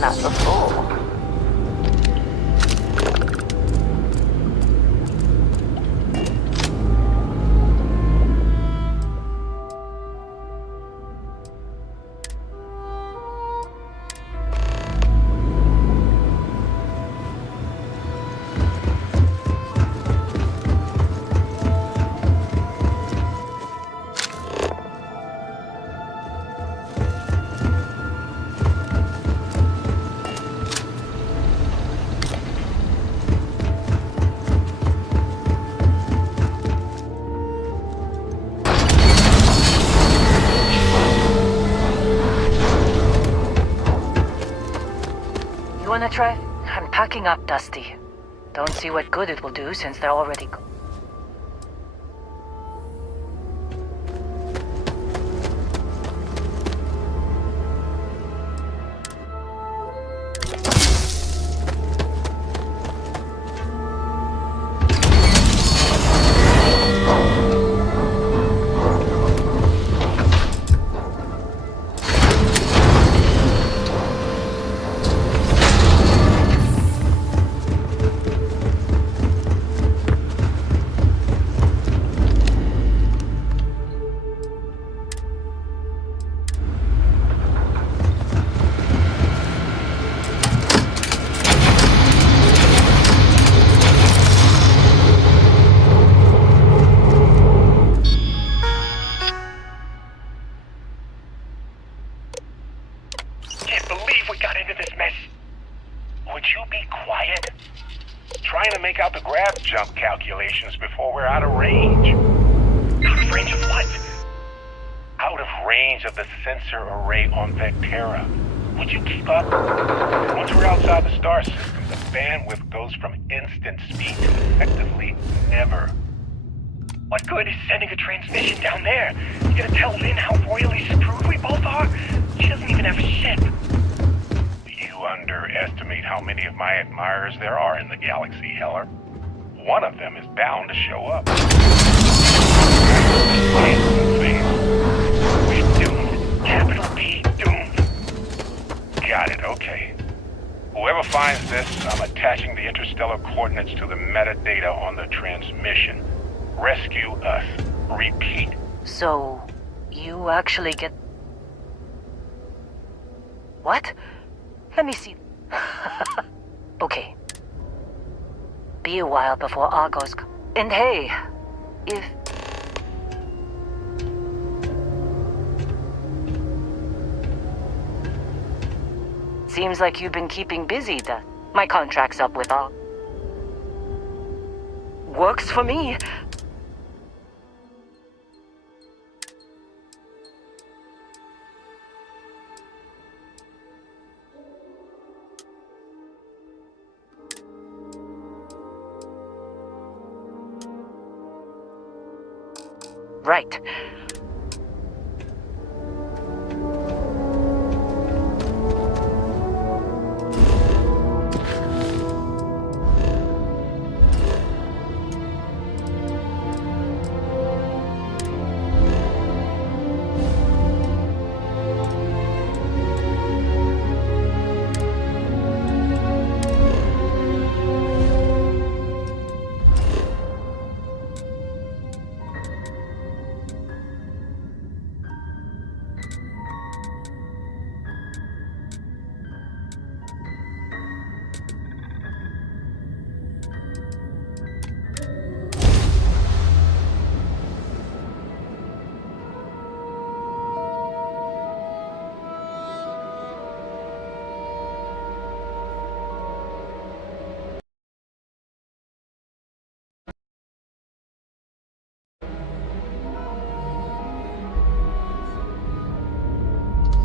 done that before. You wanna try? I'm packing up, Dusty. Don't see what good it will do since they're already gone. Trying to make out the grav jump calculations before we're out of range. Out of range of what? Out of range of the sensor array on Vectera. Would you keep up? Once we're outside the star system, the bandwidth goes from instant speed to effectively never. What good is sending a transmission down there? You gonna tell Lynn how royally screwed we both are? She doesn't even have a ship. You underestimate how many of my admirers there are in the galaxy, Heller. One of them is bound to show up. We're doomed. Capital B, doomed. Got it, okay. Whoever finds this, I'm attaching the interstellar coordinates to the metadata on the transmission. Rescue us. Repeat. So, you actually get... What? Let me see. Okay. Be a while before Argos... And hey, if... Seems like you've been keeping busy, then. My contract's up with all... Works for me. Right.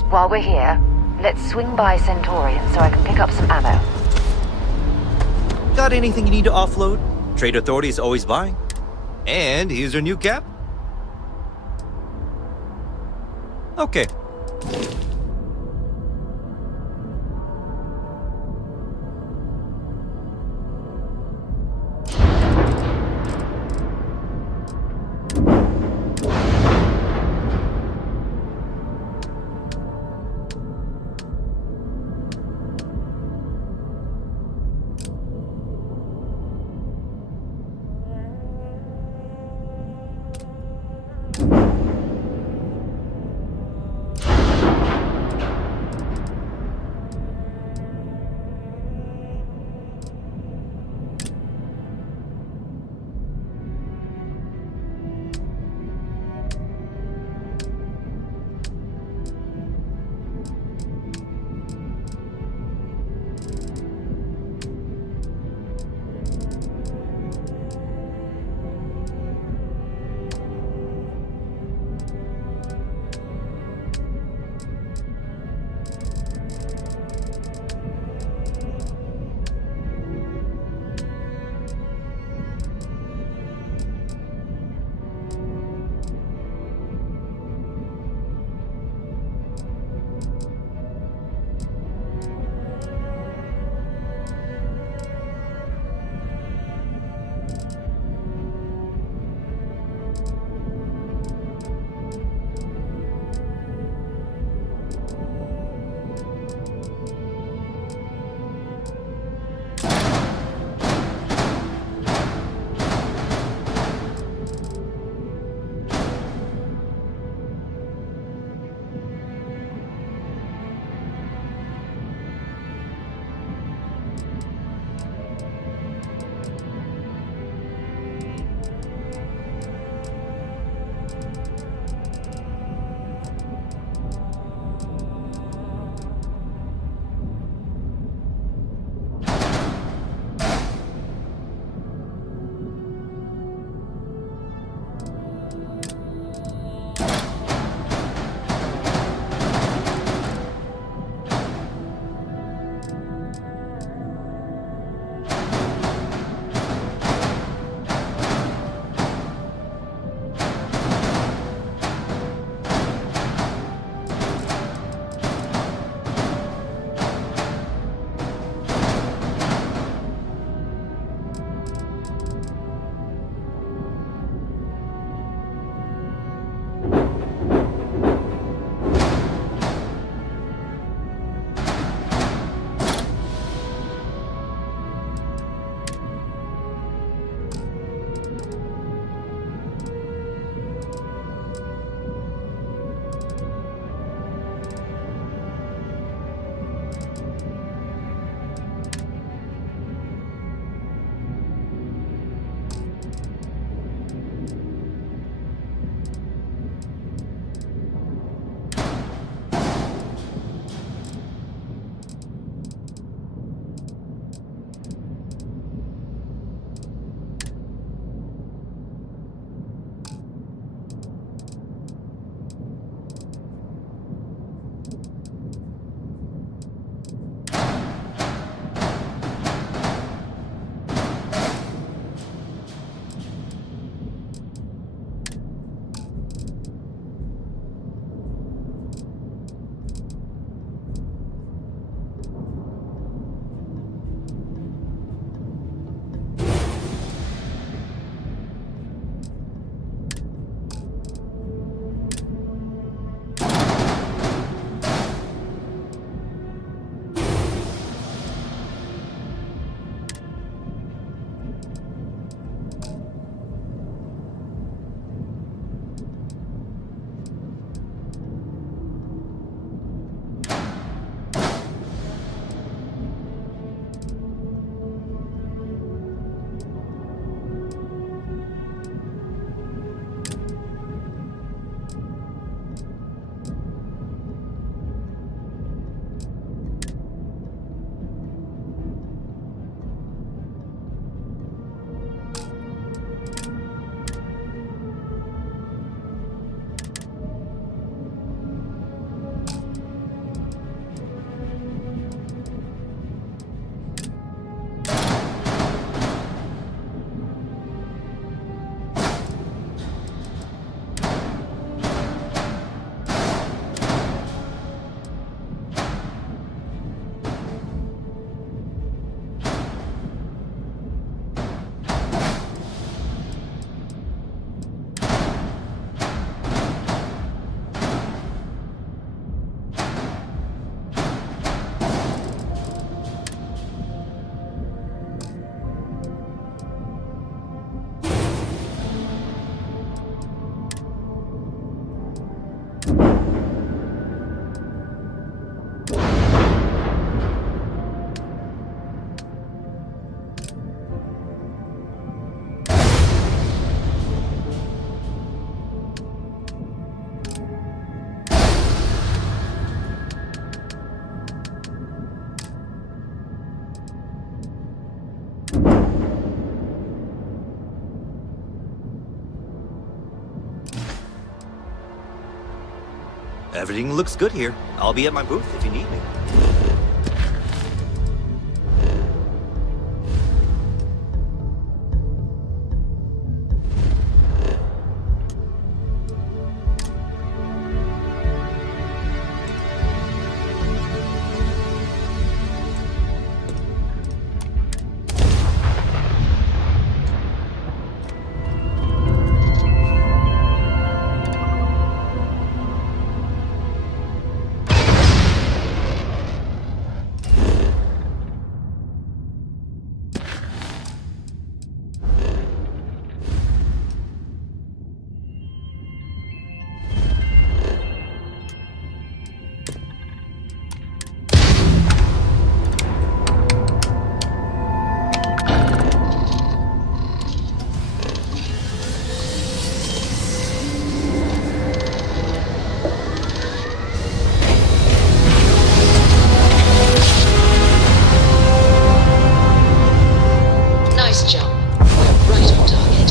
While we're here, let's swing by Centaurian so I can pick up some ammo. Got anything you need to offload? Trade Authority is always buying. And here's your new cap. Okay. Everything looks good here. I'll be at my booth if you need me. Nice job. We're right on target.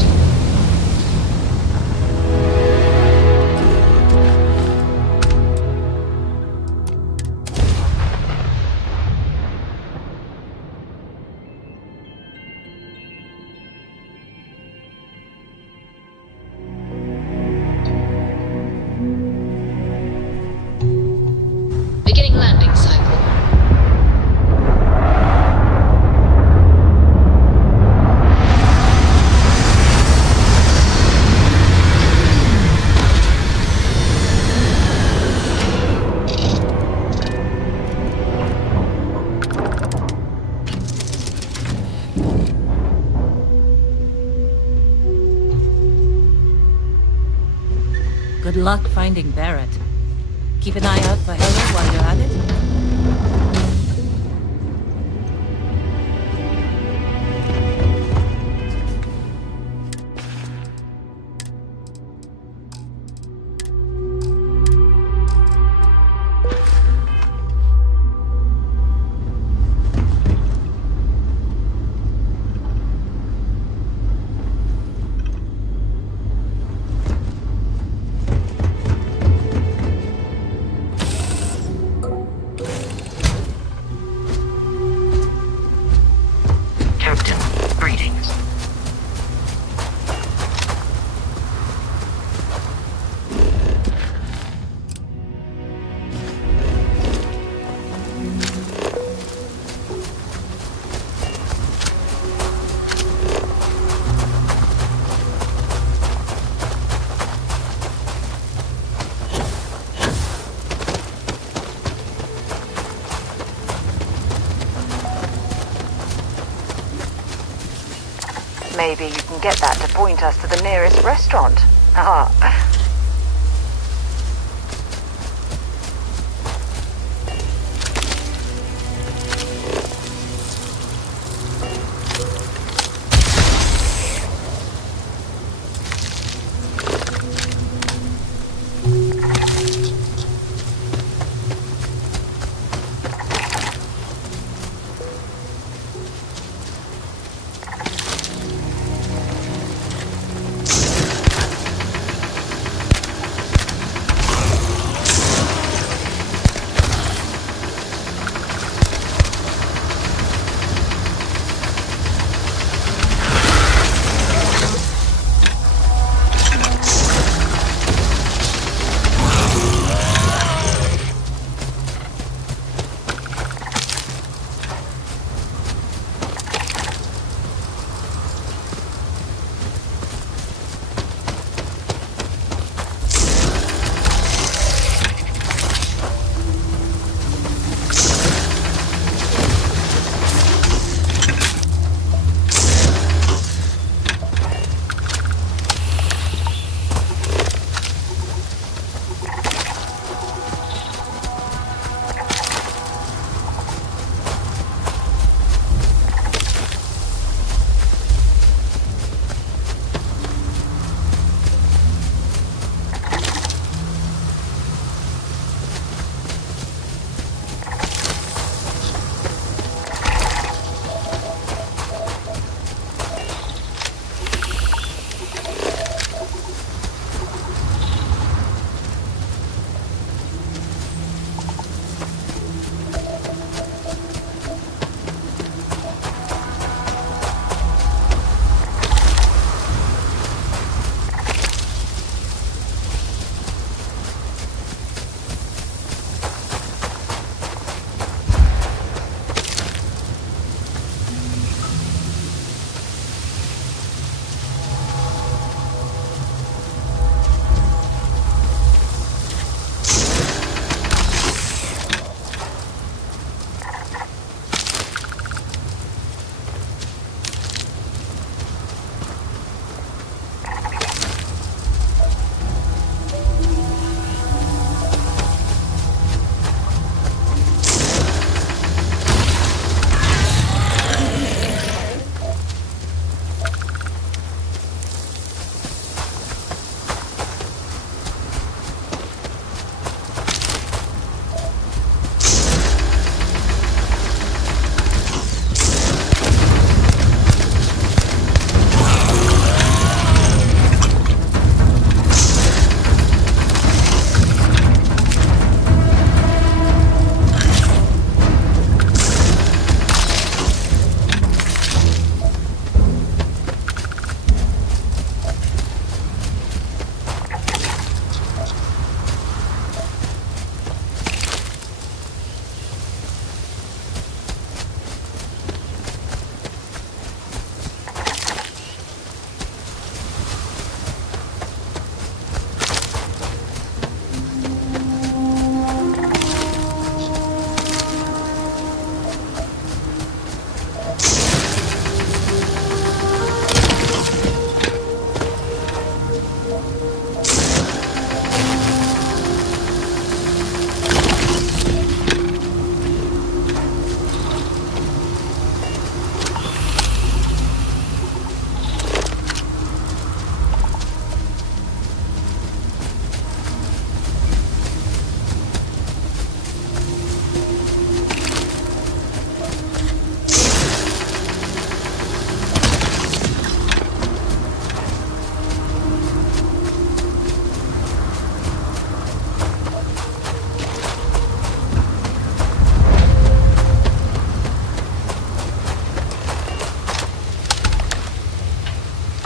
Beginning landing cycle. Good luck finding Barrett. Keep an eye out for Heather while you're at it. Captain, greetings. Maybe you can get that to point us to the nearest restaurant. Ah.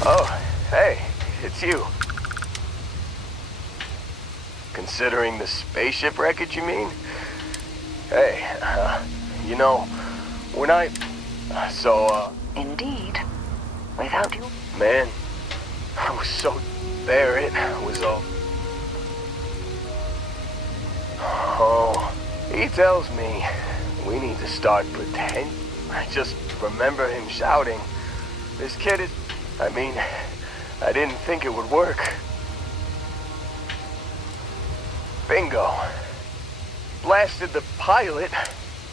Oh, hey, it's you. Considering the spaceship wreckage, you mean? Hey, you know, when I... Indeed. Without you. Man, I was so there, it was all... Oh, he tells me we need to start pretending. I just remember him shouting, "This kid is..." I mean, I didn't think it would work. Bingo. Blasted the pilot.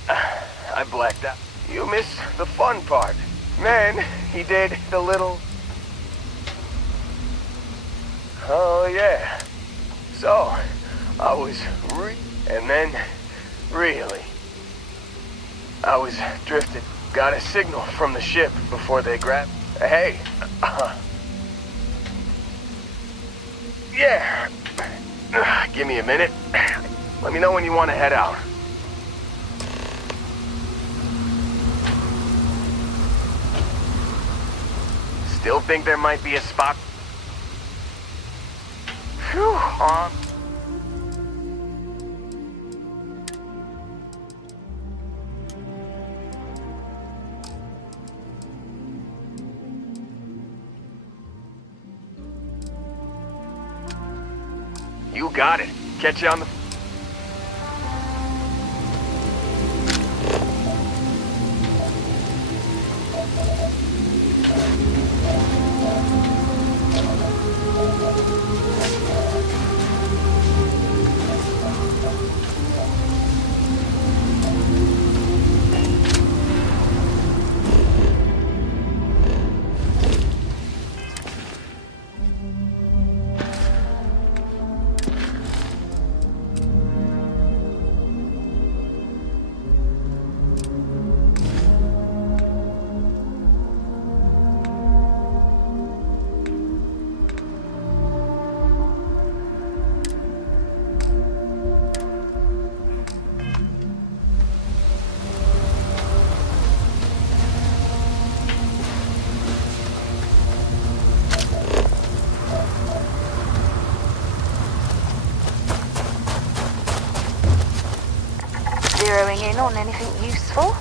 I blacked out. You missed the fun part. Then he did the little... Oh yeah. So, I was and then, really. I was drifted. Got a signal from the ship before they grabbed... Hey. Yeah. Give me a minute. Let me know when you want to head out. Still think there might be a spot? Phew, You got it. Catch you on the... Zeroing in on anything useful?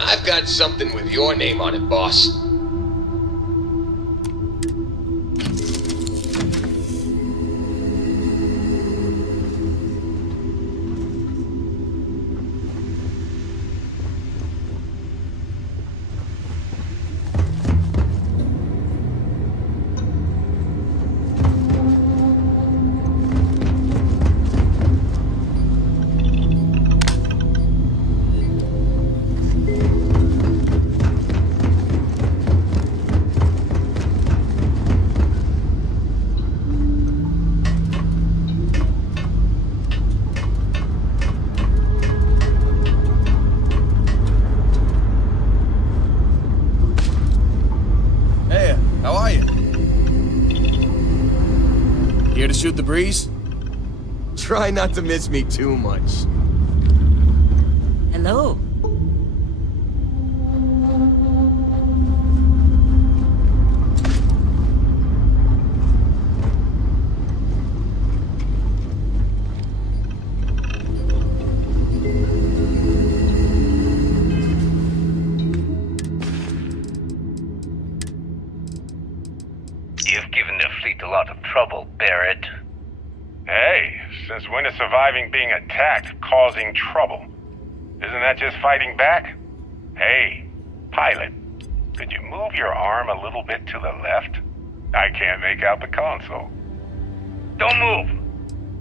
I've got something with your name on it, boss. Here to shoot the breeze? Try not to miss me too much. Hello. You've given the fleet a lot of trouble, Barrett. Hey, since when is surviving being attacked causing trouble? Isn't that just fighting back? Hey, pilot, could you move your arm a little bit to the left? I can't make out the console. Don't move!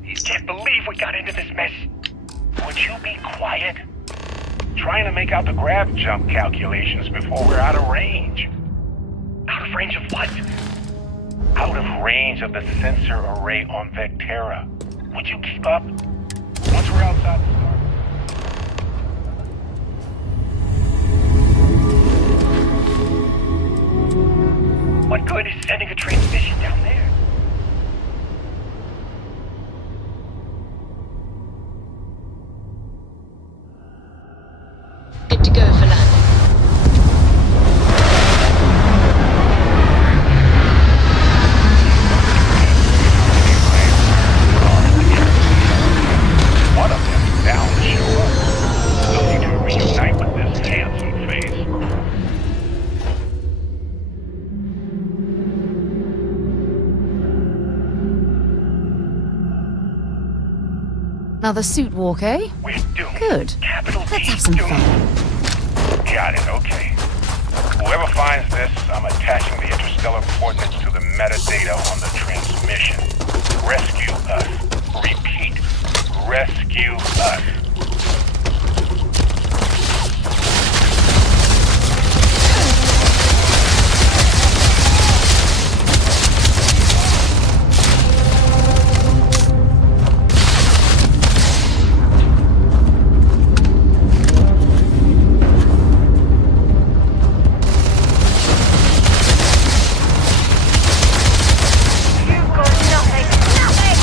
You can't believe we got into this mess. Would you be quiet? Trying to make out the grav jump calculations before we're out of range. Out of range of what? Out of range of the sensor array on Vectera. Would you keep up? Once we're outside the star. What good is sending a transmission down there? Good to go for landing. One of them down to show up. We'll need to reunite with this handsome face. Now the suit walk, eh? We're doing Good. capital Let's D have some doing. fun. Got it, okay. Whoever finds this, I'm attaching the interstellar coordinates to the metadata on the transmission. Rescue us. Repeat. Rescue us. You've got nothing. Nothing!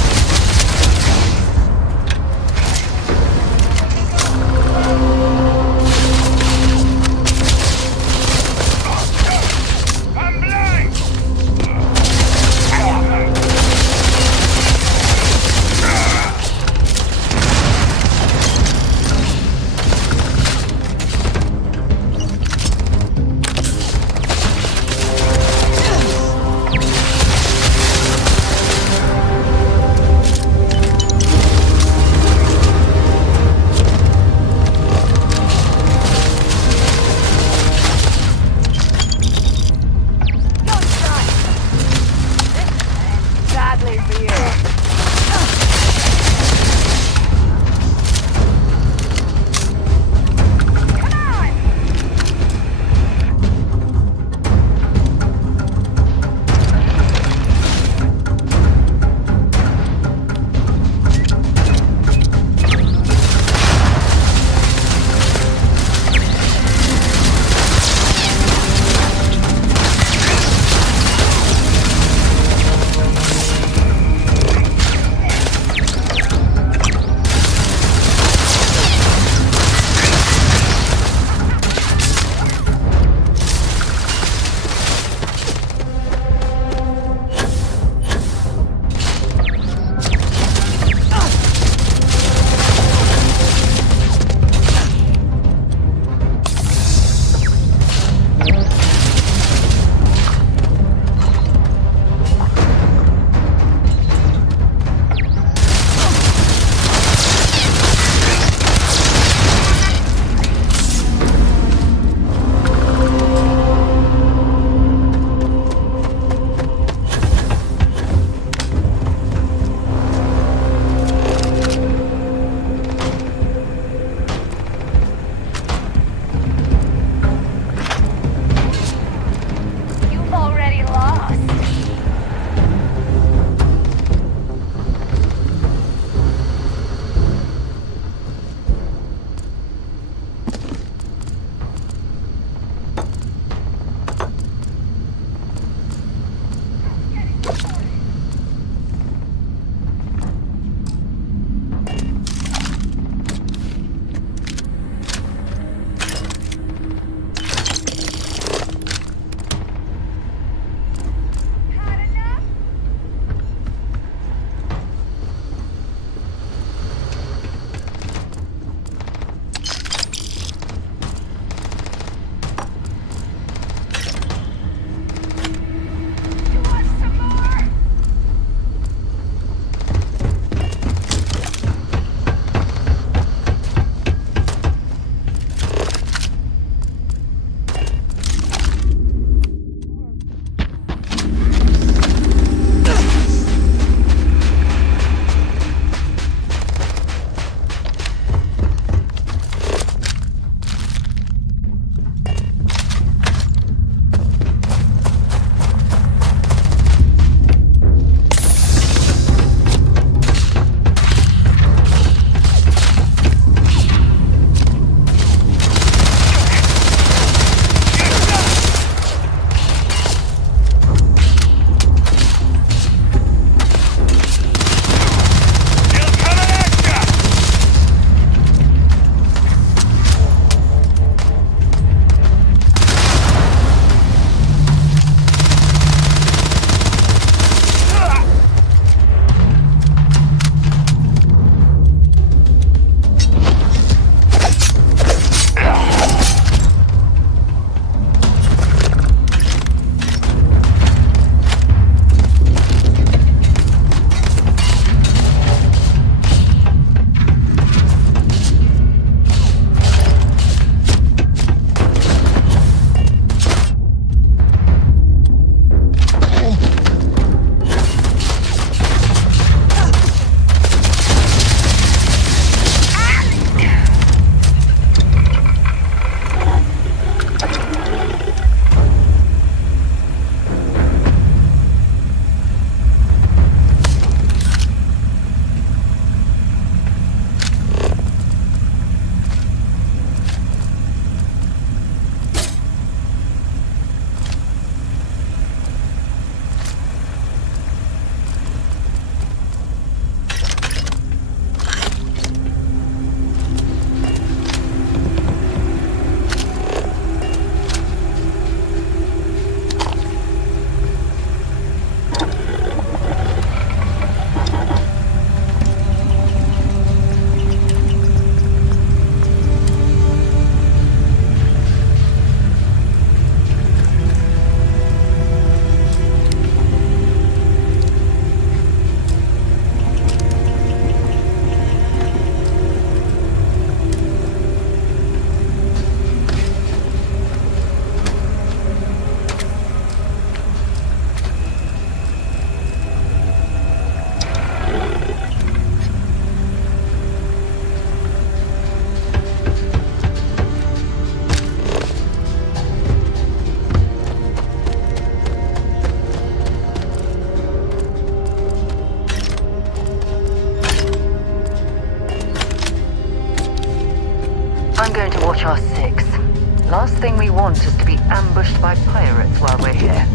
Last thing we want is to be ambushed by pirates while we're here.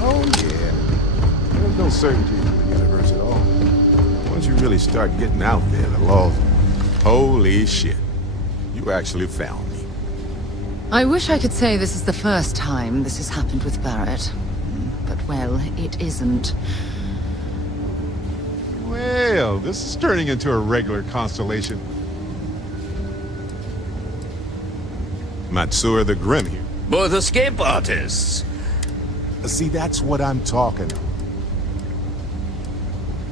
Oh, yeah. There's no certainty in the universe at all. Once you really start getting out there, the laws... Holy shit. You actually found me. I wish I could say this is the first time this has happened with Barrett. But, well, it isn't. Well, this is turning into a regular constellation. Matsura the Grim here. Both escape artists. See, that's what I'm talking about.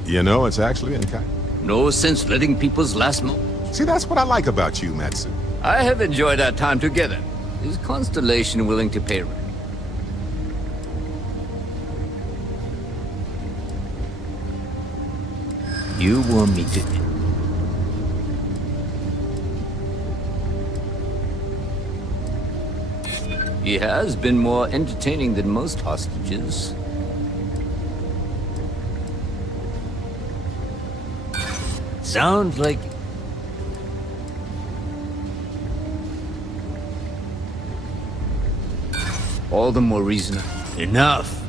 You know, it's actually in kind. No sense letting people's last mo... See, that's what I like about you, Matsu. I have enjoyed our time together. Is Constellation willing to pay rent? You want me to... He has been more entertaining than most hostages. Sounds like... All the more reason... Enough!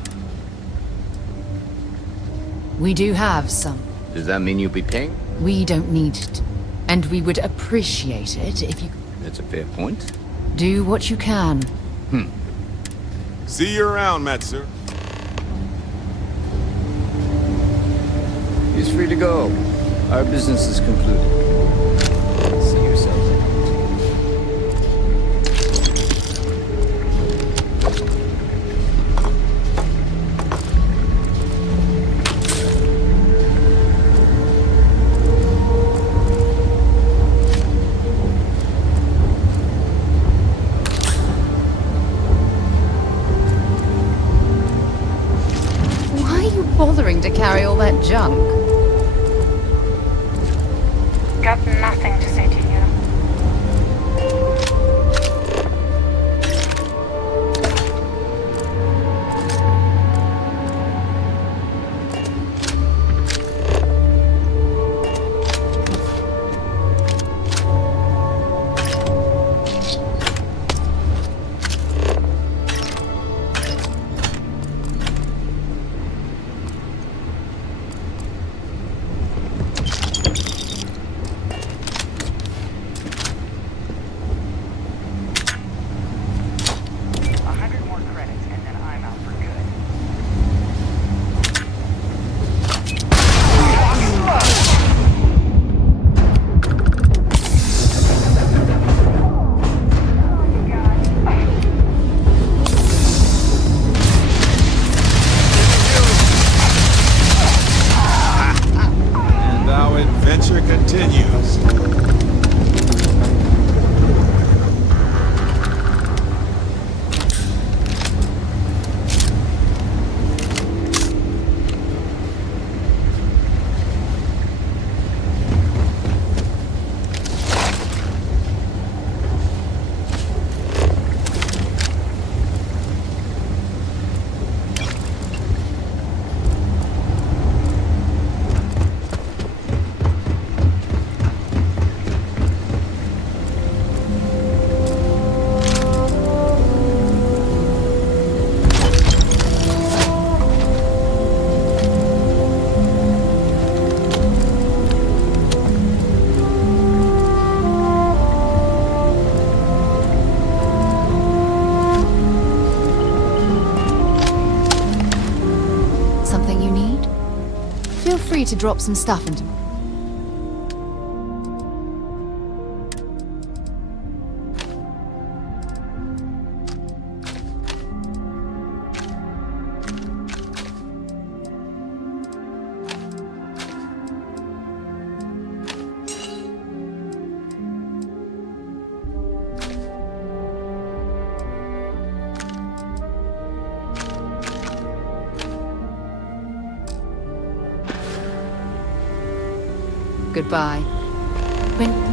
We do have some. Does that mean you'll be paying? We don't need it. And we would appreciate it if you That's a fair point. do what you can. See you around, Matsu. He's free to go. Our business is concluded. See yourselves out. Why are you bothering to carry all that junk? Got nothing to say to you. to drop some stuff into... Goodbye. When...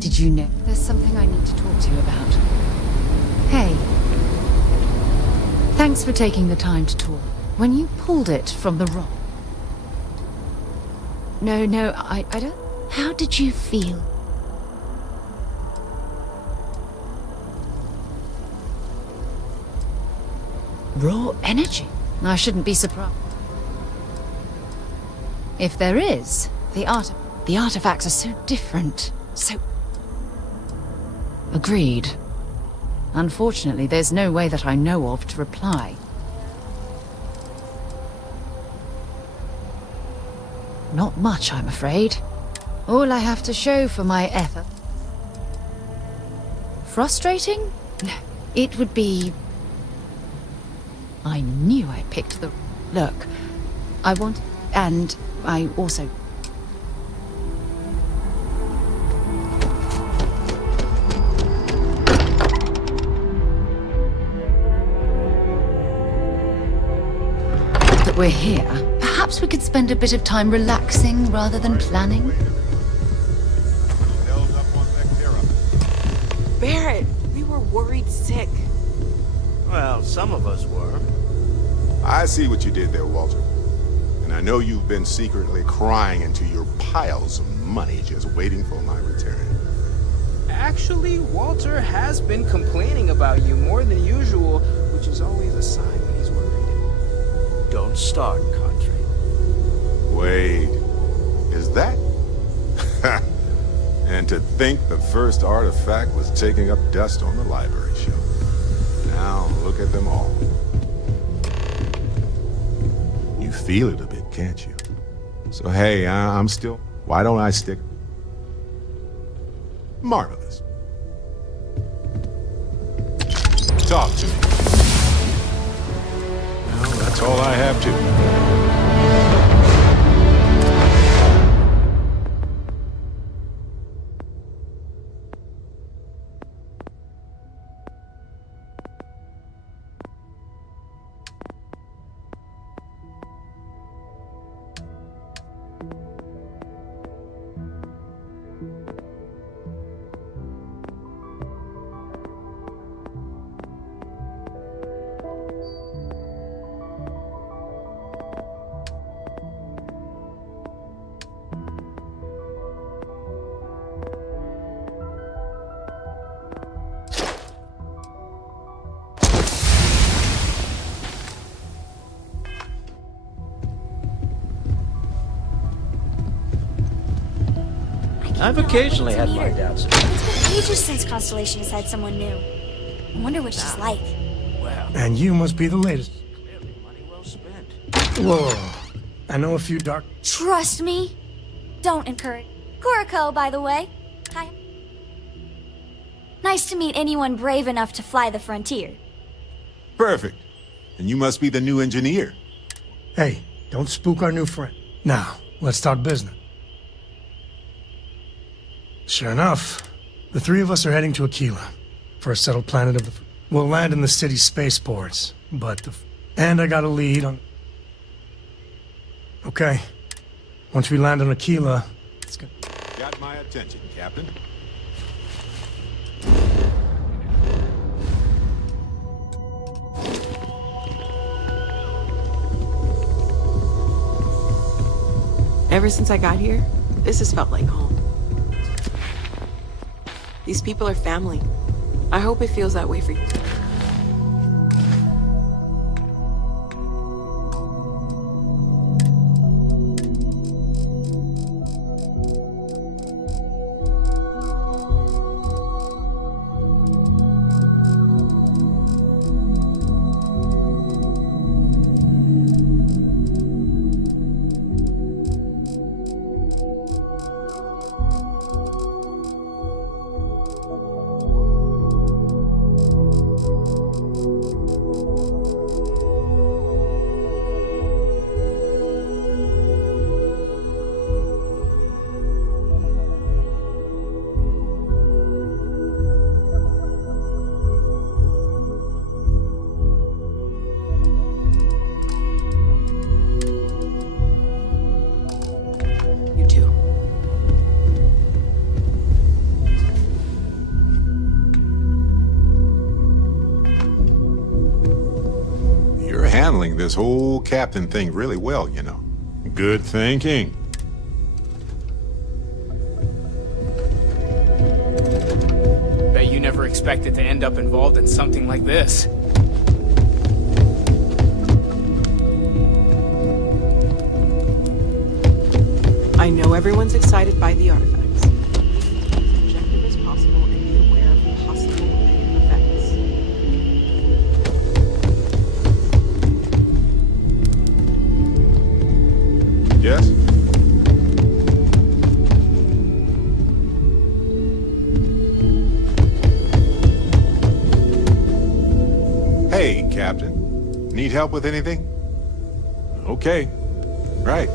Did you know? There's something I need to talk to you about. Hey. Thanks for taking the time to talk. When you pulled it from the rock... No, I don't... How did you feel? Raw energy? I shouldn't be surprised. If there is, the artifacts are so different. So... Agreed. Unfortunately, there's no way that I know of to reply. Not much, I'm afraid. All I have to show for my effort. Frustrating? No, it would be... I knew I picked the... Look, I want... And I also... We're here. Perhaps we could spend a bit of time relaxing rather than planning. Barrett, we were worried sick. Well, some of us were. I see what you did there, Walter. And I know you've been secretly crying into your piles of money just waiting for my return. Actually, Walter has been complaining about you more than usual, which is always a sign when he's worried. Don't start, Country. Wait, is that? And to think the first artifact was taking up dust on the library shelf. Now look at them all. You feel it a bit, can't you? So hey, I'm still... Why don't I stick... Marvelous. Talk to me. Well, that's all I have to. I've occasionally had my doubts. It's been ages since Constellation has had someone new. I wonder what she's like. Well, And you must be the latest. clearly money well spent. Whoa. I know a few dark... Trust me. Don't encourage. Kuriko, by the way. Hi. Nice to meet anyone brave enough to fly the frontier. Perfect. And you must be the new engineer. Hey, don't spook our new friend. Now, let's talk business. Sure enough, the three of us are heading to Aquila for a settled planet of the... We'll land in the city's spaceports, but the... And I got a lead on... Okay. Once we land on Aquila, it's good. Got my attention, Captain. Ever since I got here, this has felt like home. These people are family. I hope it feels that way for you. You too. You're handling this whole captain thing really well, you know. Good thinking. Bet you never expected to end up involved in something like this. I know everyone's excited by the artifacts. Be as objective as possible and be aware of possible negative effects. Yes? Hey, Captain. Need help with anything? Okay. Right.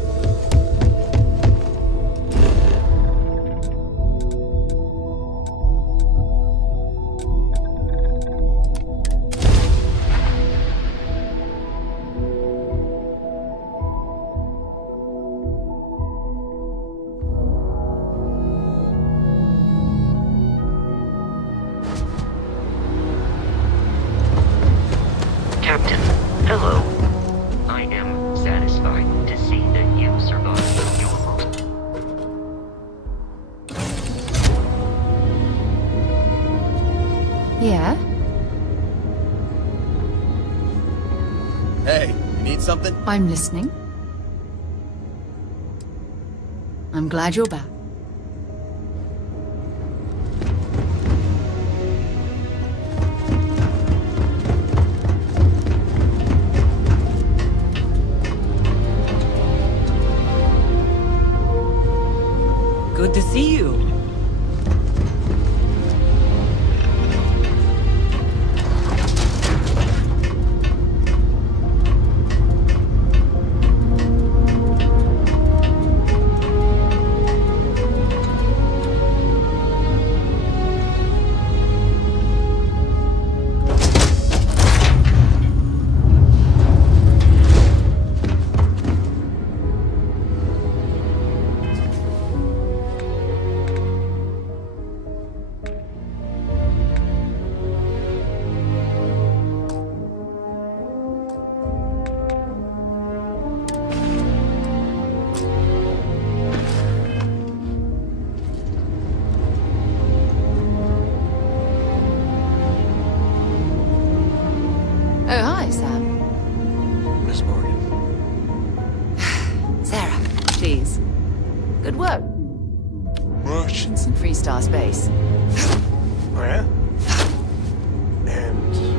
Captain, hello. I am satisfied to see that you survived your Yeah? Hey, you need something? I'm listening. I'm glad you're back. Good to see you. Oh, hi, Sam. Miss Morgan. Sarah, please. Good work. Well, Martians in Freestar space. Oh, yeah? And...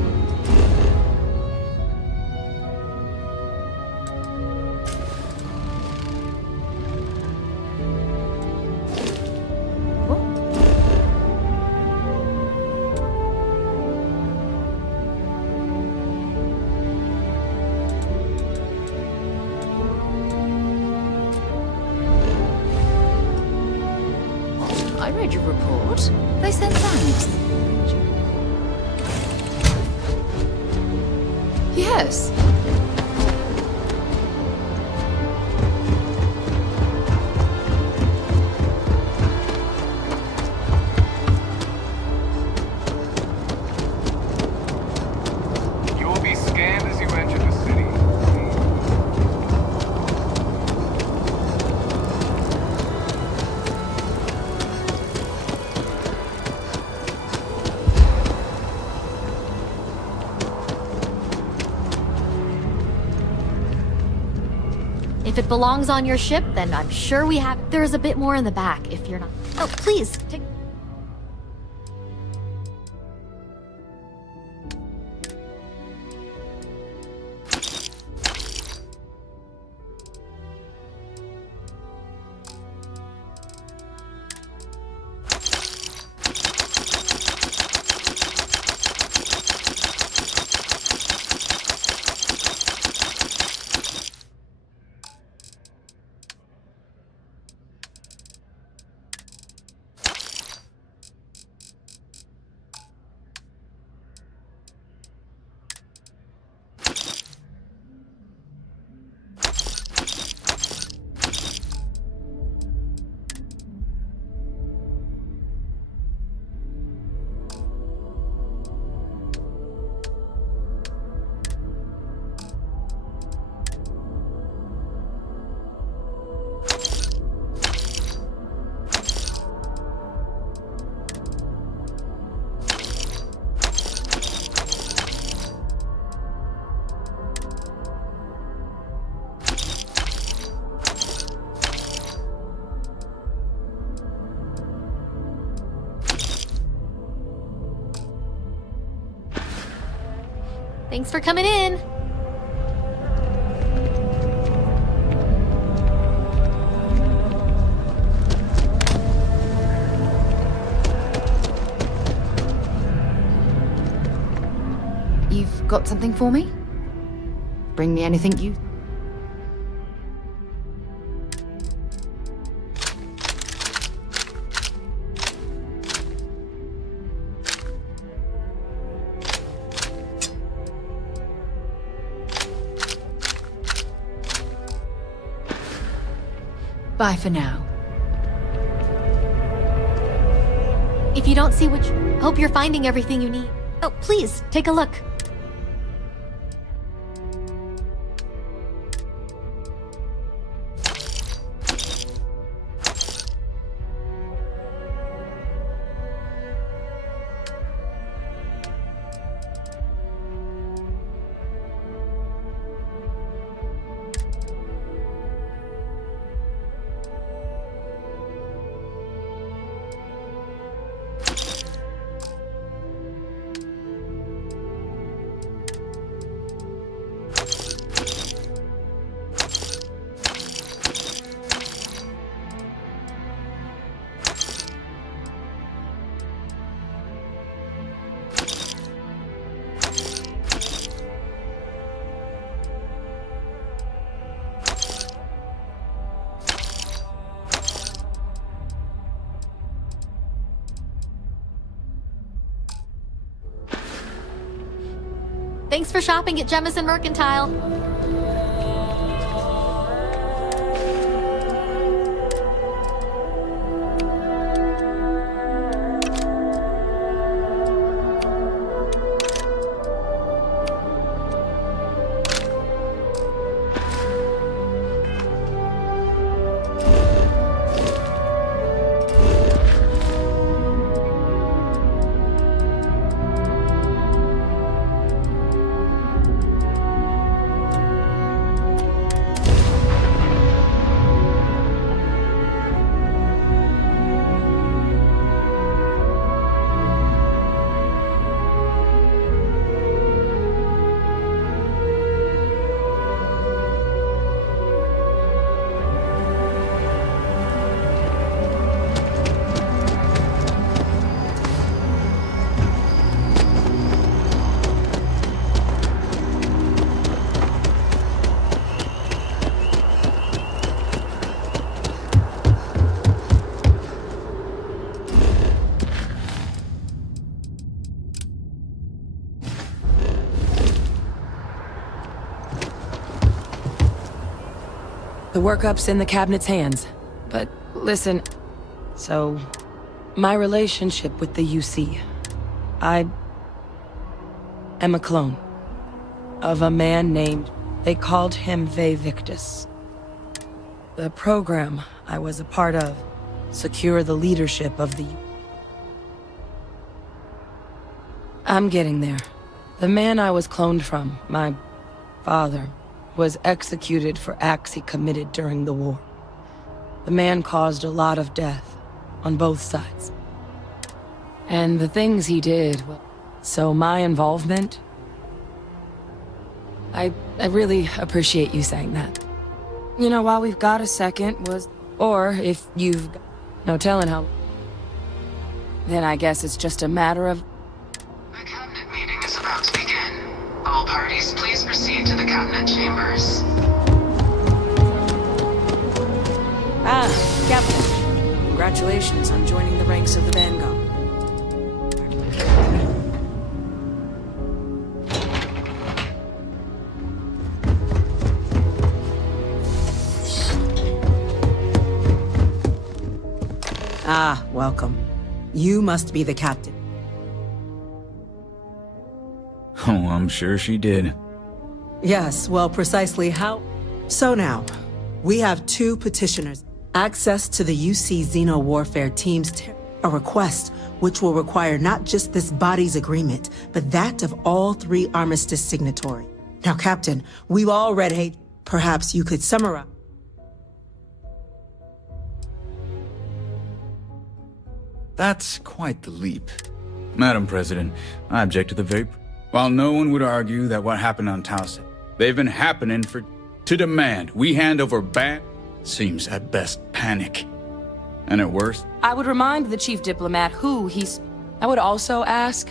I read your report. They sent thanks. Yes. You will be scanned as you enter the city. If it belongs on your ship, then I'm sure we have... There is a bit more in the back, if you're not... Oh, please, take... Thanks for coming in. You've got something for me? Bring me anything you... Bye for now. If you don't see which... Hope you're finding everything you need. Oh, please, take a look. Thanks for shopping at Jemison Mercantile. The workup's in the cabinet's hands. But listen, so my relationship with the UC. I am a clone of a man named, they called him Ve Victus. The program I was a part of secure the leadership of the... I'm getting there. The man I was cloned from, my father, was executed for acts he committed during the war. The man caused a lot of death on both sides. And the things he did, well, so my involvement... I really appreciate you saying that. You know, while we've got a second was... Or if you've got no telling how... Then I guess it's just a matter of... The cabinet meeting is about to begin. All parties, please proceed to the cabinet chambers. Ah, Captain. Congratulations on joining the ranks of the Vanguard. Ah, welcome. You must be the captain. Oh, I'm sure she did. Yes, well, precisely how... So now, we have 2 petitioners. Access to the UC Xeno Warfare Team's a request which will require not just this body's agreement, but that of all 3 armistice signatories. Now, Captain, we've all read hate. Perhaps you could summarize. That's quite the leap. Madam President, I object to the very... While no one would argue that what happened on Taos, they've been happening for... To demand we hand over ban... Seems at best panic. And at worst... I would remind the chief diplomat who he's... I would also ask...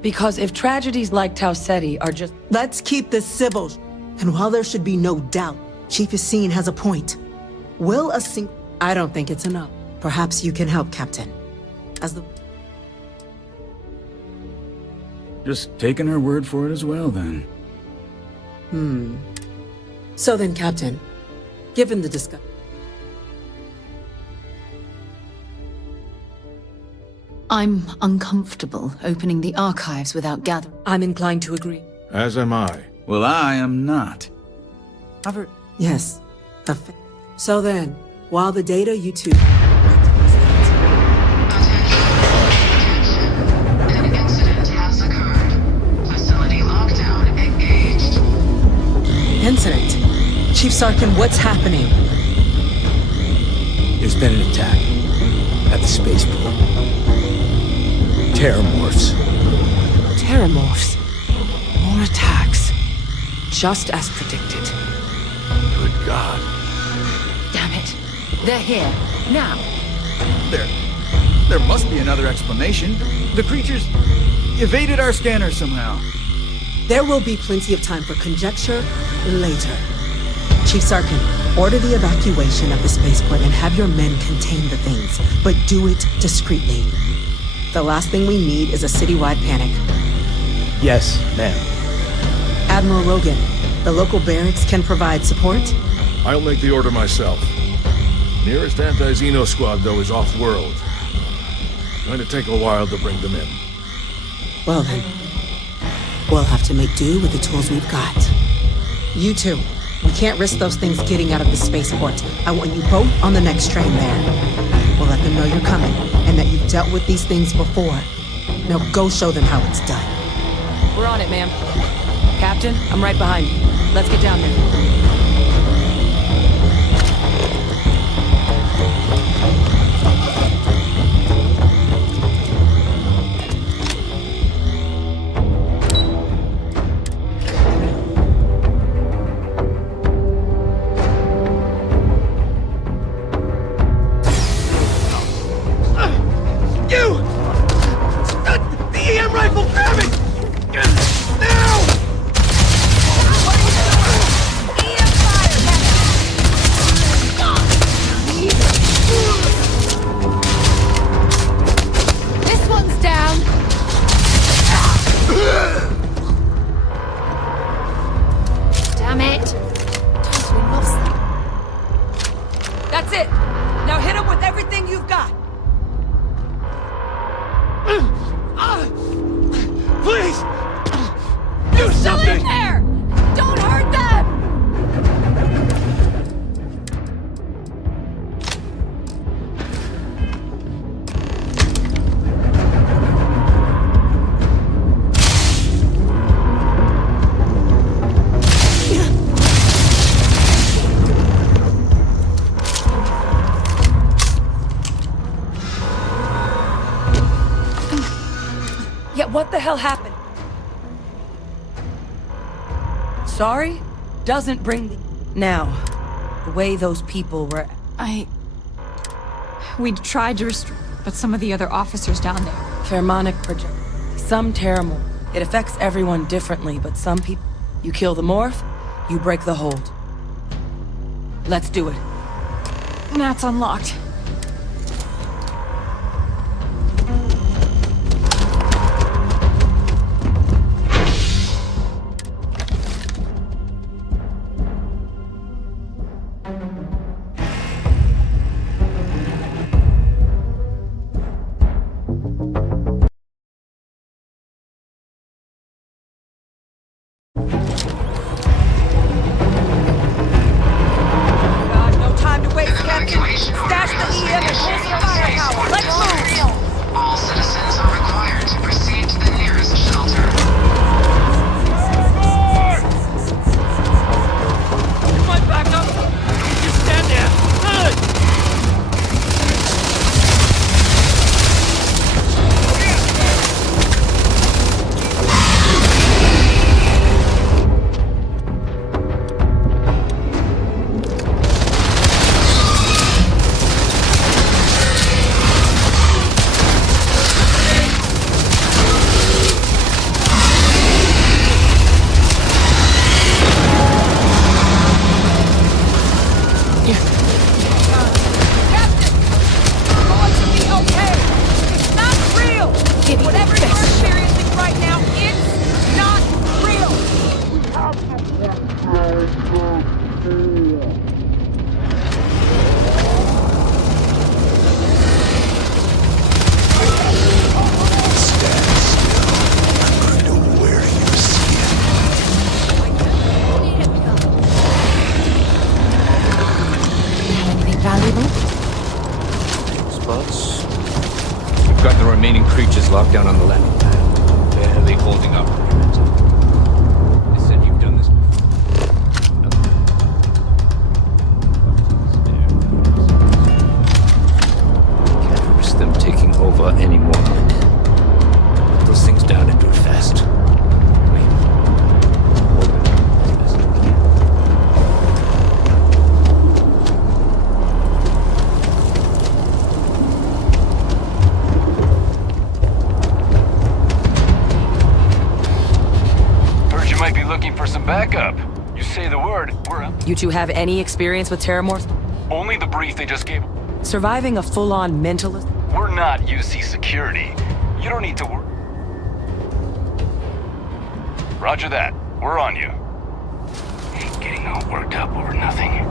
Because if tragedies like Taucetti are just... Let's keep this civil. And while there should be no doubt, Chief Yassine has a point. Will a sing... I don't think it's enough. Perhaps you can help, Captain. As the... Just taking her word for it as well, then. So then, Captain, given the discussion... I'm uncomfortable opening the archives without gathering. I'm inclined to agree. As am I. Well, I am not. Yes. So then, while the data you two... An incident has occurred. Facility lockdown engaged. Incident? Chief Sarkin, what's happening? There's been an attack at the spaceport. Terramorphs. Terramorphs. More attacks. Just as predicted. Good God. Damn it. They're here. Now. There must be another explanation. The creatures evaded our scanner somehow. There will be plenty of time for conjecture later. Chief Sarkin, order the evacuation of the spaceport and have your men contain the things, but do it discreetly. The last thing we need is a citywide panic. Yes, ma'am. Admiral Rogan, the local barracks can provide support? I'll make the order myself. Nearest anti-Xeno squad, though, is off-world. Going to take a while to bring them in. Well then, we'll have to make do with the tools we've got. You two, we can't risk those things getting out of the spaceport. I want you both on the next train there. We'll let them know you're coming, and that you've dealt with these things before. Now go show them how it's done. We're on it, ma'am. Captain, I'm right behind you. Let's get down there. you've got. Please! Do something! In there! Don't hurt them! Yeah, what the hell happened? Sorry? Doesn't bring the... Now, the way those people were... We tried to restrain, but some of the other officers down there... Pheromonic project. Some Terramorph. It affects everyone differently, but some people... You kill the morph, you break the hold. Let's do it. That's unlocked. All citizens are required to proceed to the nearest shelter. Come on, back up! You stand there! Good! Got the remaining creatures locked down on the landing pad. Barely holding up. They said you've done this before. Can't risk them taking over anymore. Put those things down and do it fast. For some backup. You say the word, we're up. You two have any experience with Terramorphs? Only the brief they just gave. Surviving a full-on mentalist? We're not UC security. You don't need to worry. Roger that. We're on you. Ain't getting all worked up over nothing.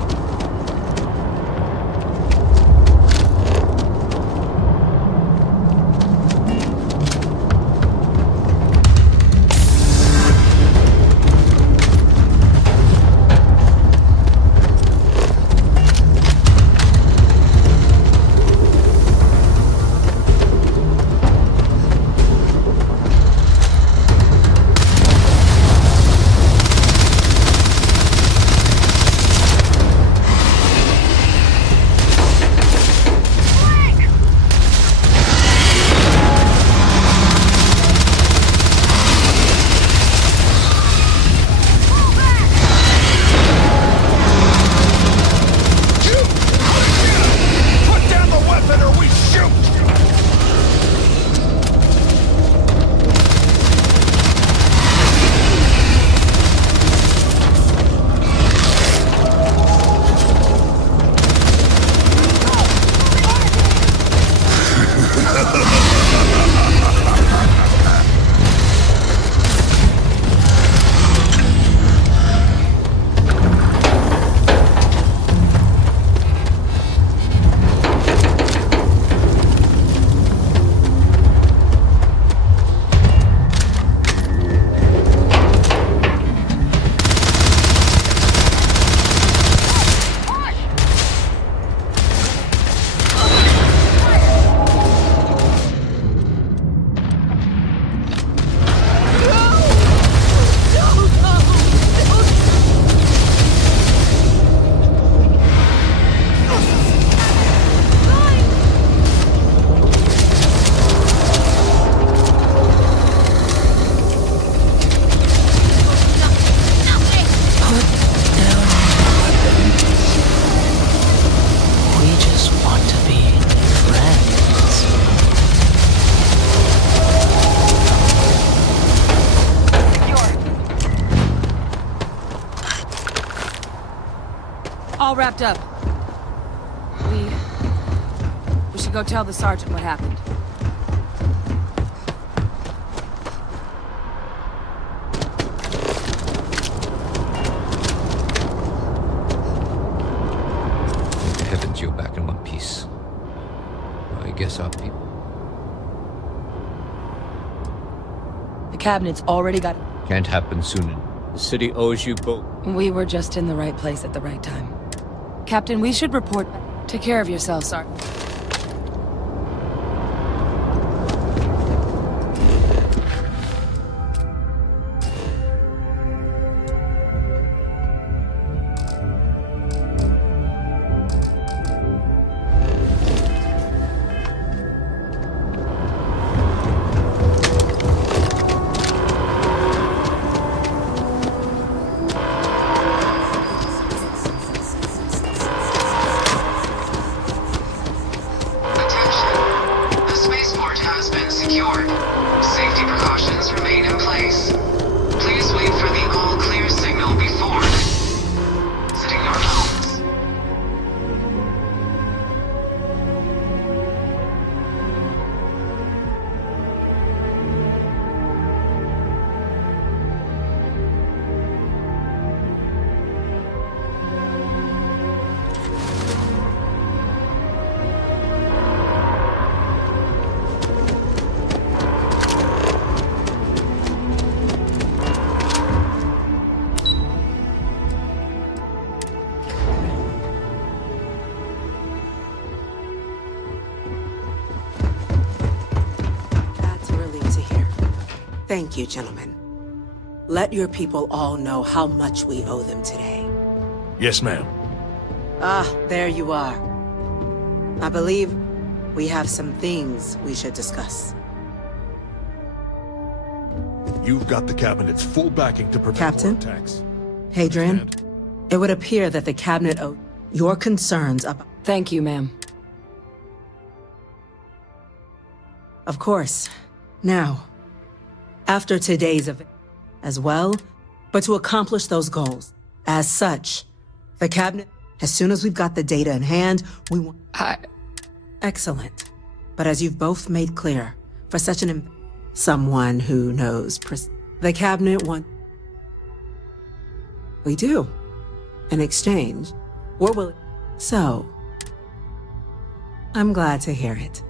all wrapped up. We should go tell the sergeant what happened. Thank heavens you're back in one piece. I guess our people... The cabinet's already got... Can't happen soon. The city owes you both. We were just in the right place at the right time. Captain, we should report... Take care of yourself, Sergeant. Thank you, gentlemen. Let your people all know how much we owe them today. Yes, ma'am. Ah, there you are. I believe we have some things we should discuss. You've got the cabinet's full backing to prevent Captain? more attacks. Hadrian, it would appear that the cabinet owed your concerns about... Thank you, ma'am. Of course. Now, after today's event as well, but to accomplish those goals. As such, the cabinet, as soon as we've got the data in hand, we want... Excellent. But as you've both made clear, for such an... someone who knows... the cabinet want... We do. In exchange, we're willing... So... I'm glad to hear it.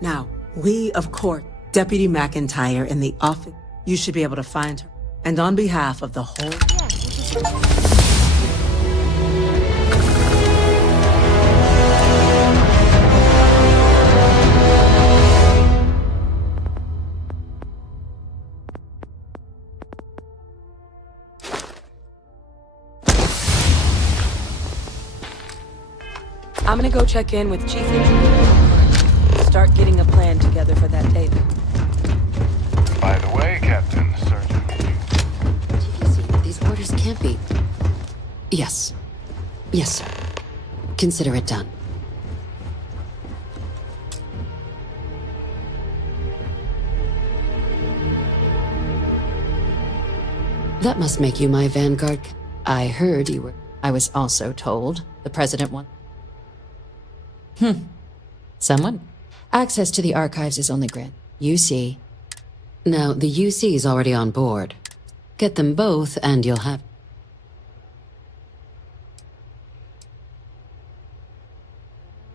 Now, we, of course... Deputy McIntyre in the office. You should be able to find her. And on behalf of the whole... I'm gonna go check in with Chief Engineer. Start getting a plan together for that data. By the way, Captain, Sergeant. These orders can't be... Yes. Yes, sir. Consider it done. That must make you my vanguard. I heard you were... I was also told the President won... Someone? Access to the archives is only granted. UC. Now, the UC is already on board. Get them both, and you'll have...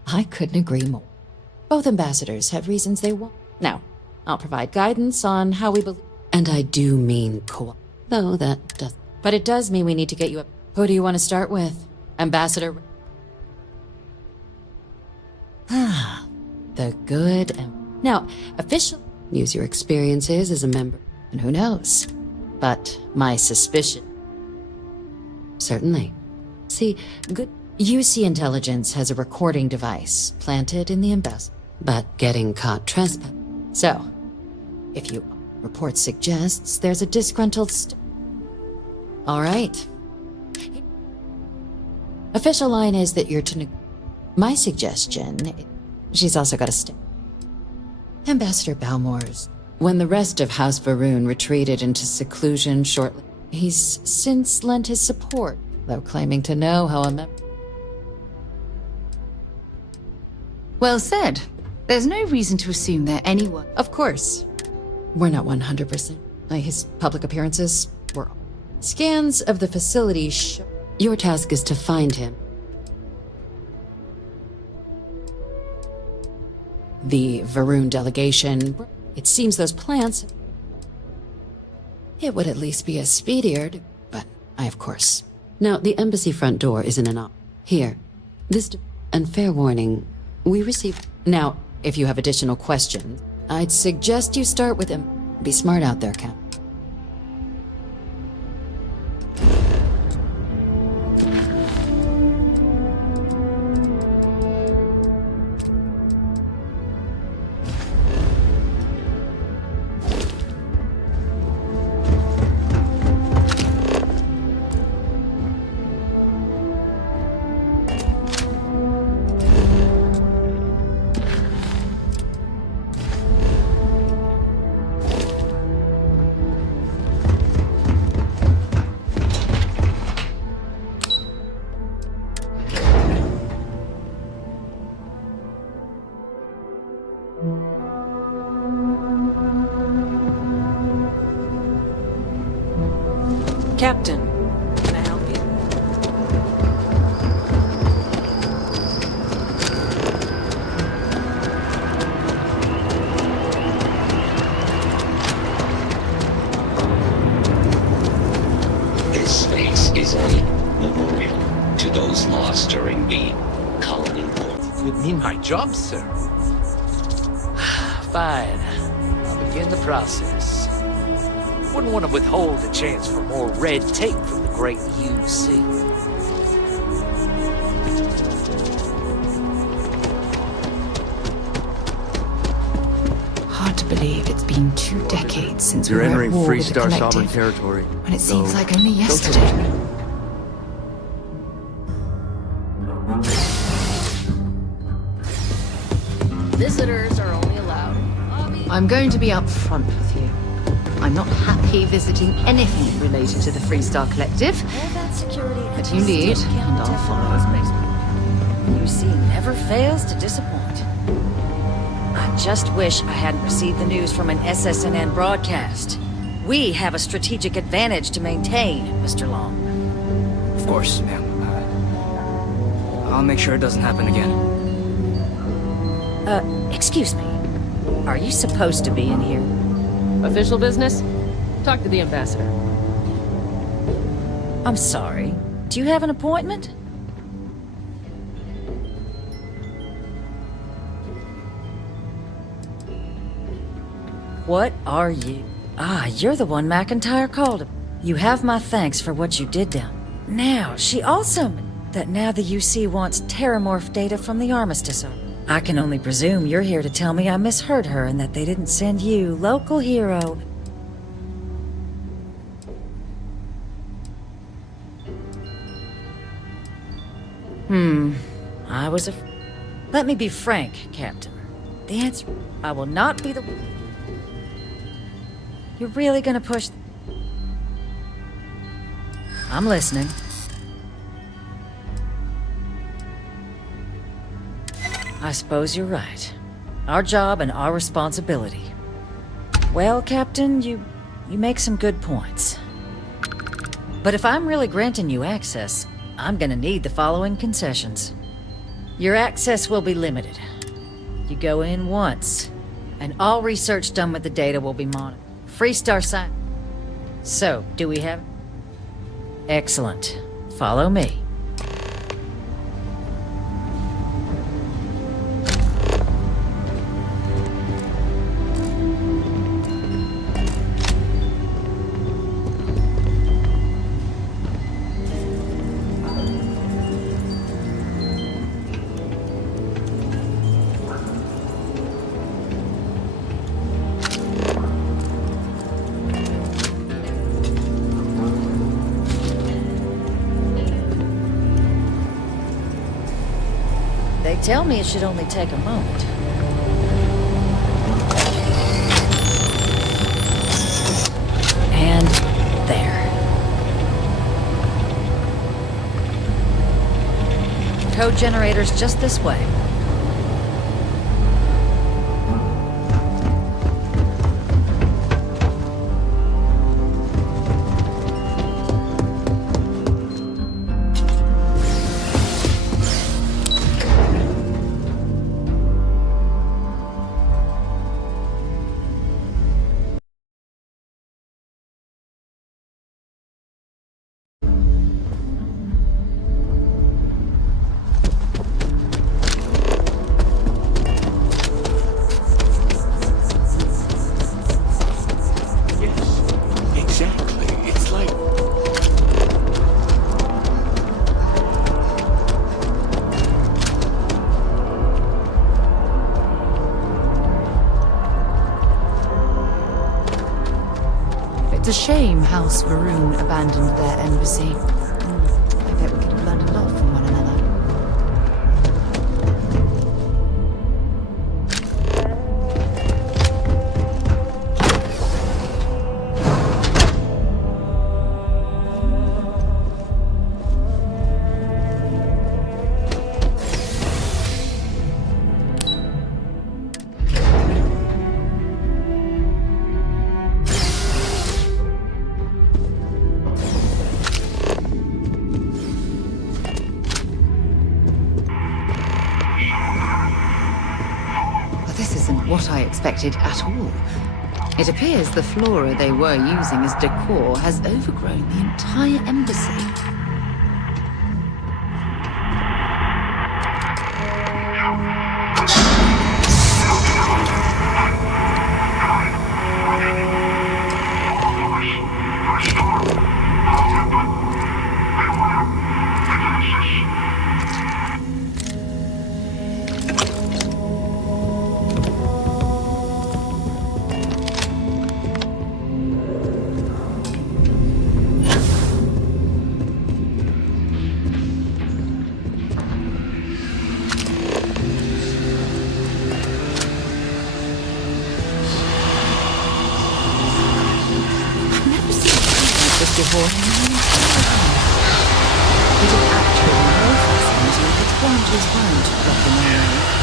I couldn't agree more. Both ambassadors have reasons they want. Now, I'll provide guidance on how we believe... And I do mean though that does... But it does mean we need to get you up... Who do you want to start with? Ambassador... The good and... Now, official... Use your experiences as a member. And who knows? But my suspicion... Certainly. See, good... UC Intelligence has a recording device planted in the embassy. But getting caught trespass... So, if you... Report suggests there's a disgruntled All right. Official line is that you're to... My suggestion... She's also got a Ambassador Balmore's. When the rest of House Varun retreated into seclusion shortly, he's since lent his support, though claiming to know how a Well said. There's no reason to assume they're anyone. Of course. We're not 100%. His public appearances were... Scans of the facility show... Your task is to find him. The Varun delegation... It seems those plants... It would at least be a speedier, but I, of course... Now, the embassy front door is in an op... Here. And fair warning, we received... Now, if you have additional questions, I'd suggest you start with him. Be smart out there, Cap. Captain, can I help you? This space is a memorial to those lost during the colony war. You mean my job, sir? Fine. I'll begin the process. Wouldn't want to withhold a chance for more red tape from the great UC. Hard to believe it's been 2 decades since You're we were at entering war Free with the Star Collective, sovereign territory. and it seems so like only don't yesterday. Visitors are only allowed. I'm going to be upfront with you. I'm not happy visiting anything related to the Free Star Collective, but you lead, and I'll follow. UC never fails to disappoint. I just wish I hadn't received the news from an SSNN broadcast. We have a strategic advantage to maintain, Mr. Long. Of course, ma'am. I'll make sure it doesn't happen again. Excuse me. Are you supposed to be in here? Official business? Talk to the ambassador. I'm sorry. Do you have an appointment? What are you? Ah, you're the one McIntyre called. You have my thanks for what you did down. Now, she also... that now the UC wants terramorph data from the Armistice. I can only presume you're here to tell me I misheard her and that they didn't send you, local hero... I was a... Let me be frank, Captain. The answer... I will not be the... You're really gonna push... I'm listening. I suppose you're right. Our job and our responsibility. Well, Captain, you make some good points. But if I'm really granting you access, I'm gonna need the following concessions. Your access will be limited. You go in once, and all research done with the data will be monitored. Free Star sign. So, do we have... Excellent. Follow me. They tell me it should only take a moment. And there. Code generator's just this way. a shame House Varun abandoned their embassy. I bet we could have learned a lot from one another. What I expected at all. It appears the flora they were using as decor has overgrown the entire embassy. Before it is actually more fascinating if its branches weren't blocking the way.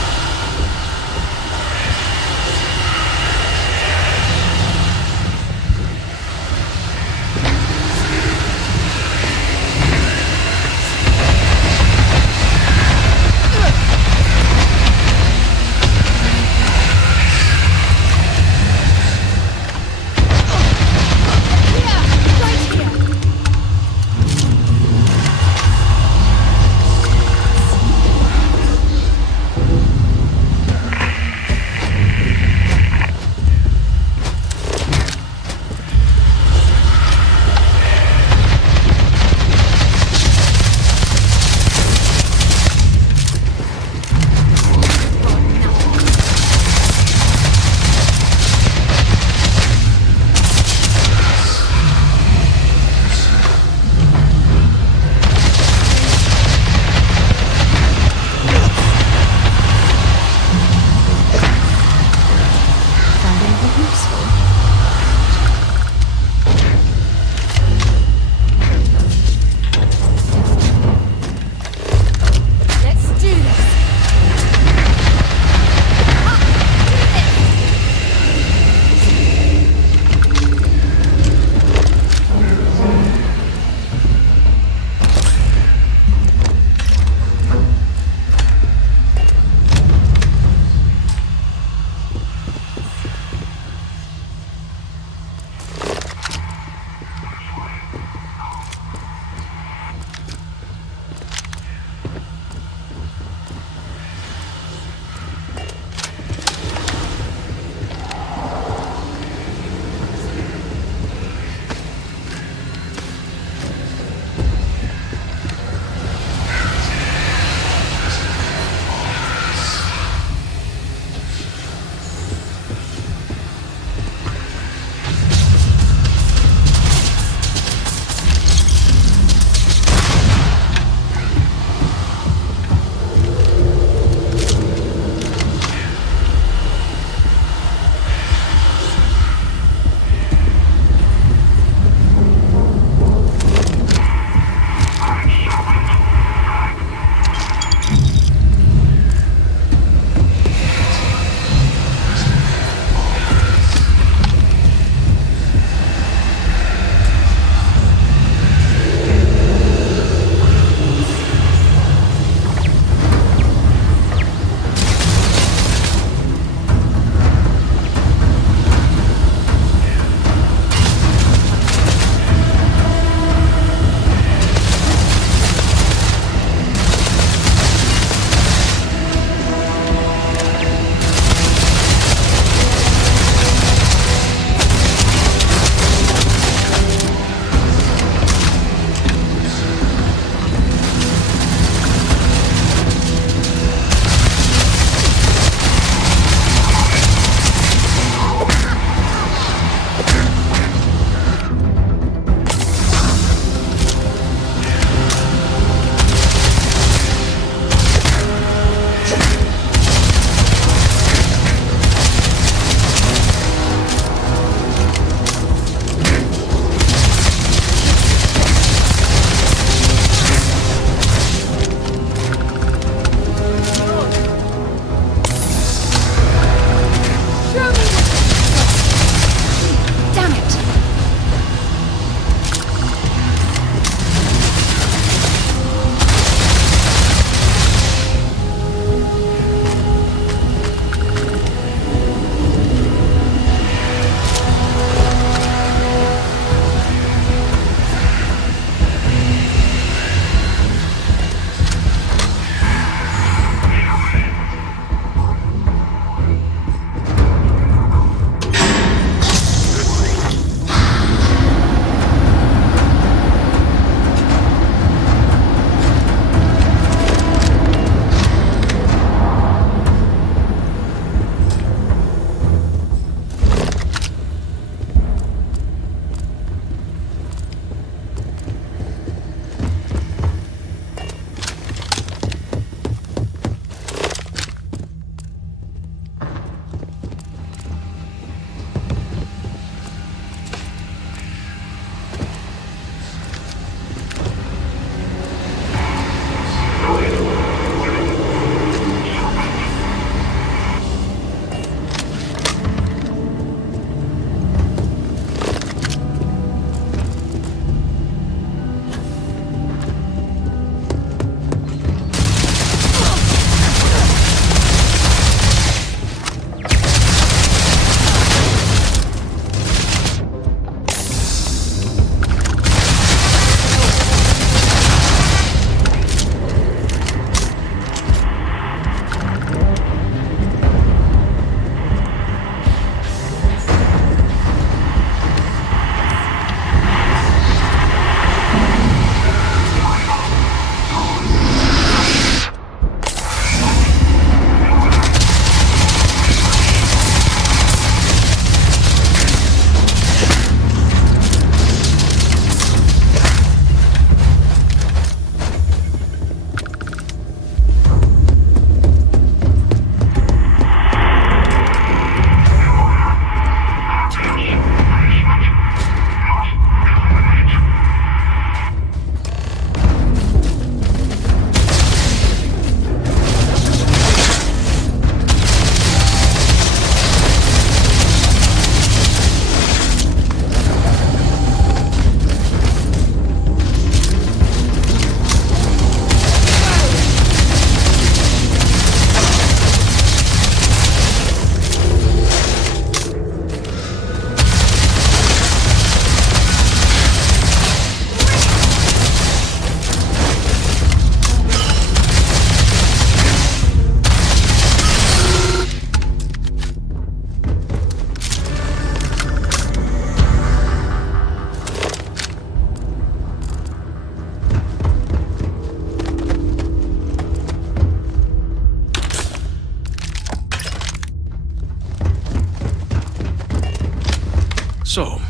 So,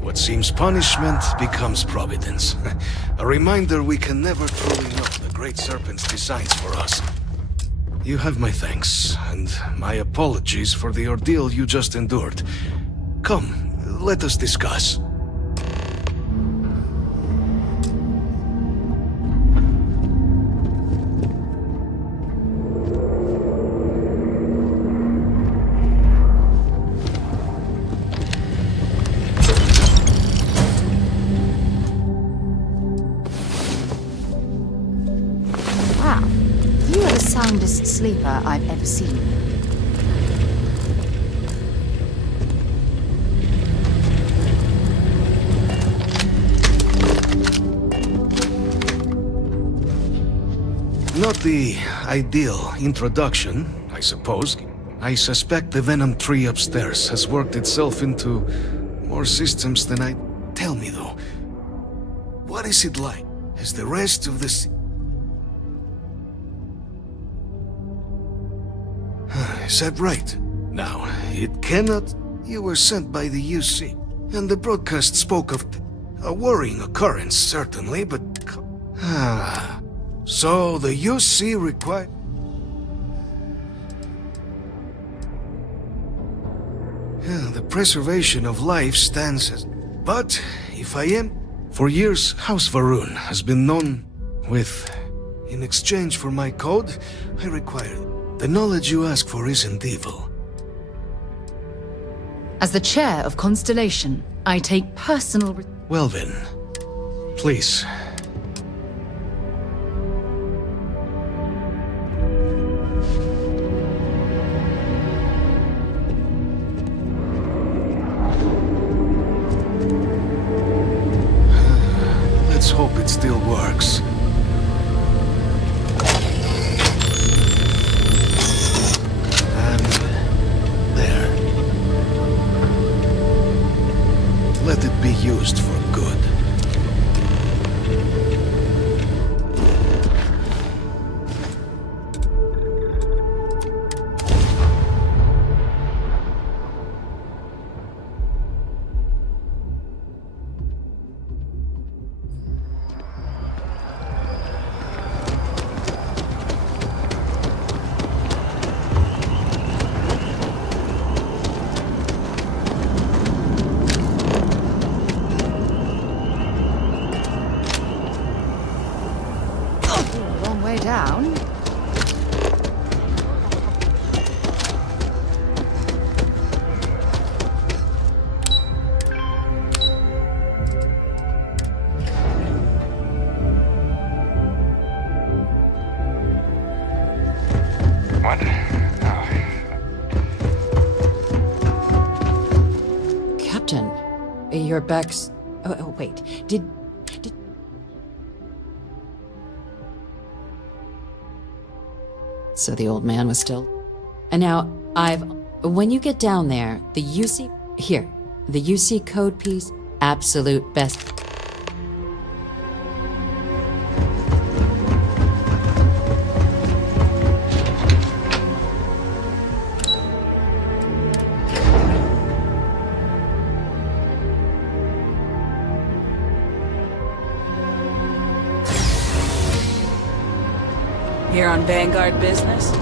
what seems punishment becomes providence. A reminder we can never truly know the Great Serpent's designs for us. You have my thanks, and my apologies for the ordeal you just endured. Come, let us discuss. Wow. You are the soundest sleeper I've ever seen. Not the ideal introduction, I suppose. I suspect the Venom tree upstairs has worked itself into more systems than I... Tell me, though, what is it like? Has the rest of this... Is that right? Now, it cannot... You were sent by the UC, and the broadcast spoke of a worrying occurrence, certainly, but... So the UC required... The preservation of life stands as... But, if I am... For years, House Varun has been known with... In exchange for my code, I require... The knowledge you ask for isn't evil. As the chair of Constellation, I take personal... Well then, please... Let's hope it still works. And there. Let it be used for good. Long way down. What? Captain, your back's... Oh, wait. Did... So the old man was still... And now, when you get down there, the UC... Here, the UC code piece, absolute best... Here on Vanguard business?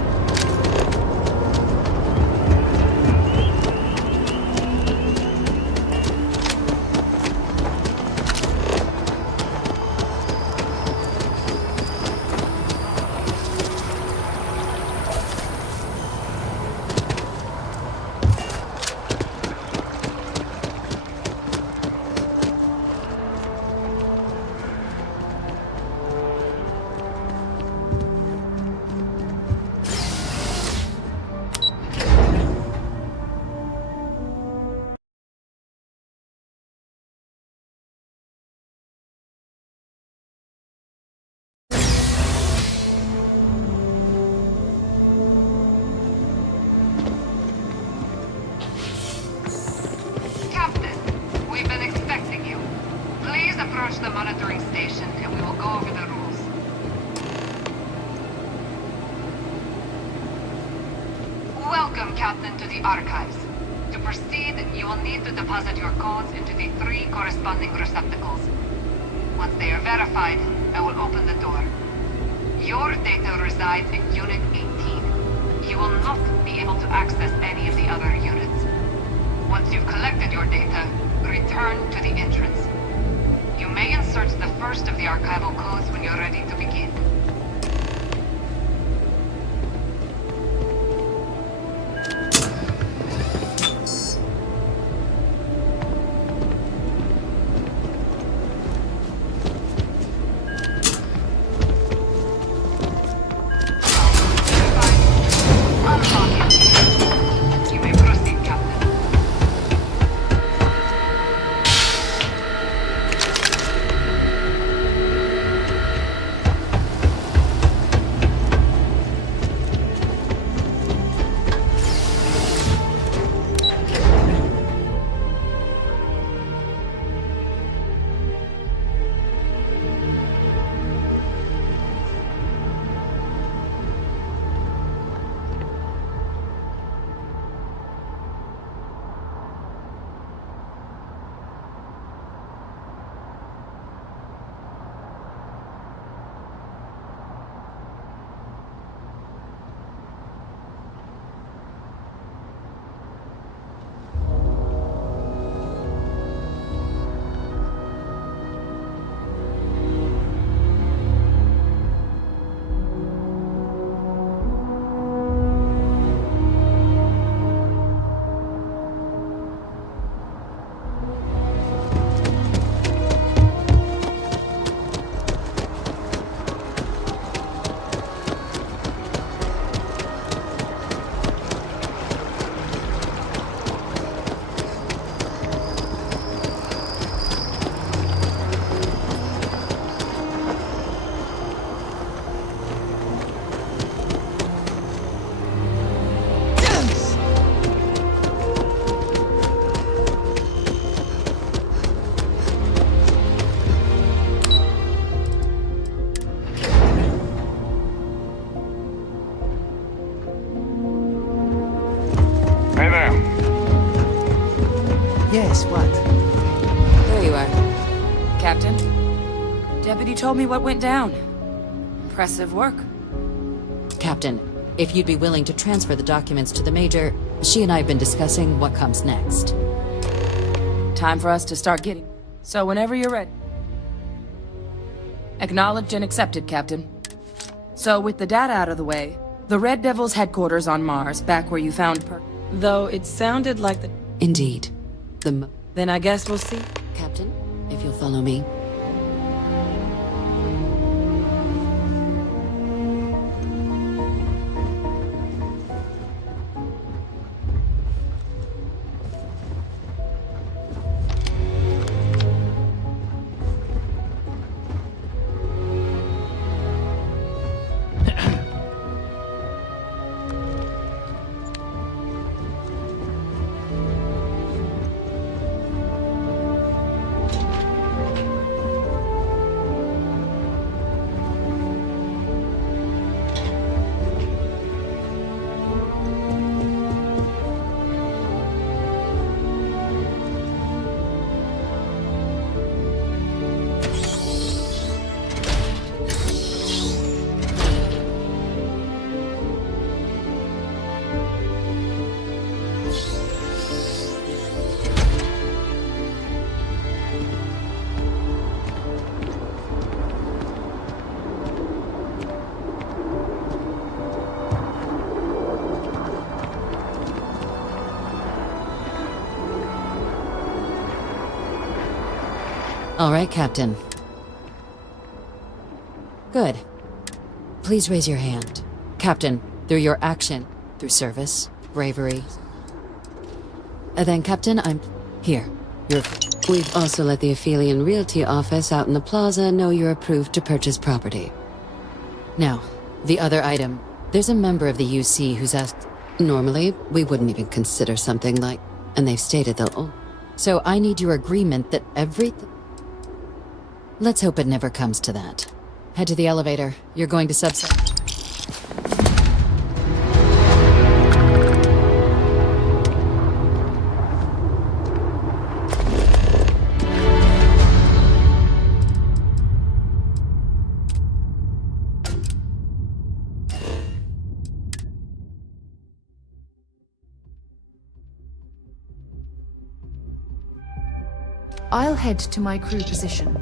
We've been expecting you. Please approach the monitoring station and we will go over the rules. Welcome, Captain, to the Archives. To proceed, you will need to deposit your codes into the 3 corresponding receptacles. Once they are verified, I will open the door. Your data resides in Unit 18. You will not be able to access any of the other units. Once you've collected your data, return to the entrance. You may insert the first of the archival codes when you're ready to begin. You may proceed, Captain. Hey there. Yes, what? There you are. Captain, Deputy told me what went down. Impressive work. Captain, if you'd be willing to transfer the documents to the Major, she and I have been discussing what comes next. Time for us to start getting. So whenever you're ready. Acknowledged and accepted, Captain. So with the data out of the way, the Red Devil's headquarters on Mars, back where you found Though it sounded like the... Indeed. Then I guess we'll see. Captain, if you'll follow me. All right, Captain. Good. Please raise your hand. Captain, through your action, through service, bravery. Then, Captain, I'm... Here. We've also let the Aphelion Realty office out in the plaza know you're approved to purchase property. Now, the other item. There's a member of the UC who's asked... Normally, we wouldn't even consider something like... And they've stated they'll... Oh. So I need your agreement that everything... Let's hope it never comes to that. Head to the elevator. You're going to subset... I'll head to my crew position.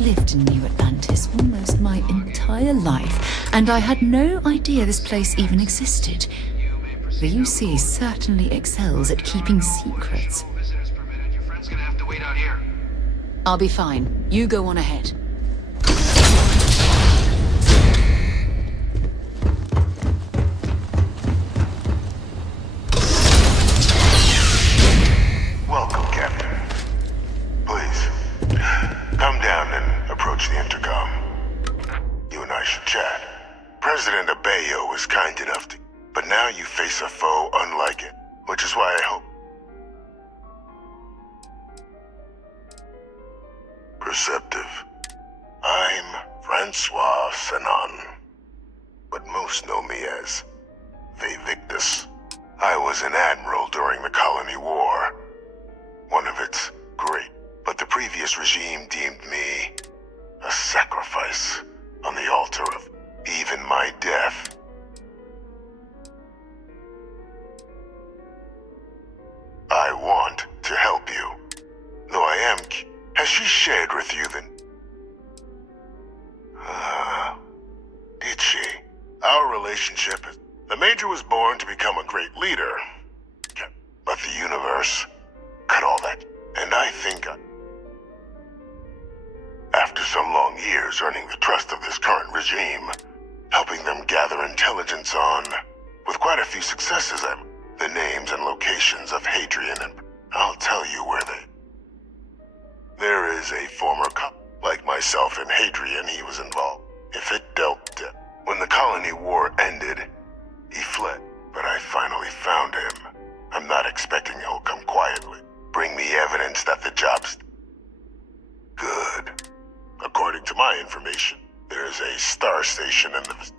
Lived in New Atlantis almost my entire life, and I had no idea this place even existed. The UC certainly excels at keeping secrets. I'll be fine. You go on ahead. Welcome, Captain. Please, come down and approach the intercom. You and I should chat. President Abeyo was kind enough to... But now you face a foe unlike it, which is why I hope... Perceptive. I'm Francois Sanon, but most know me as Vivictus. I was an admiral during the Colony War, one of its great, but the previous regime deemed me a sacrifice on the altar of even my death. I want to help you, though I am... Has she shared with you the... Did she? Our relationship is... The Major was born to become a great leader, but the universe cut all that, and I think... After some long years earning the trust of this current regime, helping them gather intelligence on... With quite a few successes, the names and locations of Hadrian, and I'll tell you where they... There is a former cop like myself and Hadrian. He was involved. If it dealt death. When the Colony War ended, he fled, but I finally found him. I'm not expecting he'll come quietly. Bring me evidence that the job's good. According to my information, there is a star station in the...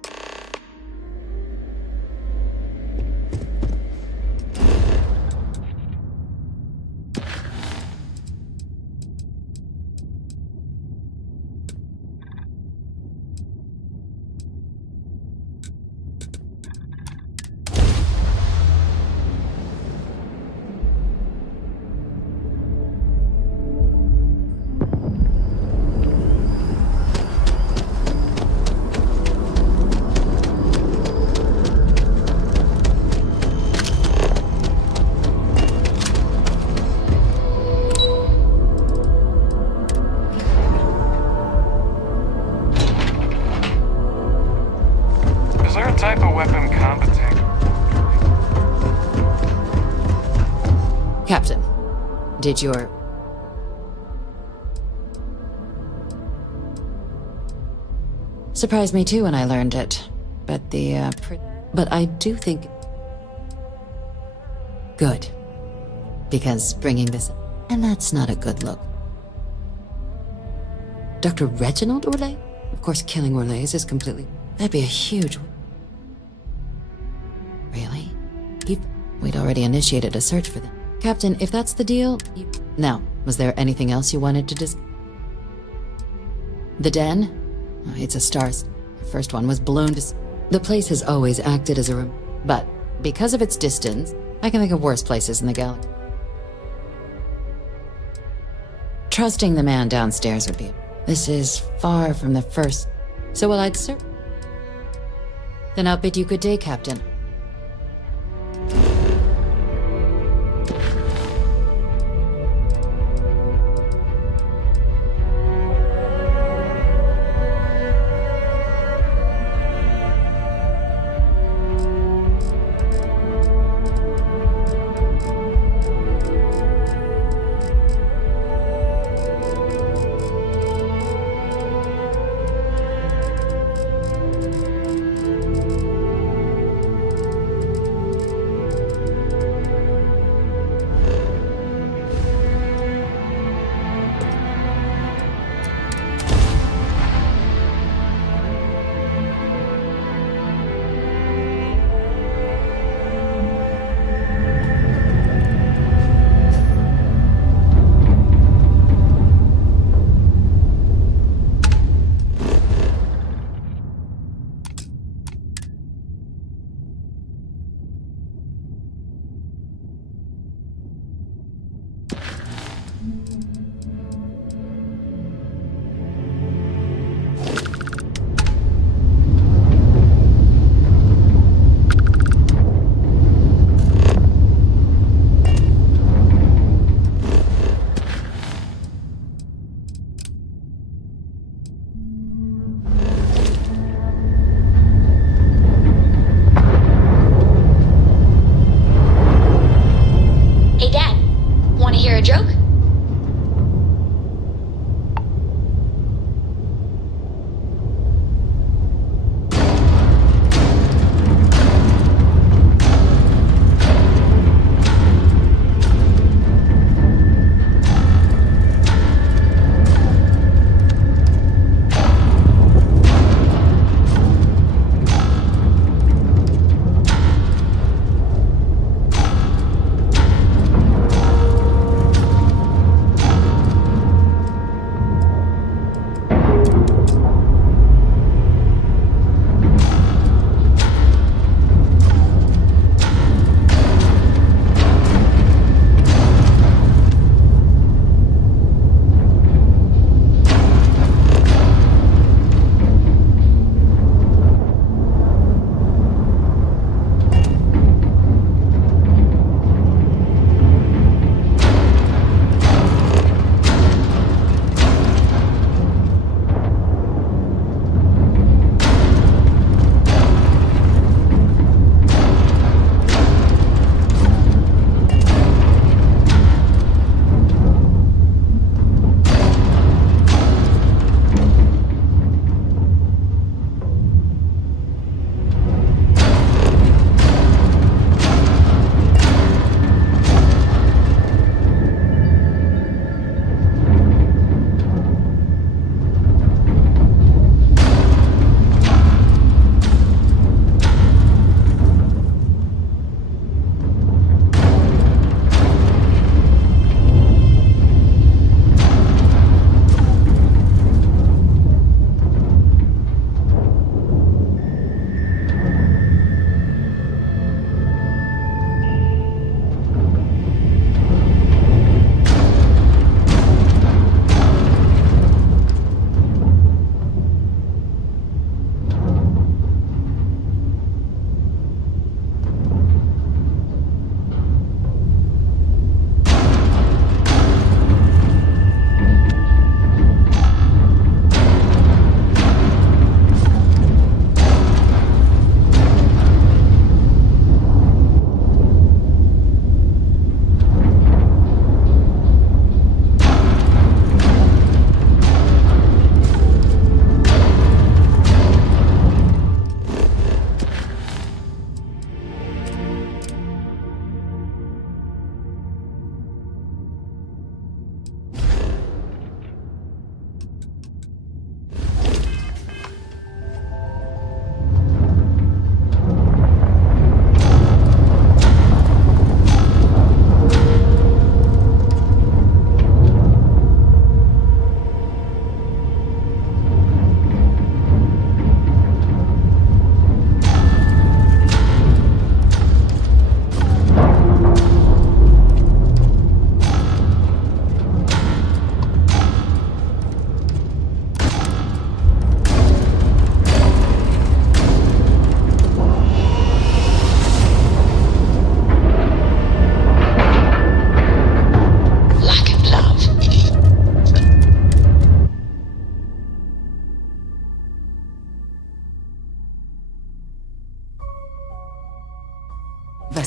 Captain, did your... Surprised me too when I learned it, but but I do think... Good. Because bringing this... And that's not a good look. Dr. Reginald Orlais? Of course, killing Orlais is completely... That'd be a huge... Really? We'd already initiated a search for them. Captain, if that's the deal... Now, was there anything else you wanted to discuss? The den? Oh, it's a star. The first one was blown to... The place has always acted as a room. But, because of its distance, I can think of worse places in the galaxy. Trusting the man downstairs would be... This is far from the first... So while I'd Then I'll bid you good day, Captain.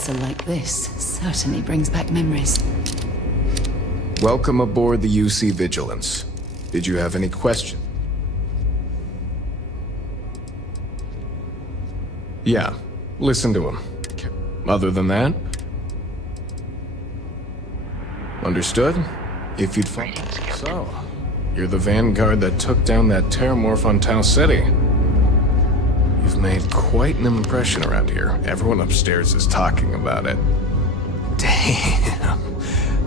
vessel like this certainly brings back memories. Welcome aboard the UC Vigilance. Did you have any questions? Yeah, listen to him. Other than that? Understood? If you'd find... So, you're the vanguard that took down that terramorph on Tau City. You've made quite an impression around here. Everyone upstairs is talking about it. Damn.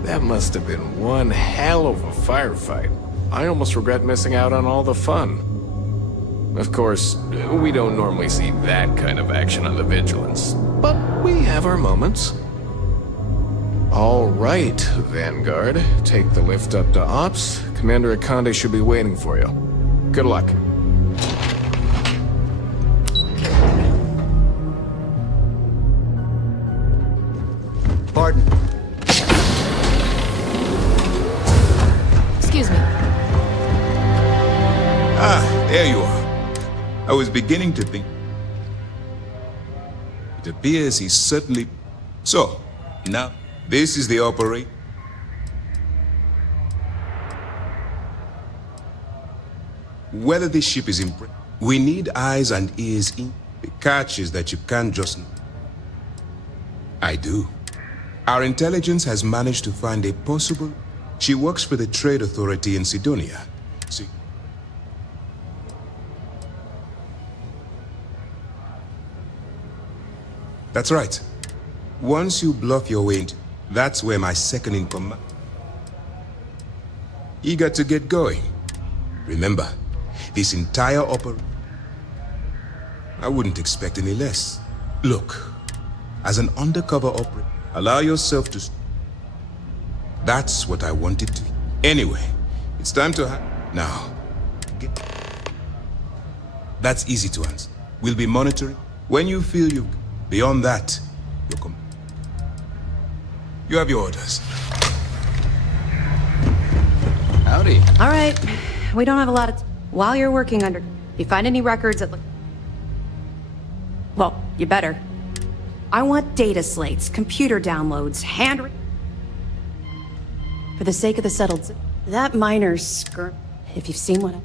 That must have been one hell of a firefight. I almost regret missing out on all the fun. Of course, we don't normally see that kind of action on the Vigilance, but we have our moments. All right, Vanguard. Take the lift up to Ops. Commander Akande should be waiting for you. Good luck. Pardon. Excuse me. Ah, there you are. I was beginning to think. It appears he's certainly... So, now, this is the operate. Whether this ship is we need eyes and ears in. The catch is that you can't just... I do. Our intelligence has managed to find a possible... She works for the Trade Authority in Sidonia. See? That's right. Once you bluff your way into... That's where my second in command... Eager to get going. Remember, this entire operation... I wouldn't expect any less. Look, as an undercover operator, allow yourself to... That's what I wanted to... Anyway, it's time to... Now, that's easy to answer. We'll be monitoring. When you feel you... Beyond that, you're You have your orders. Howdy. All right. We don't have a lot of... While you're working under... If you find any records that look... Well, you better. I want data slates, computer downloads, handwritten... For the sake of the settled... That miner's skirm... If you've seen what I...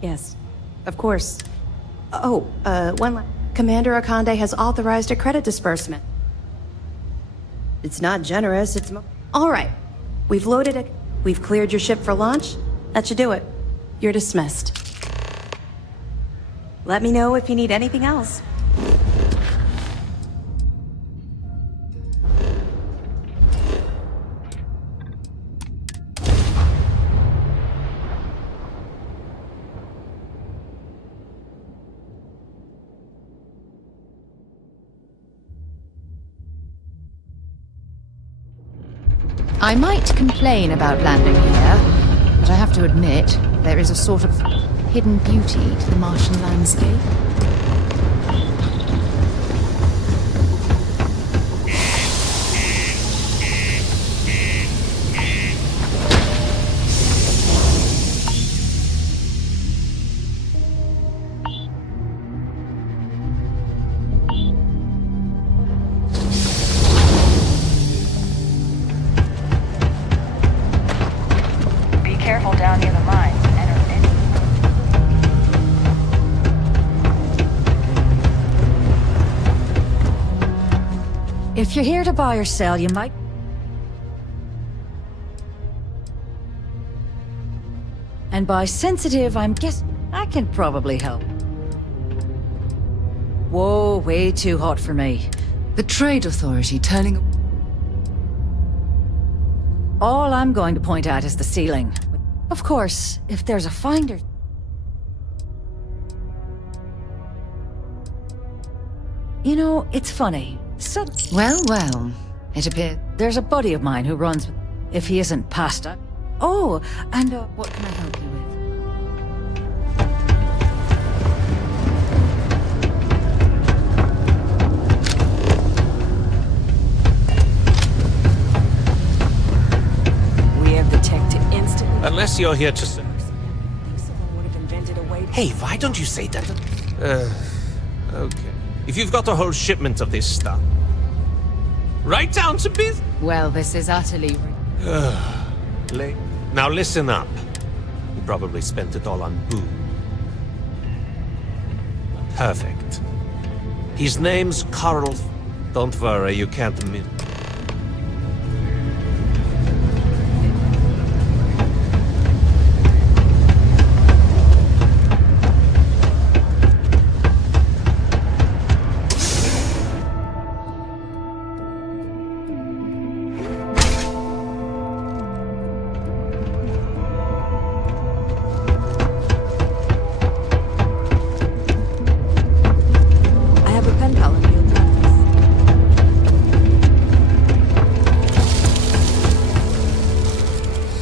Yes, of course. Oh, one last... Commander Akande has authorized a credit disbursement. It's not generous, it's... All right. We've loaded it. We've cleared your ship for launch. That should do it. You're dismissed. Let me know if you need anything else. I might complain about landing here, but I have to admit, there is a sort of hidden beauty to the Martian landscape. Careful down near the mines. If you're here to buy or sell, you might... And by sensitive, I'm guessing I can probably help. Whoa, way too hot for me. The Trade Authority turning... All I'm going to point out is the ceiling. Of course, if there's a finder... You know, it's funny. So... Well, it appears... There's a buddy of mine who runs... If he isn't past it... Oh, and what can I help you with? We have the tech to instantly... Unless you're here to... Someone would have invented a way... Hey, why don't you say that? Okay. If you've got a whole shipment of this stuff, Right down to business. Well, this is utterly... Late. Now listen up. You probably spent it all on booze. Perfect. His name's Carl. Don't worry, you can't miss.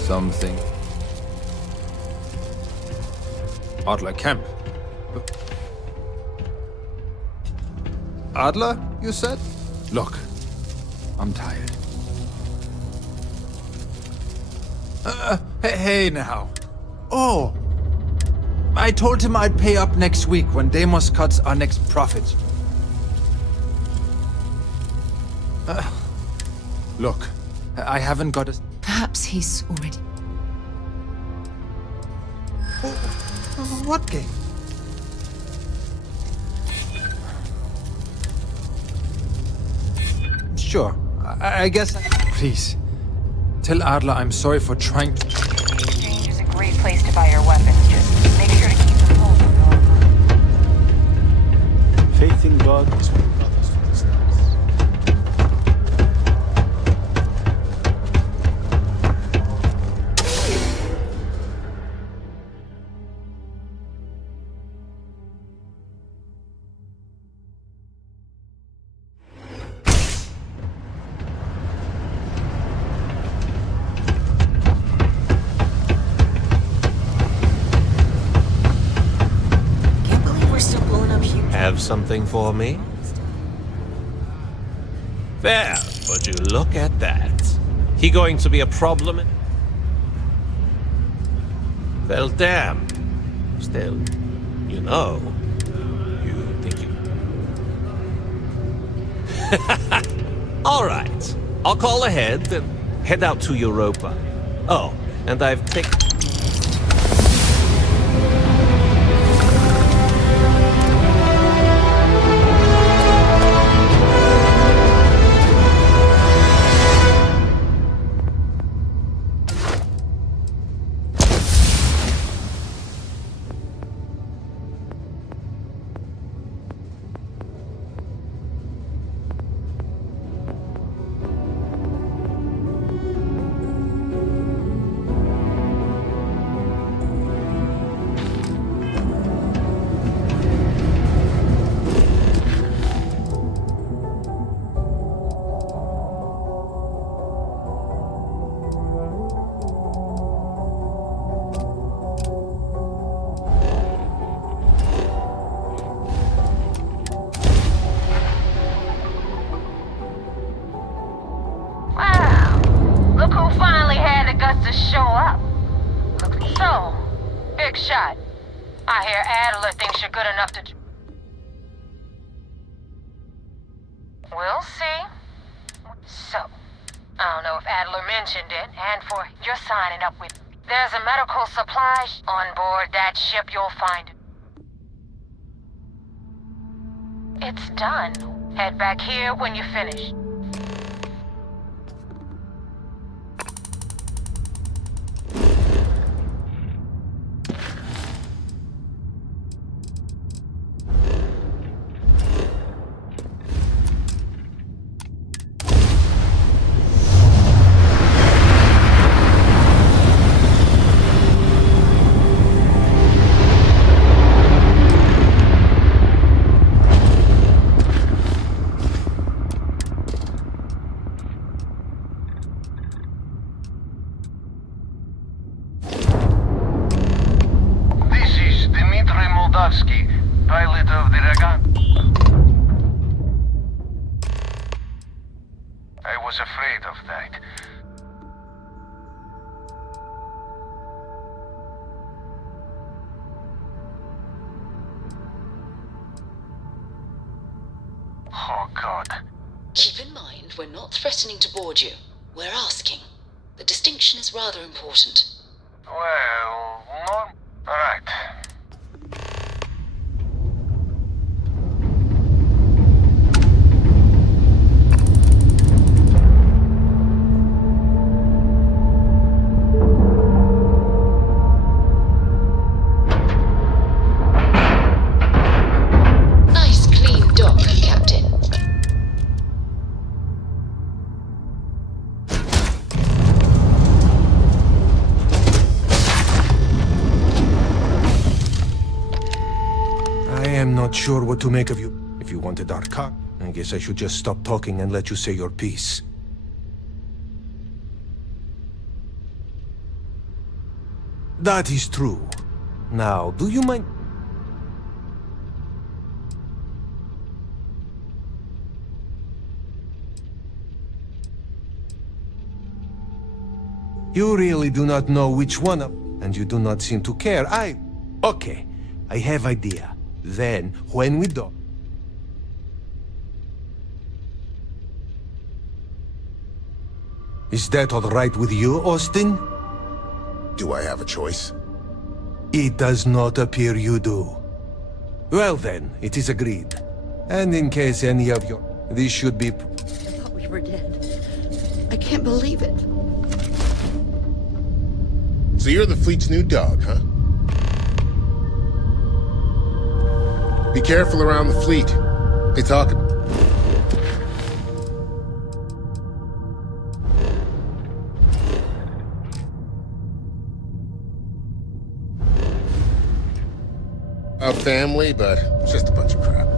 Something. Adler Camp. Adler, you said? Look, I'm tired. Hey now. Oh! I told him I'd pay up next week when Deimos cuts our next profit. Look, I haven't got a... Perhaps he's already... What game? Sure, I guess... Please, tell Adler I'm sorry for trying to... Exchange is a great place to buy your weapons. Just make sure to keep them whole. Faith in God is what brought us to this place. Have something for me? There, would you look at that? He going to be a problem? Well, damn. Still, you know, you think you... All right, I'll call ahead and head out to Europa. Oh, and I've taken... Look who finally had the guts to show up. So, big shot. I hear Adler thinks you're good enough to... We'll see. So, I don't know if Adler mentioned it, and for you're signing up with... There's a medical supply on board that ship, you'll find it. It's done. Head back here when you finish. Pilot of the Ragan. I was afraid of that. Oh, God. Keep in mind, we're not threatening to board you. We're asking. The distinction is rather important. Well, all right. Nice clean dock, Captain. I am not sure what to make of you. If you wanted our car, I guess I should just stop talking and let you say your piece. That is true. Now, do you mind... You really do not know which one of... and you do not seem to care. Okay, I have idea. Then, when we do... Is that all right with you, Austin? Do I have a choice? It does not appear you do. Well then, it is agreed. And in case any of you... This should be... I thought we were dead. I can't believe it. So you're the fleet's new dog, huh? Be careful around the fleet. They talk about... a family, but it's just a bunch of crap.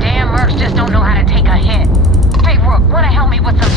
Damn mercs just don't know how to take a hit. Hey, Rook, wanna help me with some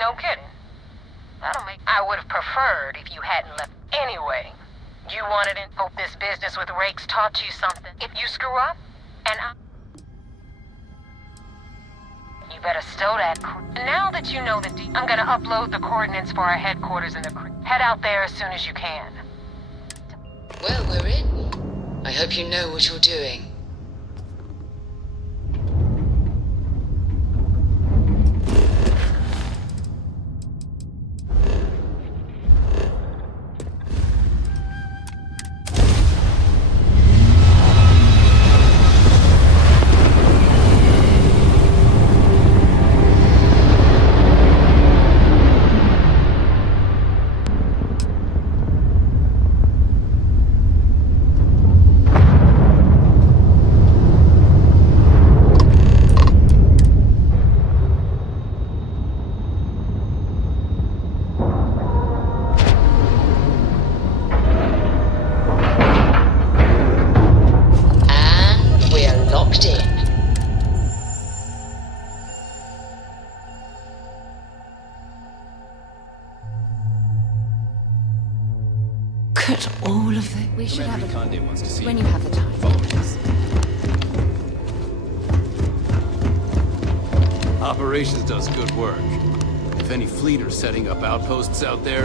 No kidding. That'll make... I would have preferred if you hadn't left anyway. You wanted to hope this business with rakes taught you something. If you screw up, you better stow that. Now that you know the I'm gonna upload the coordinates for our headquarters in the head out there as soon as you can. Well, we're in. I hope you know what you're doing. All of it. We should have Conde wants to see when you have the time. Operations does good work. If any fleet are setting up outposts out there,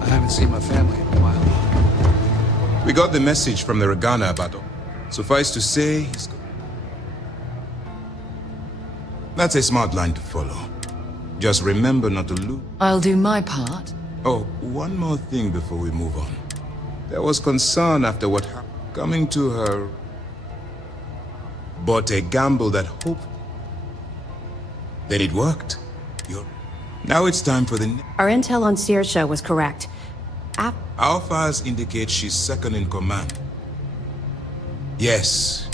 I haven't seen my family in a while. We got the message from the Regana battle. Suffice to say, he's gone. That's a smart line to follow. Just remember not to lose. I'll do my part. Oh, one more thing before we move on. There was concern after what happened. Coming to her, but a gamble that hoped. Then it worked. Now it's time for the... Our intel on Saoirse was correct. Our files indicate she's second in command. Yes,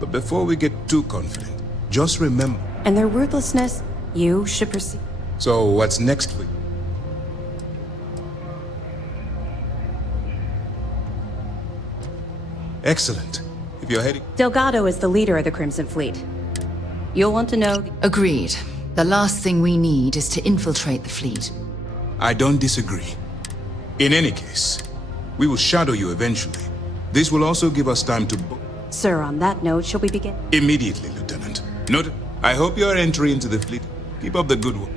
but before we get too confident, just remember... And their ruthlessness, you should proceed. So what's next for you? Excellent. If you're heading... Delgado is the leader of the Crimson Fleet. You'll want to know... Agreed. The last thing we need is to infiltrate the fleet. I don't disagree. In any case, we will shadow you eventually. This will also give us time to... Sir, on that note, shall we begin? Immediately, Lieutenant. Note, I hope your entry into the fleet. Keep up the good work.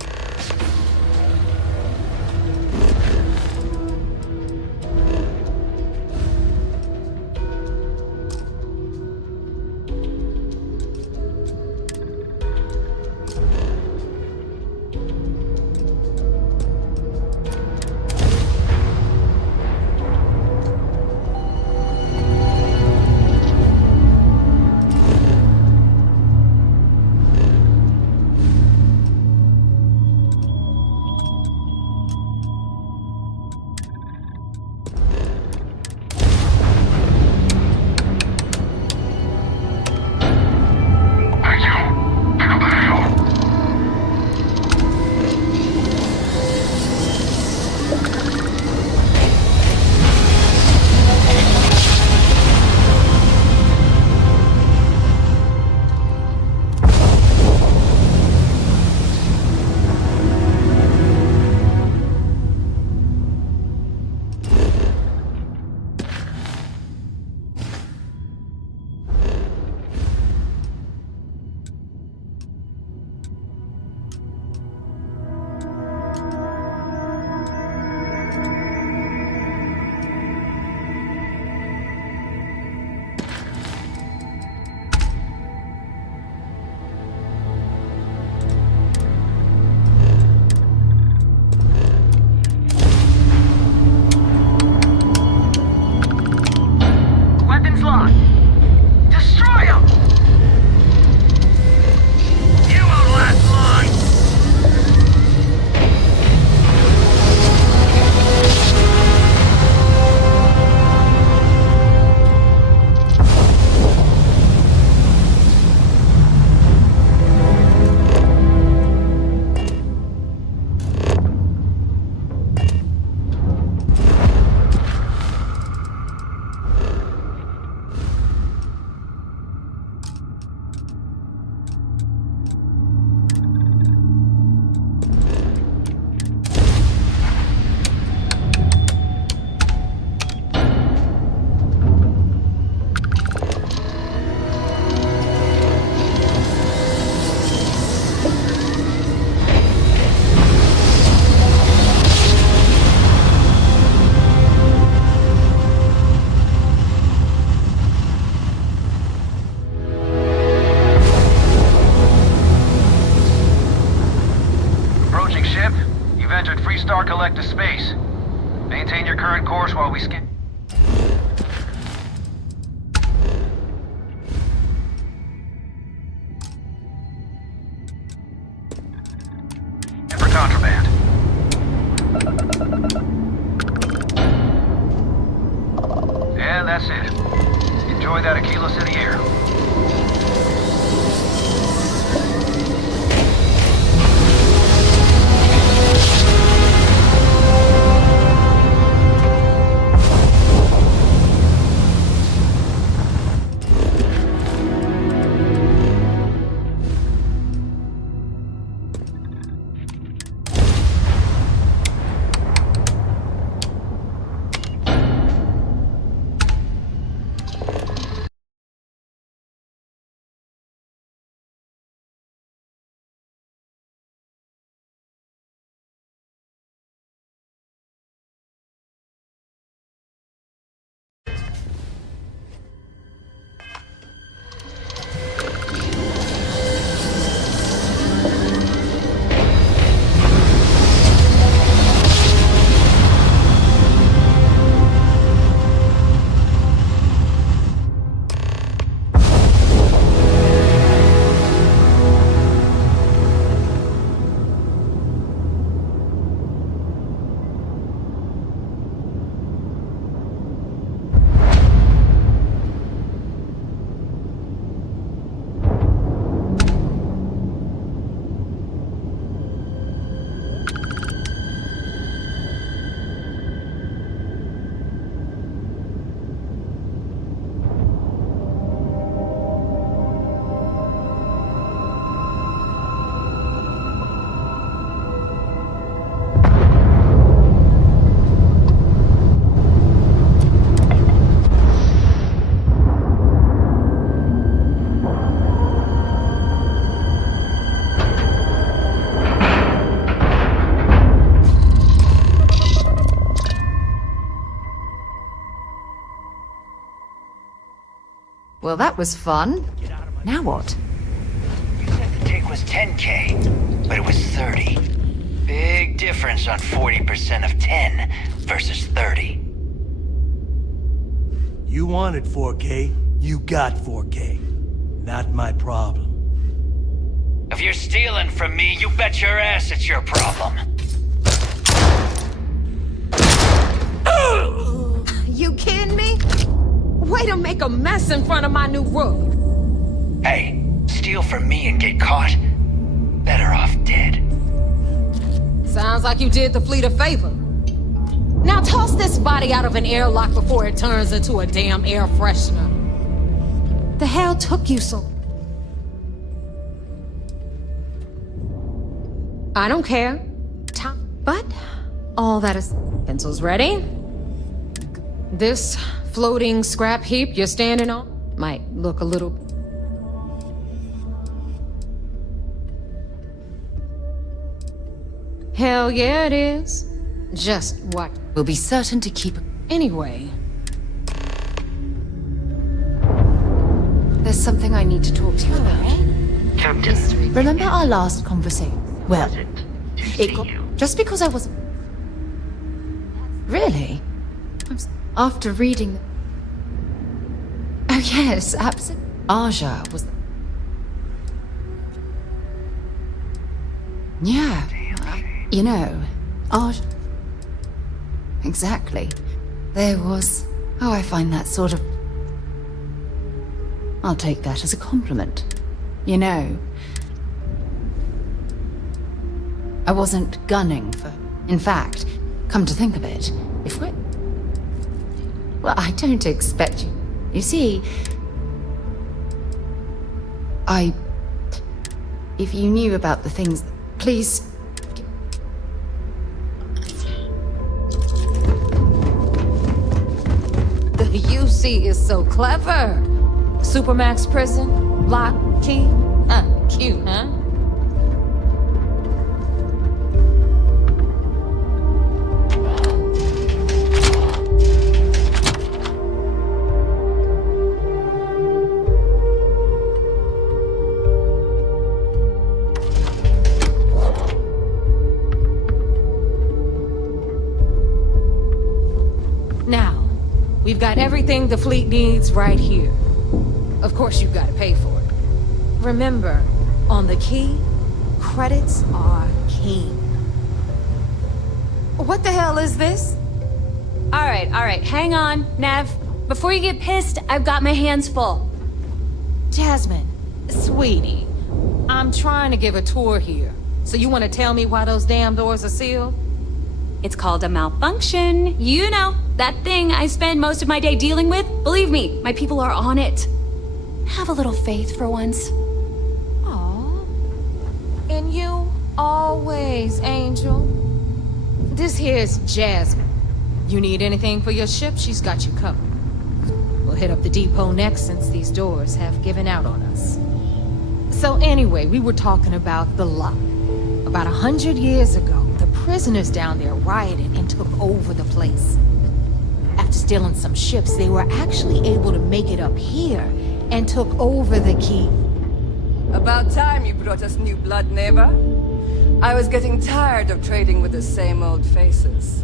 Maintain your current course while we scan. For contraband. And that's it. Enjoy that Aquila City air. Well, that was fun. Now what? You said the take was 10K, but it was 30. Big difference on 40% of 10 versus 30. You wanted 4K, you got 4K. Not my problem. If you're stealing from me, you bet your ass it's your problem. You kidding me? Way to make a mess in front of my new roof. Hey, steal from me and get caught? Better off dead. Sounds like you did the fleet a favor. Now toss this body out of an airlock before it turns into a damn air freshener. The hell took you so... I don't care. But all that is... Pencils ready? This floating scrap heap you're standing on might look a little... Hell yeah, it is. Just what? We'll be certain to keep... Anyway. There's something I need to talk to you about. Captain. Remember our last conversation? Well, it got... Just because I wasn't... Really? After reading... Oh yes, absolutely. Aja was... Yeah. You know, Aja... Exactly. There was... Oh, I find that sort of... I'll take that as a compliment. You know... I wasn't gunning for... In fact, come to think of it, if we're... Well, I don't expect you... You see... If you knew about the things... Please... The UC is so clever. Supermax prison, lock, key. Cute, huh? We've got everything the fleet needs right here. Of course, you've got to pay for it. Remember, on the key, credits are king. What the hell is this? All right, hang on, Nev. Before you get pissed, I've got my hands full. Jasmine, sweetie, I'm trying to give a tour here. So you want to tell me why those damn doors are sealed? It's called a malfunction. You know, that thing I spend most of my day dealing with. Believe me, my people are on it. Have a little faith for once. Aw. And you, always, Angel. This here's Jasmine. You need anything for your ship, she's got you covered. We'll hit up the depot next since these doors have given out on us. So anyway, we were talking about the lock. About 100 years ago, the prisoners down there rioted and took over the place. After stealing some ships, they were actually able to make it up here and took over the key. About time you brought us new blood, Neva. I was getting tired of trading with the same old faces.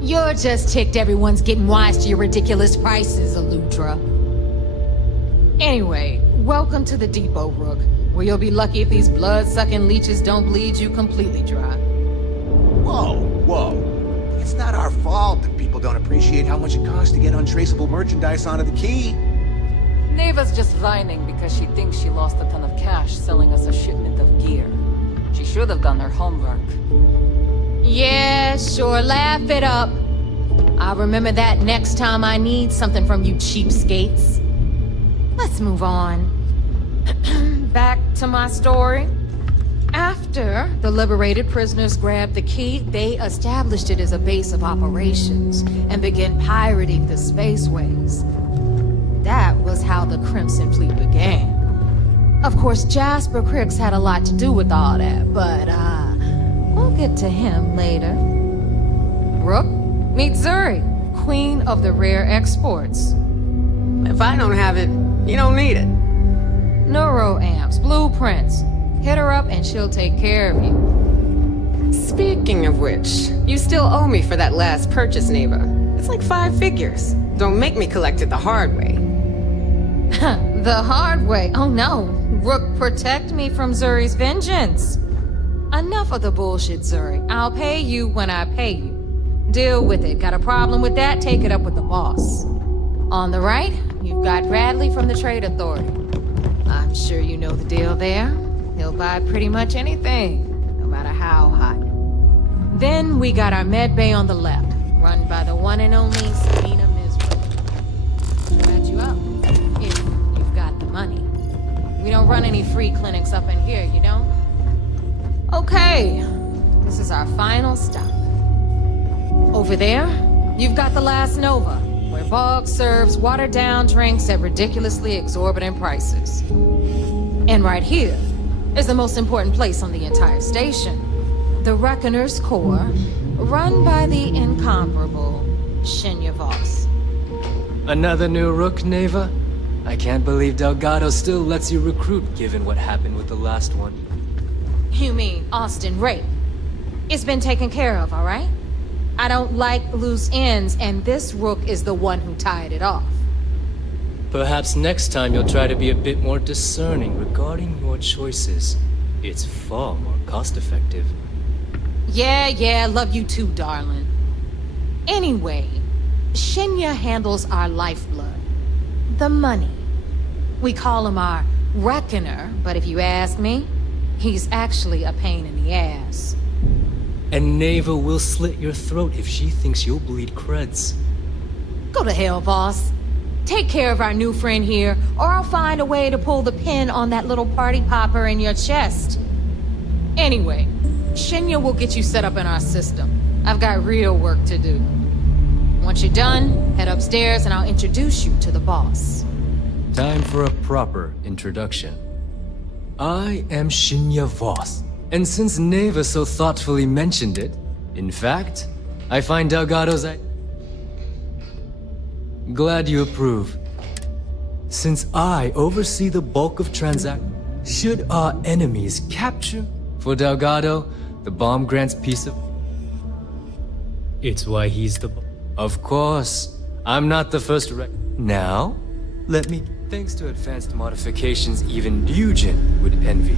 You're just ticked everyone's getting wise to your ridiculous prices, Aludra. Anyway, welcome to the depot, Rook, where you'll be lucky if these blood-sucking leeches don't bleed you completely dry. Whoa. It's not our fault that people don't appreciate how much it costs to get untraceable merchandise onto the key. Neva's just whining because she thinks she lost a ton of cash selling us a shipment of gear. She should have done her homework. Yeah, sure, laugh it up. I'll remember that next time I need something from you cheapskates. Let's move on. Back to my story. After the liberated prisoners grabbed the key, they established it as a base of operations and began pirating the spaceways. That was how the Crimson Fleet began. Of course, Jasper Cricks had a lot to do with all that, but, we'll get to him later. Rook, meet Zuri, queen of the rare exports. If I don't have it, you don't need it. Neuroamps, blueprints. Hit her up and she'll take care of you. Speaking of which, you still owe me for that last purchase, Neva. It's like 5 figures. Don't make me collect it the hard way. The hard way? Oh no. Rook, protect me from Zuri's vengeance. Enough of the bullshit, Zuri. I'll pay you when I pay you. Deal with it. Got a problem with that? Take it up with the boss. On the right, you've got Bradley from the Trade Authority. I'm sure you know the deal there. He'll buy pretty much anything, no matter how hot. Then we got our med bay on the left, run by the one and only Sabina Misra. Got you up, if you've got the money. We don't run any free clinics up in here, you know? Okay, this is our final stop. Over there, you've got the Last Nova, where Bog serves watered-down drinks at ridiculously exorbitant prices. And right here is the most important place on the entire station, the Reckoner's Core, run by the incomparable Shinya Voss. Another new Rook, Neva? I can't believe Delgado still lets you recruit, given what happened with the last one. You mean Austin Rape? It's been taken care of, all right? I don't like loose ends, and this Rook is the one who tied it off. Perhaps next time you'll try to be a bit more discerning regarding your choices. It's far more cost-effective. Yeah, love you too, darling. Anyway, Shinya handles our lifeblood. The money. We call him our Reckoner, but if you ask me, he's actually a pain in the ass. And Neva will slit your throat if she thinks you'll bleed creds. Go to hell, boss. Take care of our new friend here, or I'll find a way to pull the pin on that little party popper in your chest. Anyway, Shinya will get you set up in our system. I've got real work to do. Once you're done, head upstairs and I'll introduce you to the boss. Time for a proper introduction. I am Shinya Voss, and since Neva so thoughtfully mentioned it, in fact, I find Delgado's Glad you approve. Since I oversee the bulk of transactions, should our enemies capture, for Delgado, the bomb grants peace of... It's why he's the... Of course, I'm not the first Now, let me... Thanks to advanced modifications even Eugen would envy,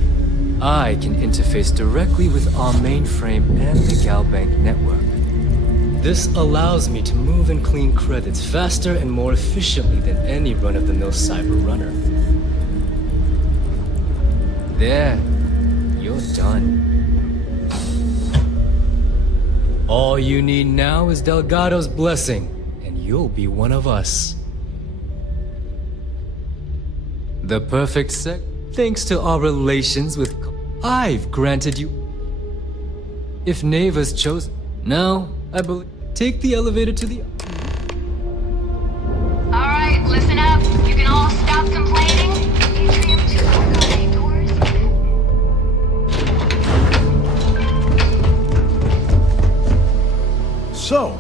I can interface directly with our mainframe and the Galbank network. This allows me to move and clean credits faster and more efficiently than any run-of-the-mill cyber runner. There, you're done. All you need now is Delgado's blessing, and you'll be one of us. The perfect sec. Thanks to our relations with... I've granted you... If Neva's chosen... Now, I believe... Take the elevator to the... Alright, listen up. You can all stop complaining. Atrium 209 doors. So,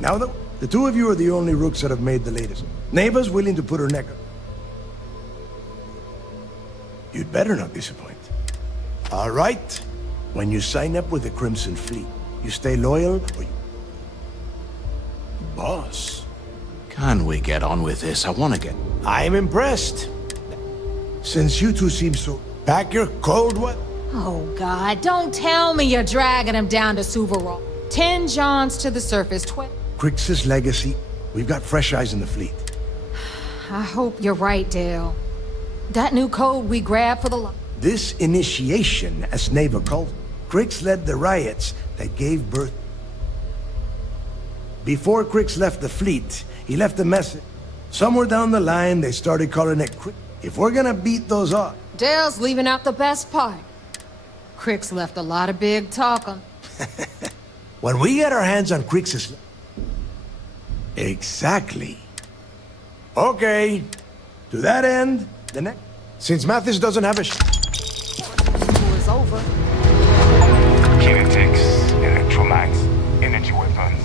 now that the two of you are the only rooks that have made the latest, Neva's willing to put her neck up. You'd better not disappoint. All right. When you sign up with the Crimson Fleet, you stay loyal or you... Boss. Can we get on with this? I want to get... I'm impressed. Since you two seem so... Pack your cold what? Oh, God, don't tell me you're dragging him down to Suvarol. 10 Johns to the surface, Crix's legacy. We've got fresh eyes in the fleet. I hope you're right, Dale. That new code we grabbed for the... This initiation, as Neva called it, Crix led the riots that gave birth... Before Crix left the fleet, he left a message. Somewhere down the line, they started calling it Crix. If we're gonna beat those odds... Dale's leaving out the best part. Crix left a lot of big talk on... When we get our hands on Crix's... Exactly. Okay. To that end, the next... Since Mathis doesn't have a is over. Kinetics, electromags, energy weapons.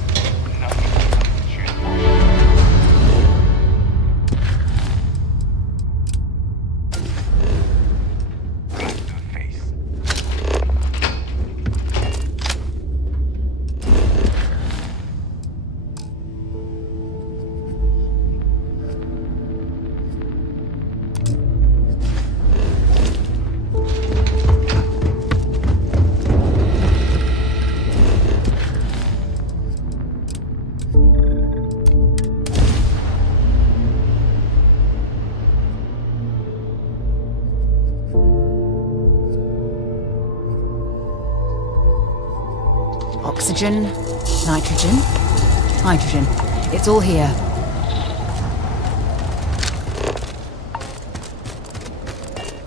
Oxygen, nitrogen, hydrogen. It's all here.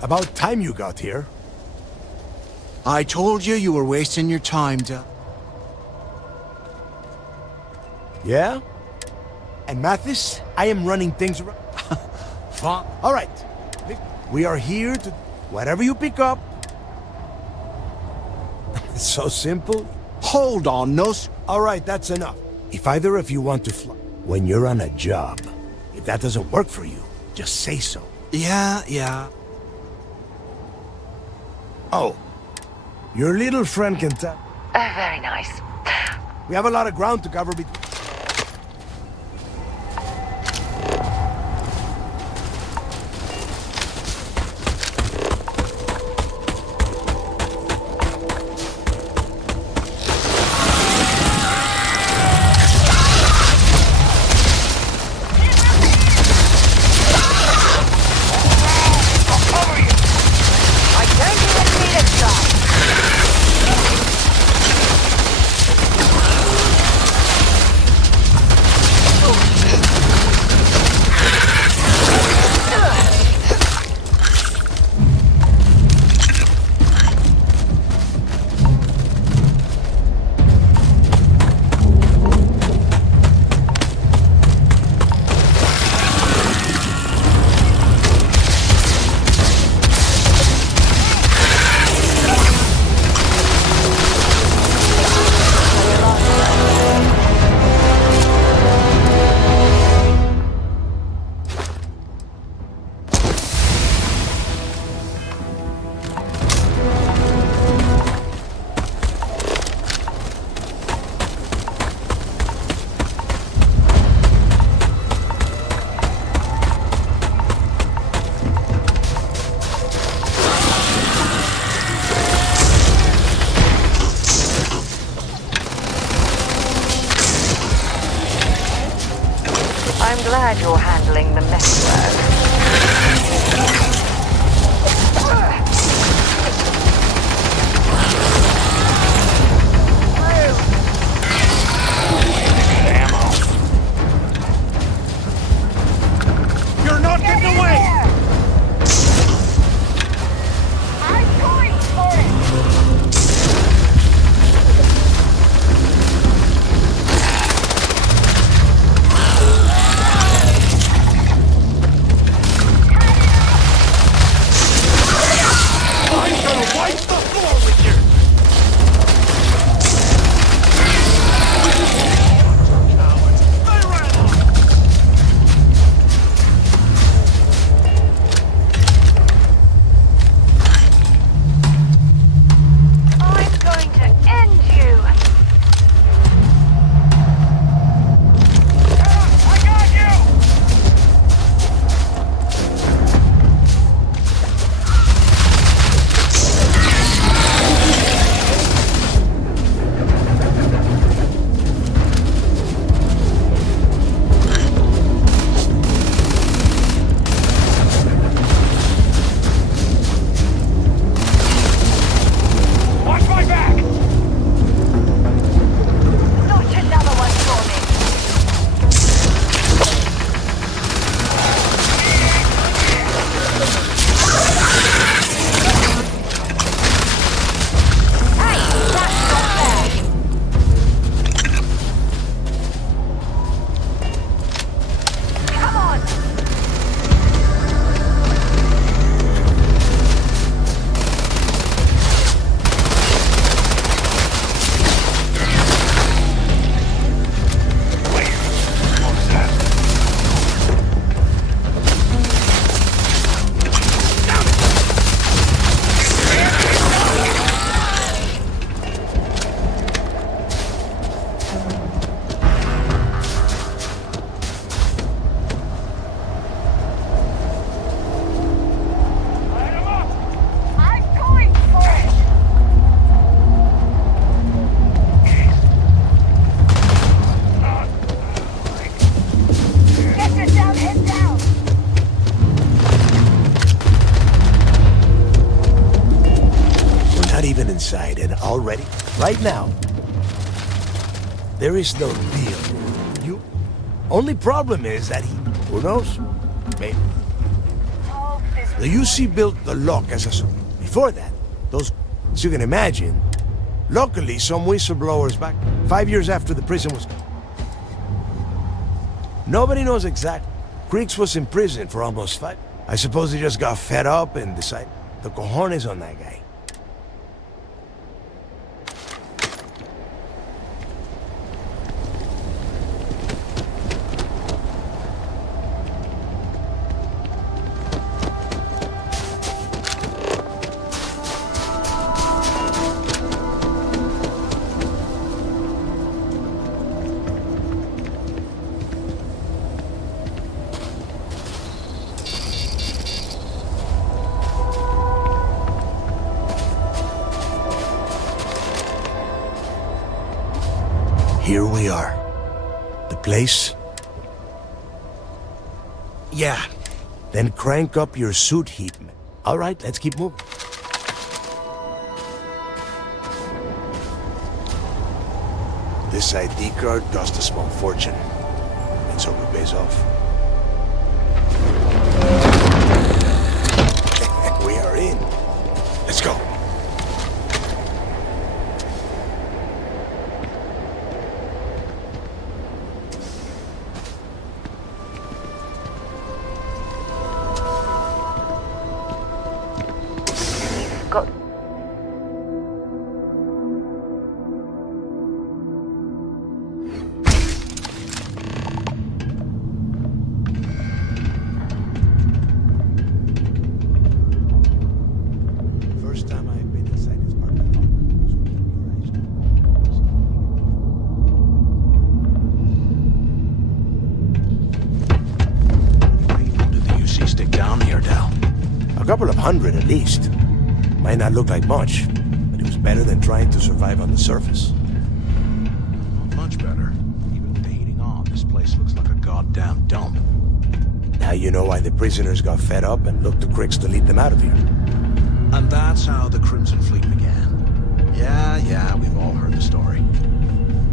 About time you got here. I told you you were wasting your time, Yeah? And Mathis, I am running things around. Fine. All right. We are here to... Whatever you pick up. It's so simple. Hold on, no... All right, that's enough. If either of you want to fly, when you're on a job, if that doesn't work for you, just say so. Yeah. Oh, your little friend can tell. Very nice. We have a lot of ground to cover between... glad you're handling the mess work. You're not getting away! I'm going for it! I'm gonna wipe the floor with you! They ran off! I'm going to end you! I got you! Watch my back! Notch another one for me! Hey, that's not fair! Come on! What was that? I'm going for it! Get it down, head down! We're not even inside, and already, right now, there is no deal. You. Only problem is that he. Who knows? Maybe. The UC built the lock as a. Before that, those. As you can imagine, luckily, some whistleblowers back 5 years after the prison was. Nobody knows exactly. Creeks was in prison for almost 5. I suppose he just got fed up and decided the cojones on that guy. Here we are. The place? Yeah. Then crank up your suit heat. All right, let's keep moving. This ID card cost a small fortune. Let's hope it pays off. We are in. Let's go. Got First time I've been inside this part of the locker. Did the UC stick down here, Dal? A couple of hundred at least. Might not look like much, but it was better than trying to survive on the surface. Not much better. Even with the heating on, this place looks like a god. goddamn dump. Now you know why the prisoners got fed up and looked to Cricks to lead them out of here. And that's how the Crimson Fleet began. Yeah, we've all heard the story.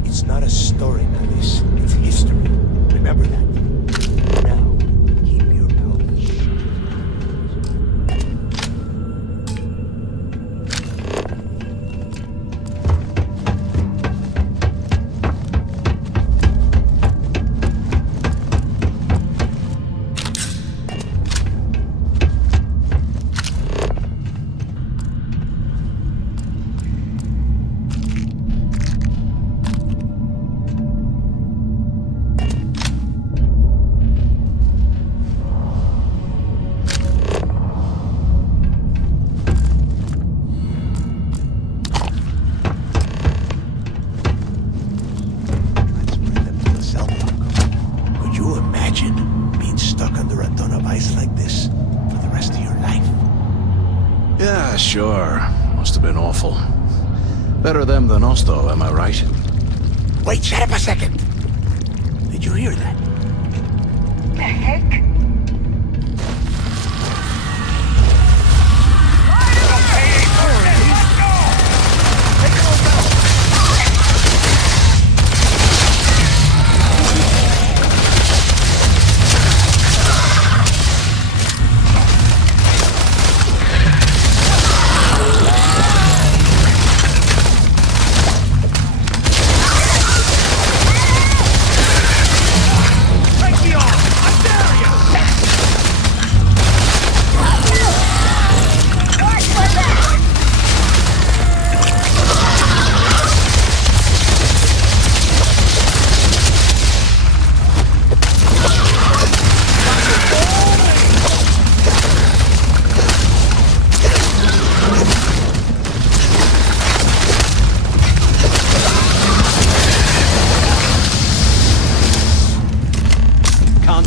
It's not a story, Mavis. It's history. Remember that. Now, keep your mouth shut. Yeah, sure. Must have been awful. Better them than us, though, am I right? Wait, shut up a second. Did you hear that? The heck?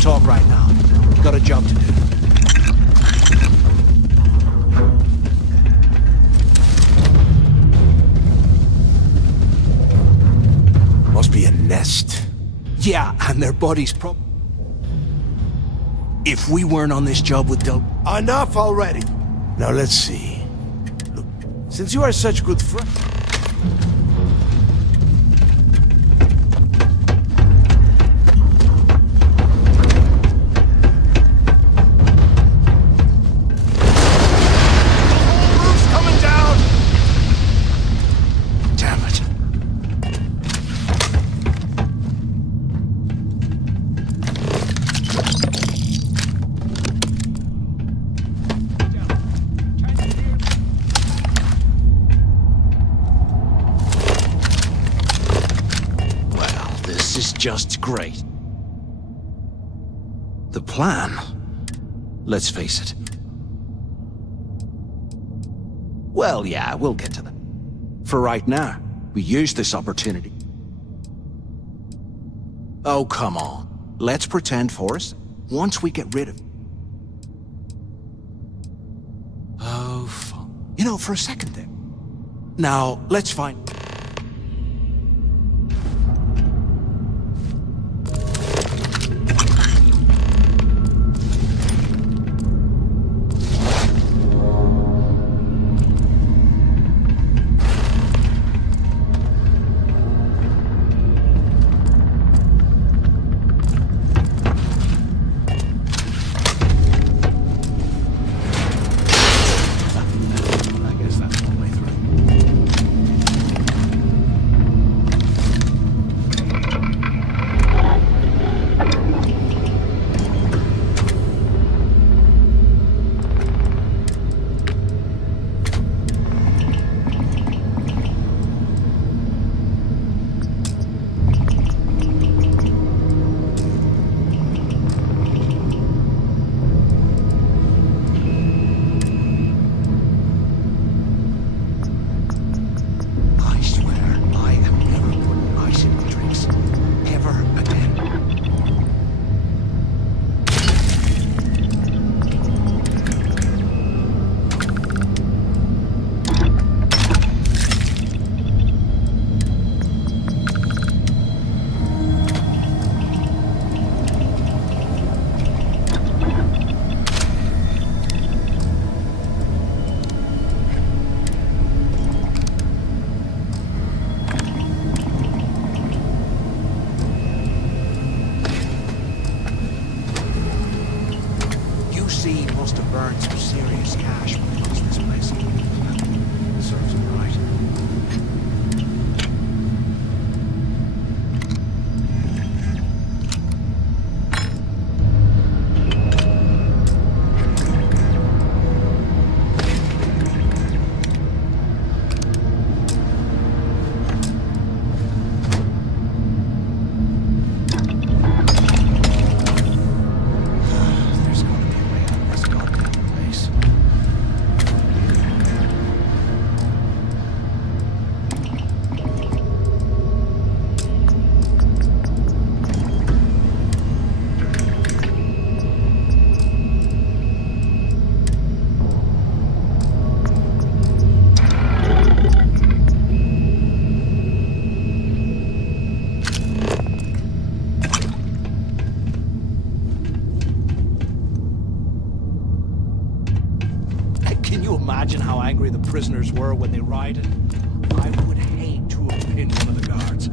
Talk right now. Got a job to do. Must be a nest. Yeah, and their bodies If we weren't on this job with Del... Enough already. Now let's see. Look, since you are such good friends... Just great. The plan? Let's face it. Well, yeah, we'll get to that. For right now, we use this opportunity. Oh, come on. Let's pretend for us. Once we get rid of... Oh, fun. You know, for a second there. Now, let's find... must have burned some serious cash when they lost this place. Serves him right. Imagine how angry the prisoners were when they rioted. I would hate to have been one of the guards.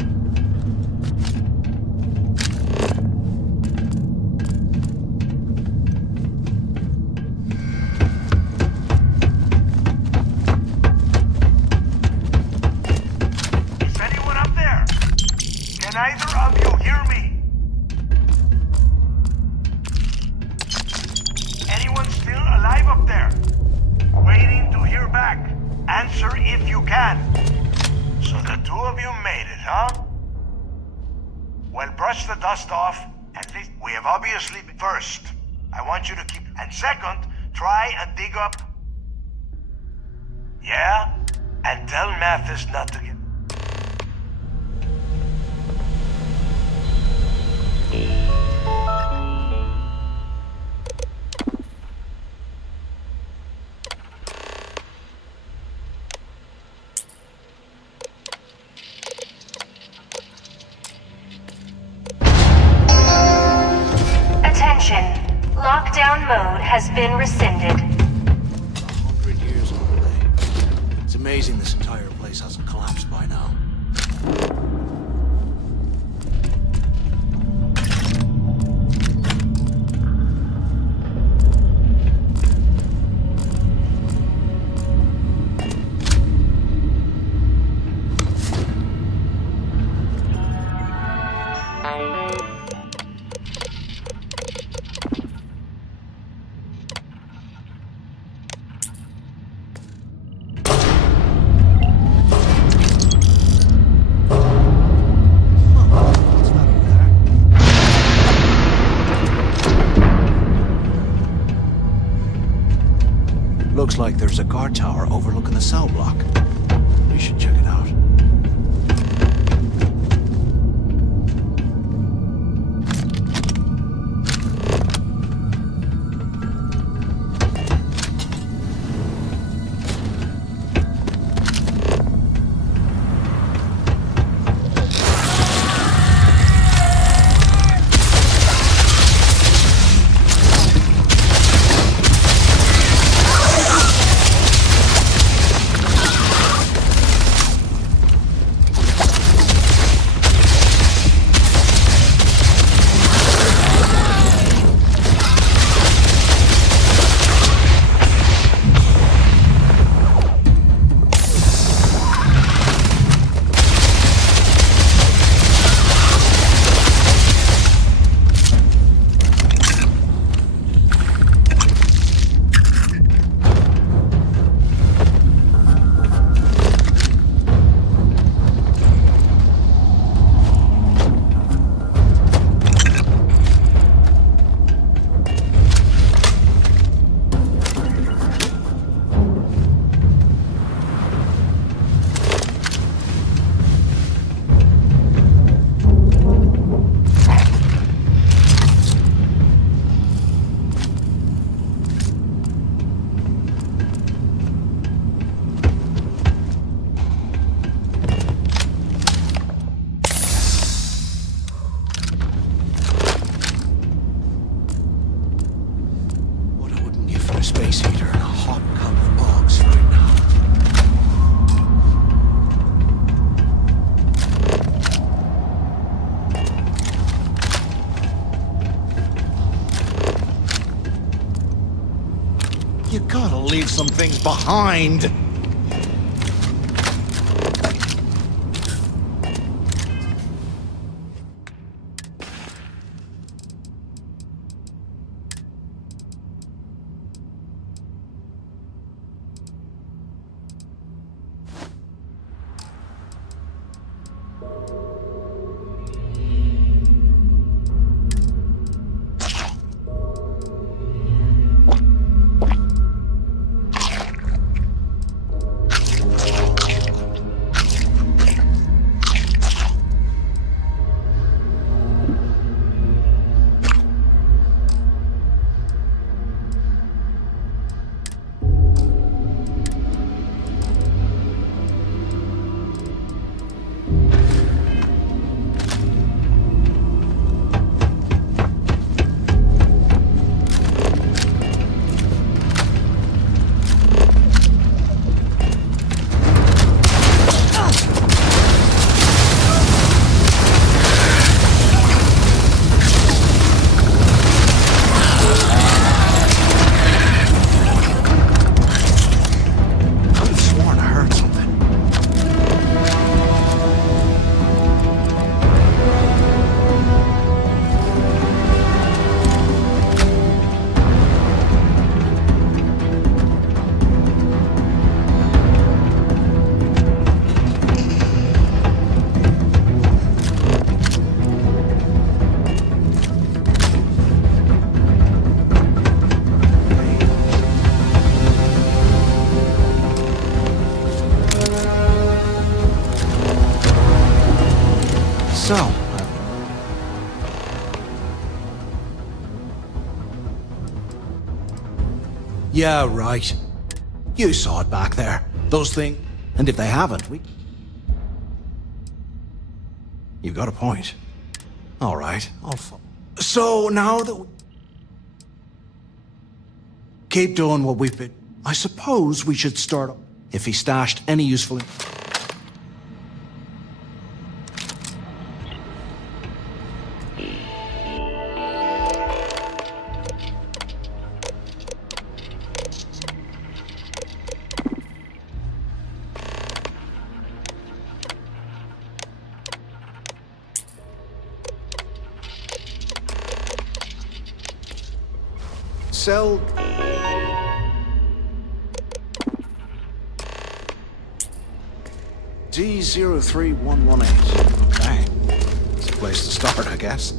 Is anyone up there? Can either of you hear me? Anyone still alive up there? Waiting to hear back. Answer if you can. So the two of you made it, huh? Well, brush the dust off. At least we have obviously been first. I want you to keep... And second, try and dig up... Yeah? And tell Mathis not to get... Lockdown mode has been rescinded. 100 years old, eh? It's amazing this entire place hasn't collapsed by now. Looks like there's a guard tower overlooking the cell block. We should check it out. Space heater and a hot cup of bugs right now. Gotta leave some things behind. So, yeah, right. You saw it back there. Those things. And if they haven't, You've got a point. All right, So now that keep doing what we've been, I suppose we should start up. If he stashed any useful. Cell D03118. Okay. It's a place to start, I guess.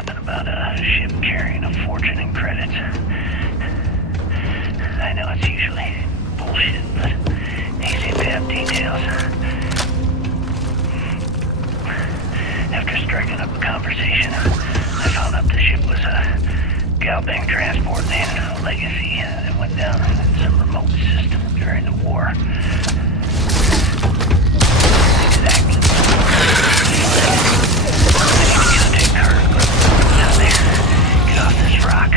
yapping about a ship carrying a fortune in credits. I know it's usually bullshit, but they seem to have details. After striking up a conversation, I found out the ship was a Galbang transport named Legacy that went down in some remote system during the war. Exactly. I need to contact Carter. Now they get off this rock.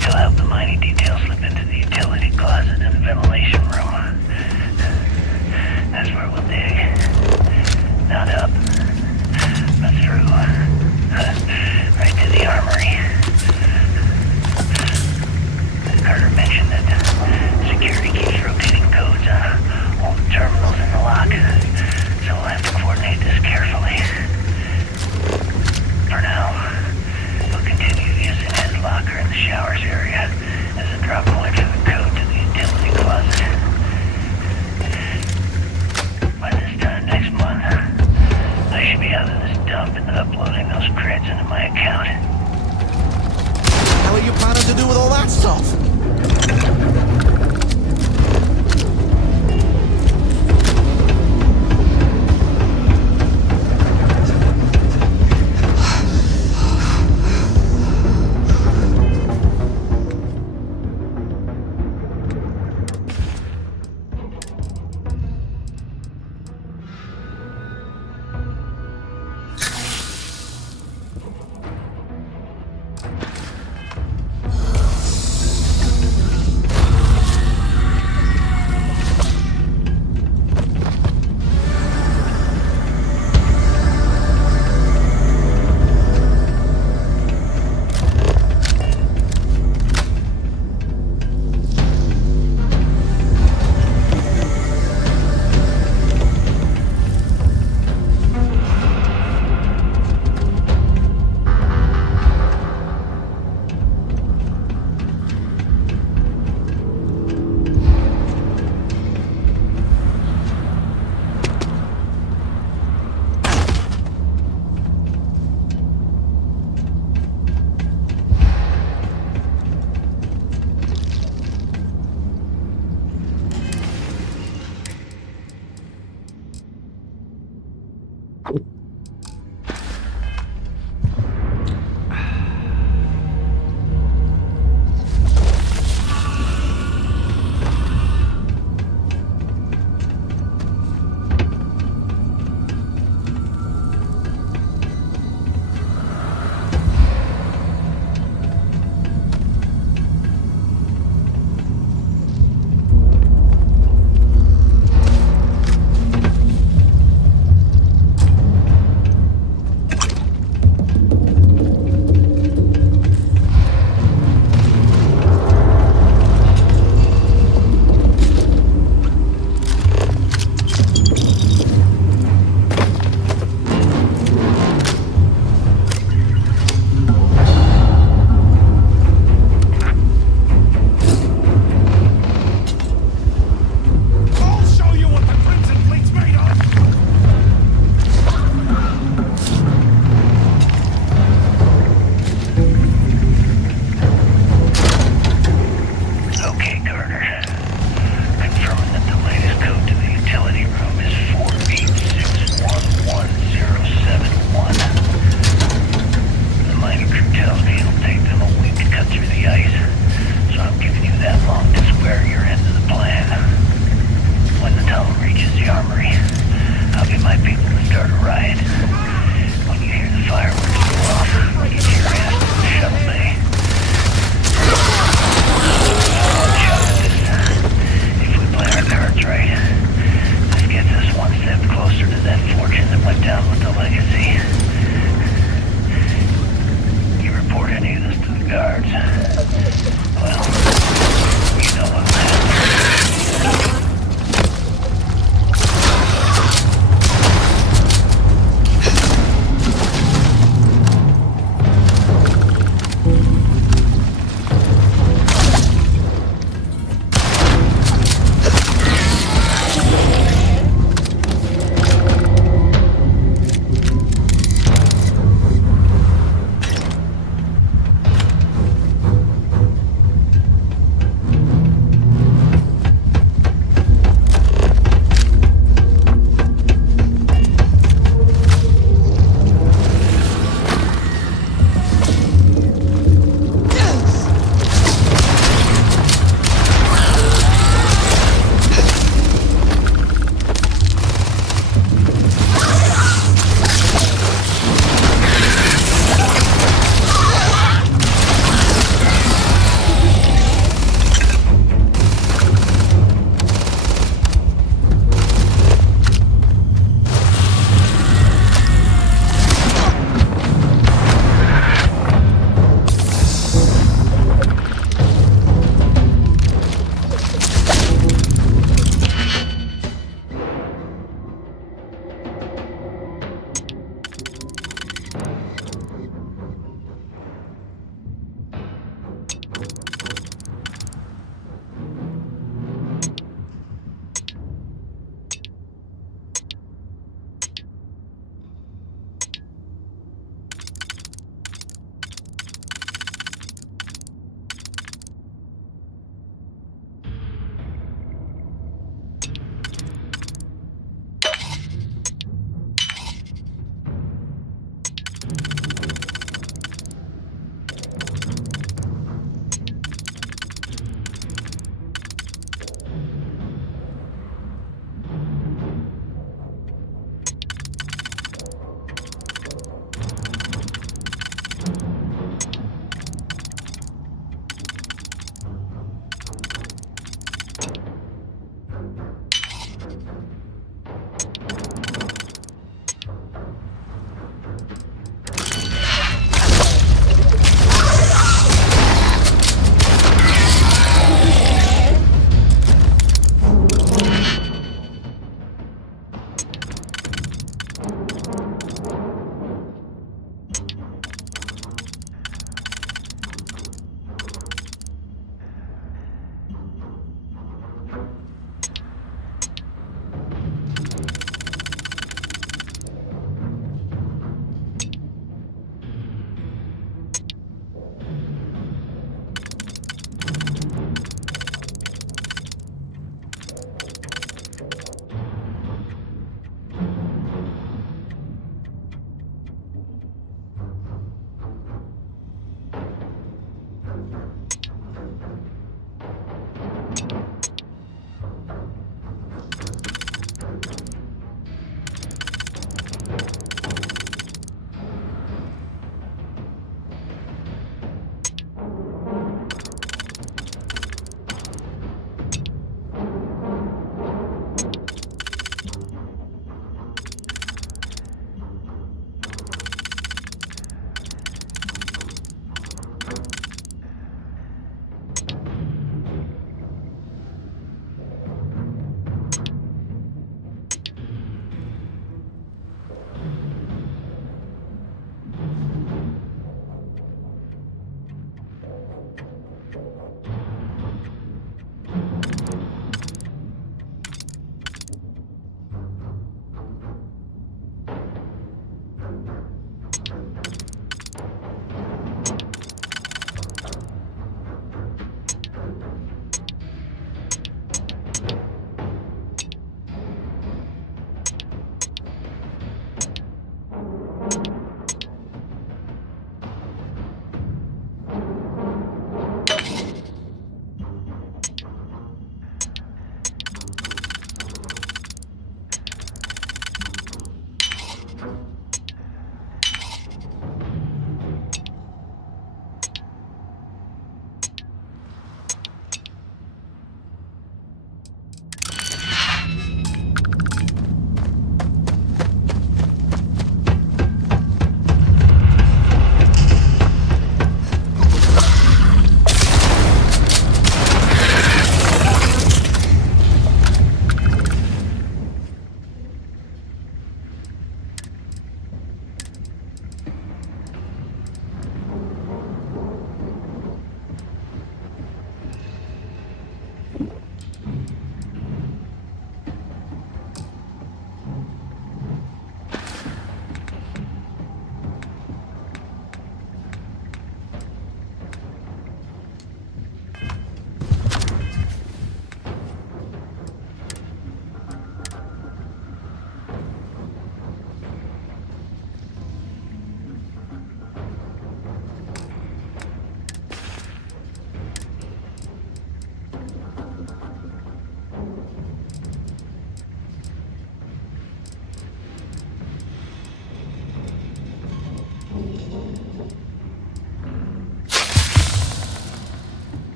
He'll help the mining details slip into the utility closet in the ventilation room. That's where we'll dig. Not up, but through. Right to the armory. Carter mentioned that security keeps rotating codes on all the terminals in the lock, so we'll have to coordinate this carefully. For now, we'll continue using his locker in the showers area as a drop point for the code to the utility closet. By this time next month, I should be out of this dump and uploading those creds into my account. What the hell are you planning to do with all that stuff?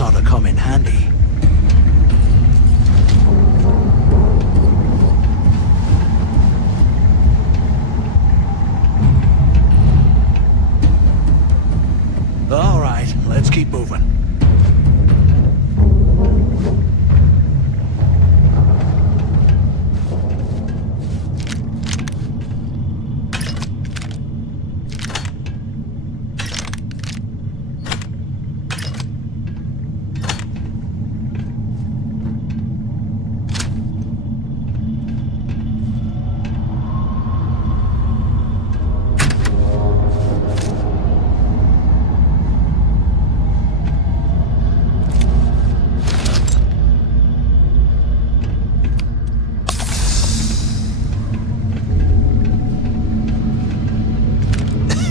This ought to come in handy. All right, let's keep moving.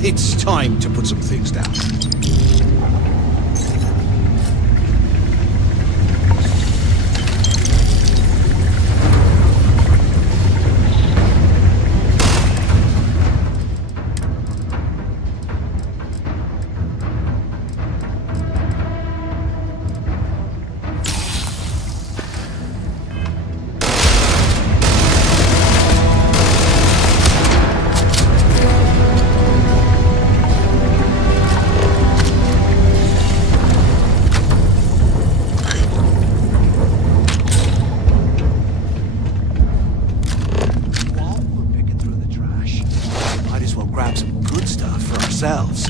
It's time to put some things down. Ourselves.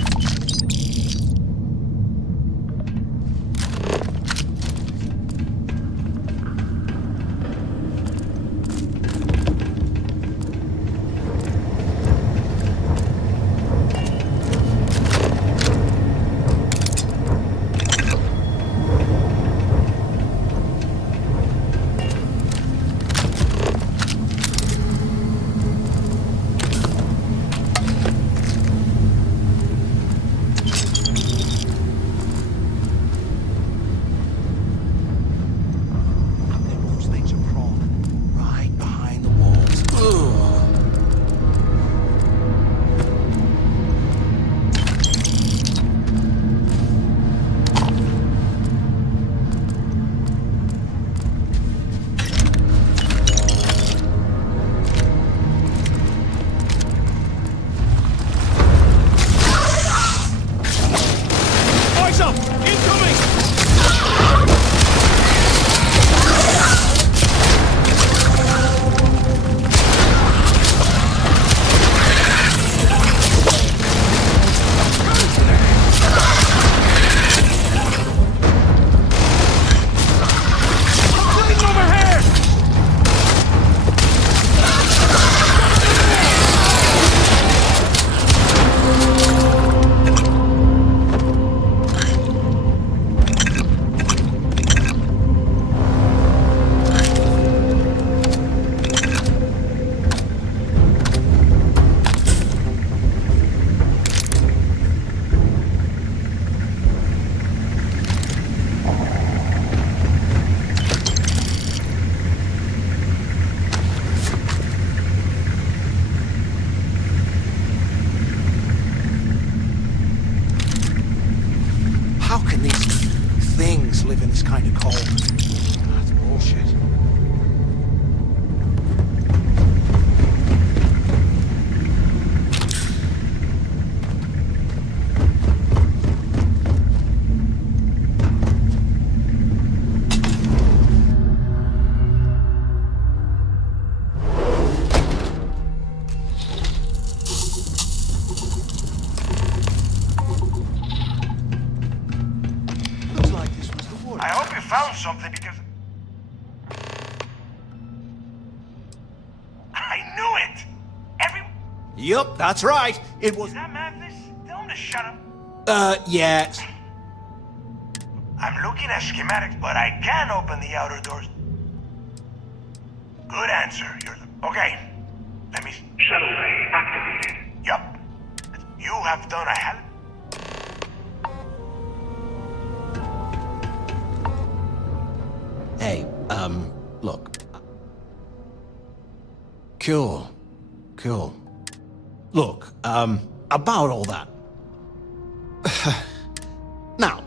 How can these things live in this kind of cold? That's bullshit. Found something because I knew it. Yup, that's right. It was. Is that Mathis? Tell him to shut up. Yeah. I'm looking at schematics, but I can open the outer doors. Good answer. Okay. Let me. Shuttle bay activated. Yup. You have done a hell. Hey, look. Cool. Look, about all that. Now,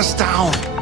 us down.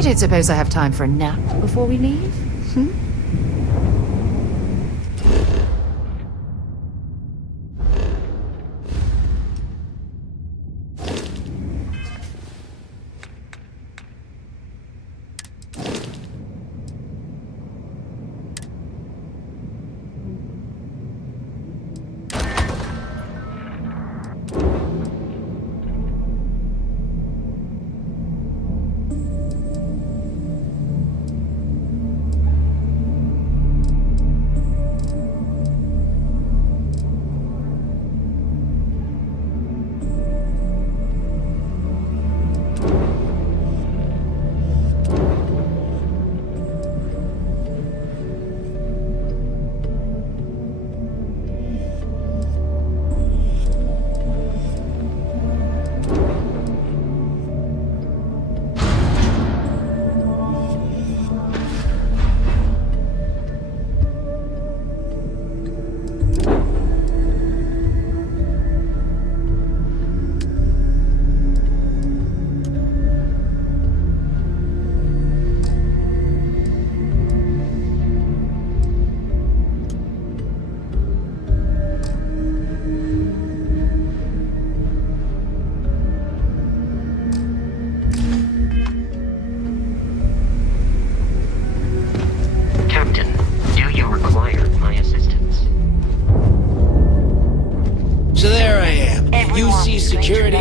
I don't suppose I have time for a nap before we leave?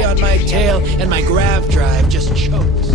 on my tail and my grav drive just chokes.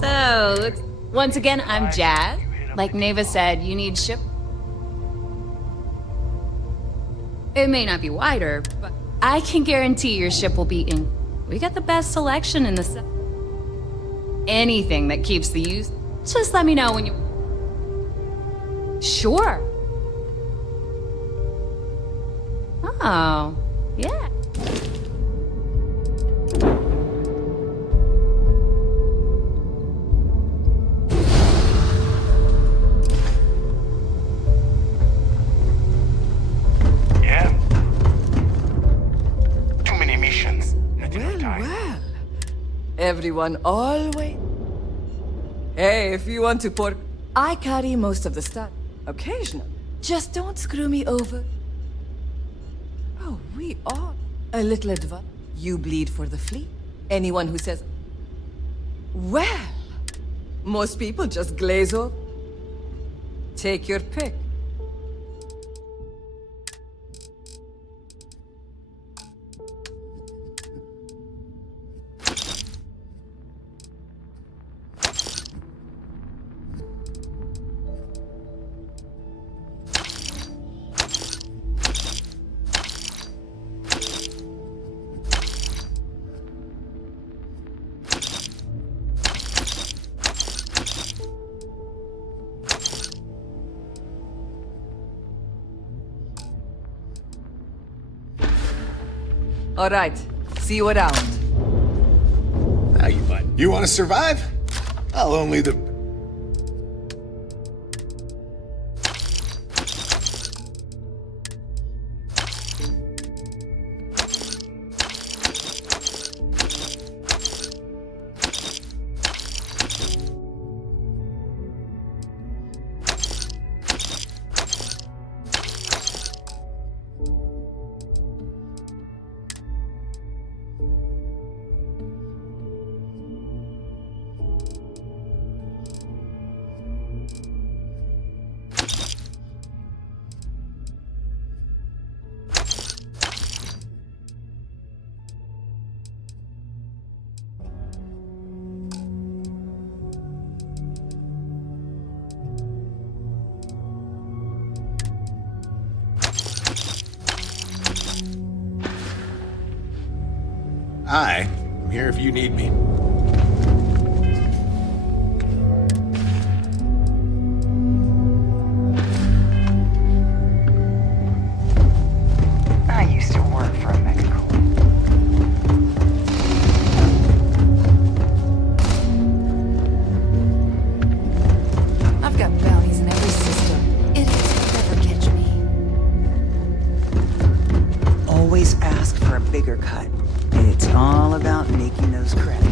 So, once again, I'm Jazz. Like Neva said, you need ship. It may not be wider, but I can guarantee your ship will be in. We got the best selection in the set. Anything that keeps the use, just let me know when you. Sure. Oh, yeah. Everyone always... Hey, if you want to pork... I carry most of the stuff. Occasionally. Just don't screw me over. Oh, we are. A little advice. You bleed for the fleet. Anyone who says... Well... Most people just glaze over. Take your pick. All right. See you around. How you bud? You want to survive? I'll only the... Hi, I'm here if you need me. I used to work for a medical. I've got bounties in every system. Idiots will never catch me. Always ask for a bigger cut. It's all about making those credits.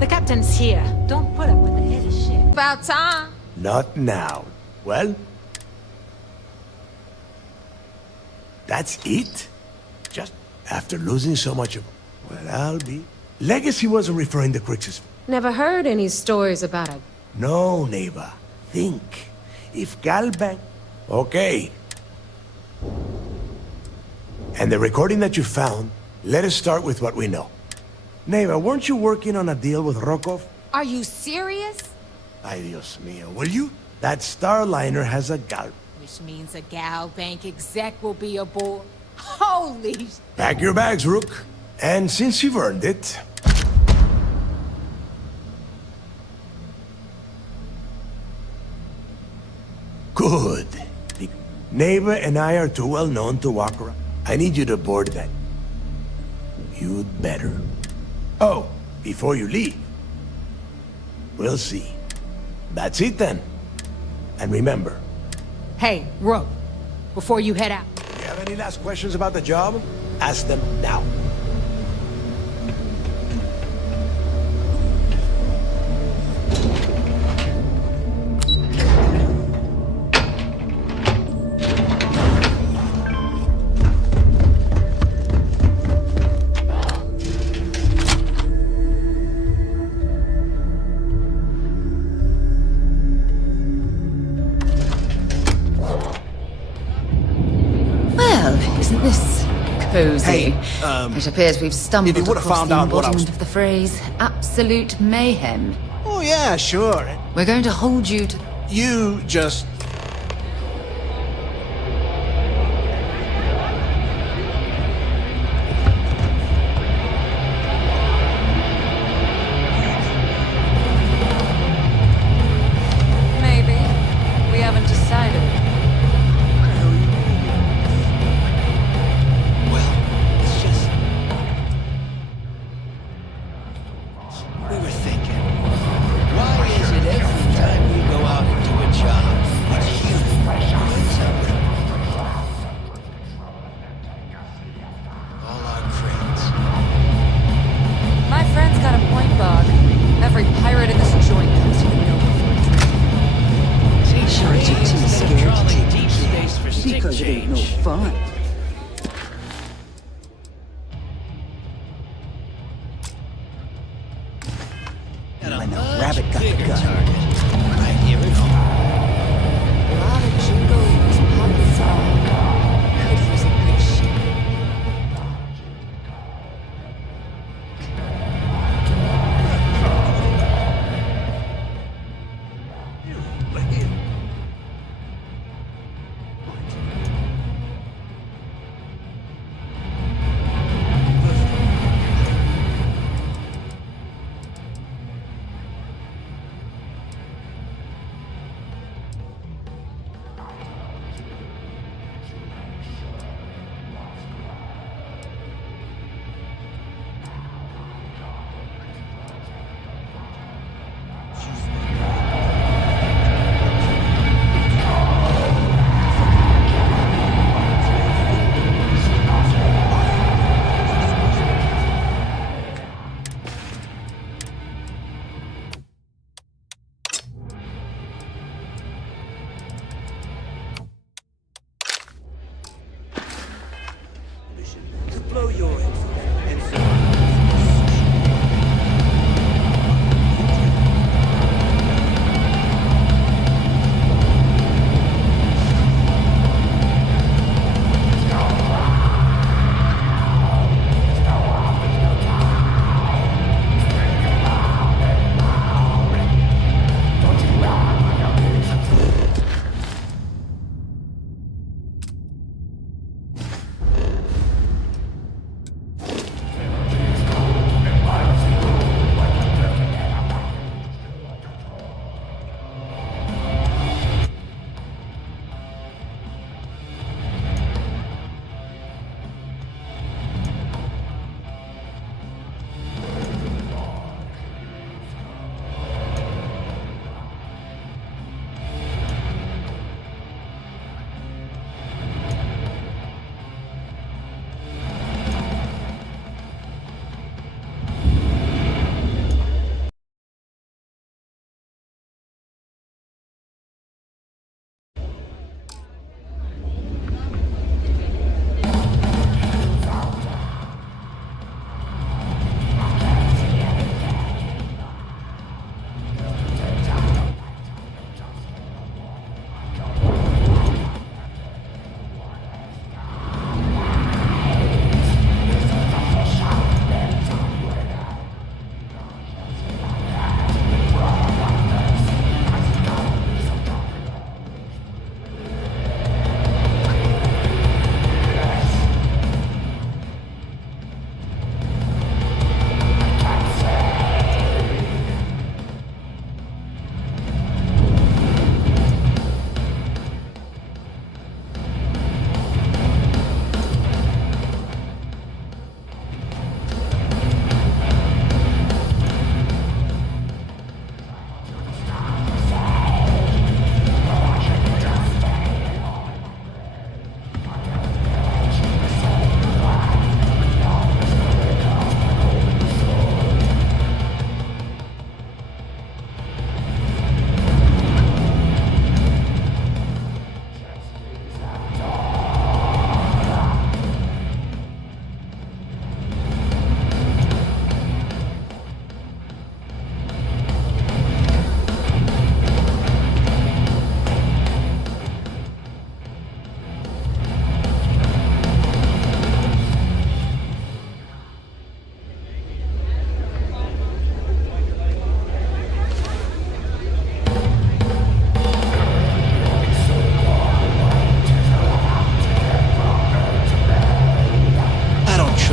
The captain's here. Don't put up with the head of shit. About time. Not now. Well? That's it? Just after losing so much of... Well, I'll be... Legacy wasn't referring to Crix's... Never heard any stories about it. No, Neva. Think. If Galbank... Okay. And the recording that you found, let us start with what we know. Neva, weren't you working on a deal with Rokov? Are you serious? Ay, Dios mío, will you? That Starliner has a gal... Which means a gal bank exec will be aboard. Holy... Pack your bags, Rook. And since you've earned it... Good. Neighbor and I are too well known to walk around. I need you to board that. You'd better. Oh, before you leave. We'll see. That's it then. And remember. Hey, Rook, before you head out. You have any last questions about the job? Ask them now. Isn't this cozy? Hey, it appears we've stumbled if you would've across found the out what I embodiment was- of the phrase absolute mayhem. Oh, yeah, sure. We're going to hold you to... You just... Maybe. We haven't decided. It's just... We were thinking, why is it every time we go out and do a job, it's you who ends up with all our crates? My friend's got a point, Bog. Every pirate in this joint comes to know before it's T-shirts are too scared to take deep space for because it ain't no fun. I know, Rabbit got the gun. Right here it all. A lot of jingle in his pockets are. Could use a good shake.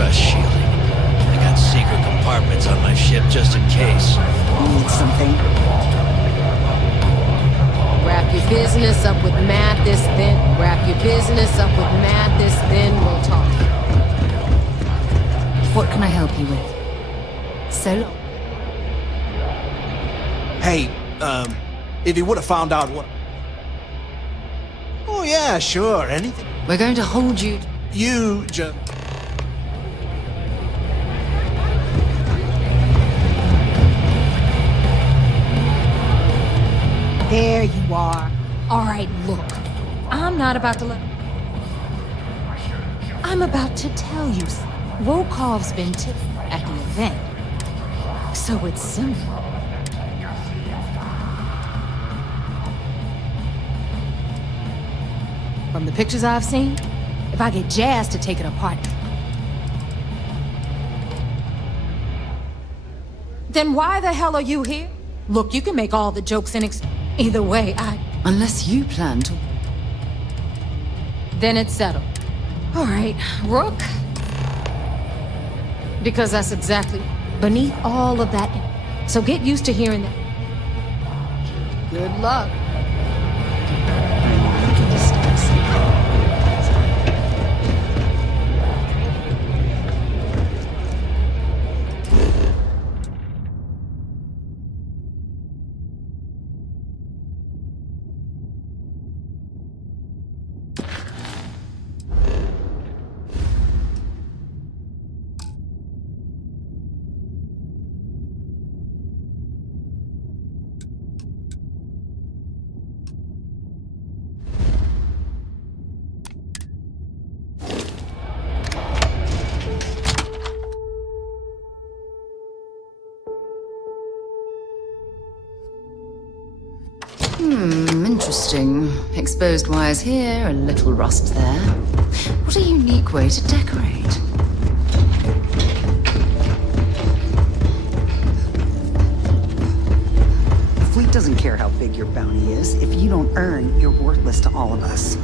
trust shielding. I got secret compartments on my ship just in case. Need something? Wrap your business up with Mathis, then wrap your business up with Mathis, then we'll talk. What can I help you with? So long. Hey, if he would have found out what... Oh yeah, sure, anything. We're going to hold you... You just... There you are. All right, look. I'm not about to let... I'm about to tell you. Volkov's been tipped at the event. So it's simple. From the pictures I've seen, if I get Jazz to take it apart, then why the hell are you here? Look, you can make all the jokes and either way, Unless you plan to... Then it's settled. All right, Rook. Because that's exactly beneath all of that. So get used to hearing that. Good luck. Interesting. Exposed wires here, a little rust there. What a unique way to decorate. The fleet doesn't care how big your bounty is. If you don't earn, you're worthless to all of us.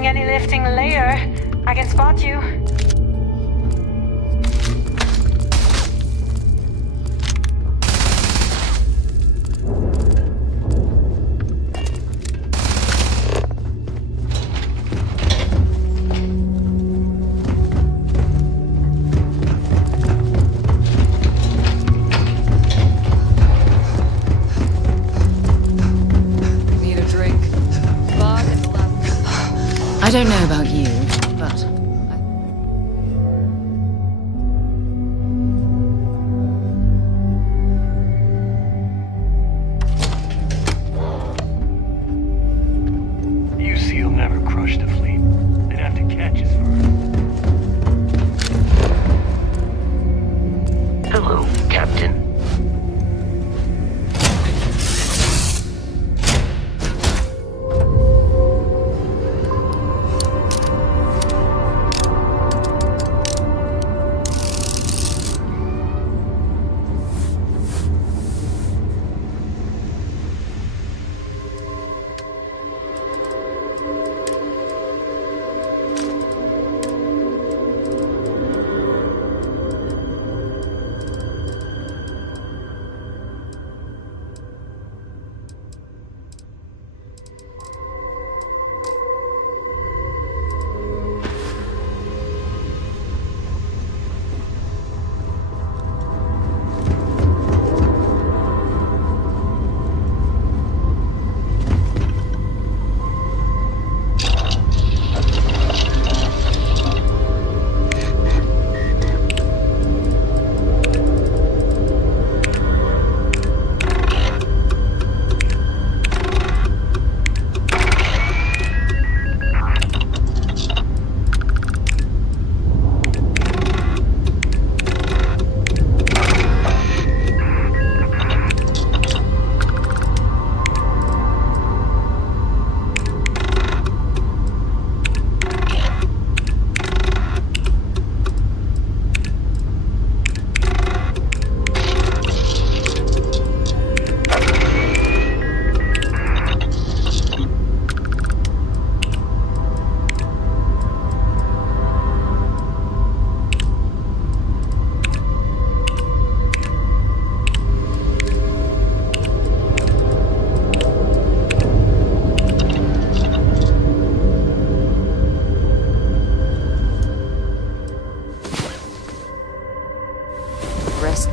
Any lifting later, I can spot you. Need a drink? I don't know about you, but... You see, you'll never crush the fleet. They'd have to catch us first. Hello, Captain.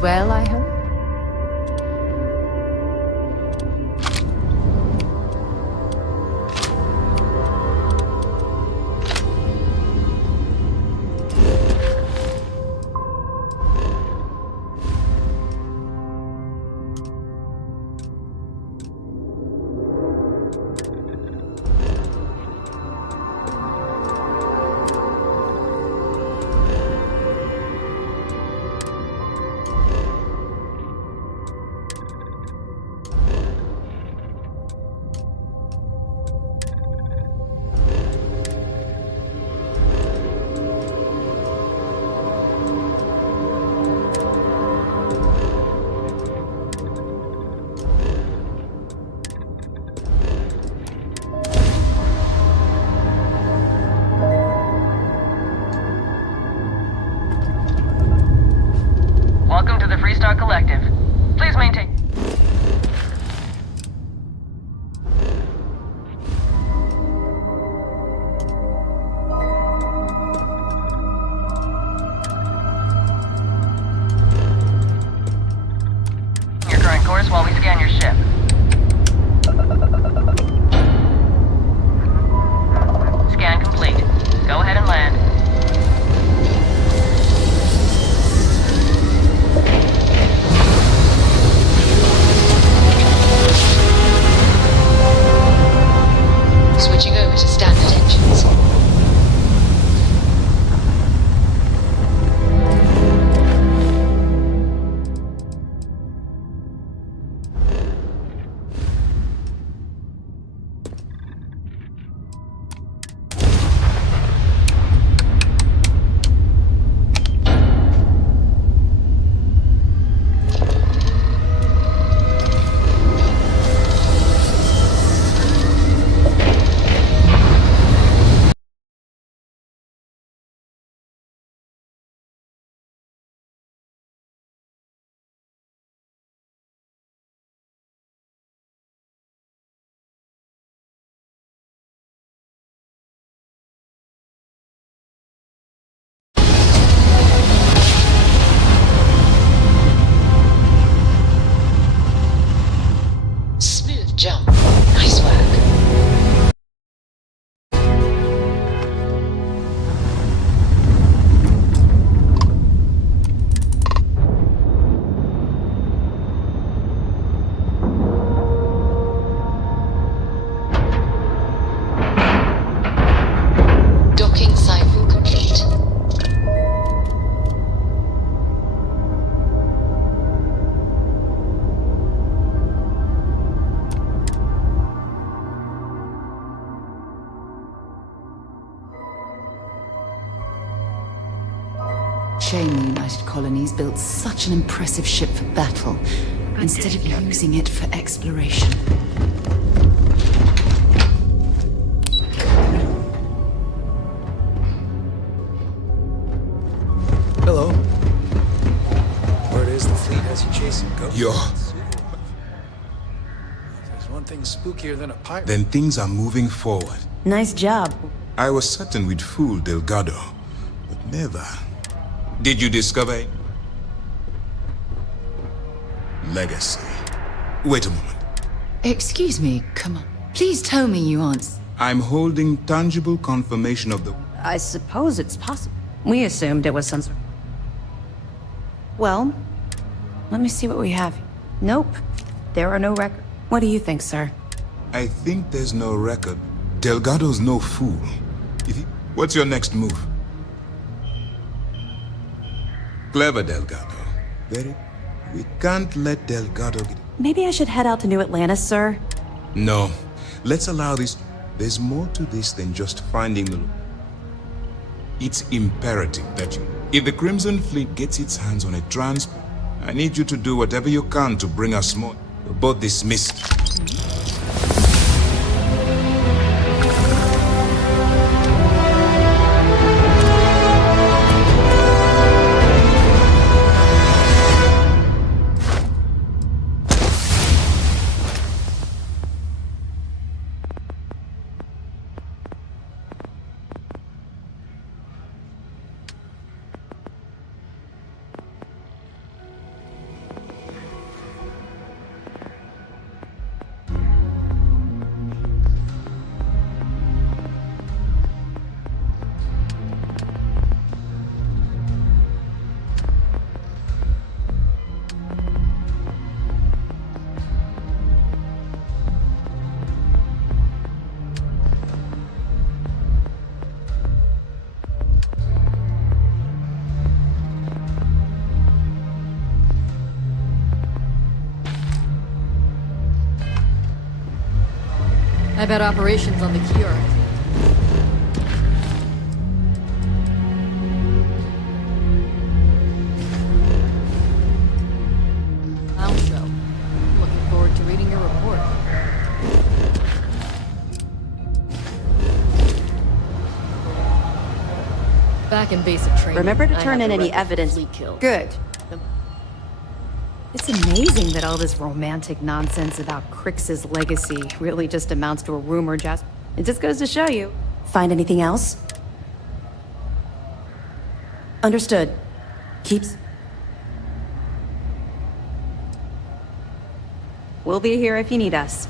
well, I hope? Welcome to the Freestar Collective. Please maintain... your current course while we scan your ship. Scan complete. Go ahead and land. Switching over to standard engines. Smooth jump. Nice work. Docking cycle complete. Shame the United Colonies built such an impressive ship for battle, instead of using it for exploration. Hello. Word is the fleet has you chasing ghosts. Yo. There's one thing spookier than a pirate. Then things are moving forward. Nice job. I was certain we'd fool Delgado, but never. Did you discover it? Legacy. Wait a moment. Excuse me, come on. Please tell me you aren't. I'm holding tangible confirmation of the... I suppose it's possible. We assumed it was some sort. Well, let me see what we have. Nope. There are no records. What do you think, sir? I think there's no record. Delgado's no fool. What's your next move? Clever, Delgado. Very. We can't let Delgado get... Maybe I should head out to New Atlantis, sir. No. Let's allow this... There's more to this than just finding the... It's imperative that you... If the Crimson Fleet gets its hands on a transport, I need you to do whatever you can to bring us more. You're both dismissed. I bet operations on the key are... Clown show. Looking forward to reading your report. Back in basic training. Remember to I turn have in the any record evidence. Fleet kill. Good. It's amazing that all this romantic nonsense about Crix's legacy really just amounts to a rumor, Jasper. It just goes to show you. Find anything else? Understood. Keeps. We'll be here if you need us.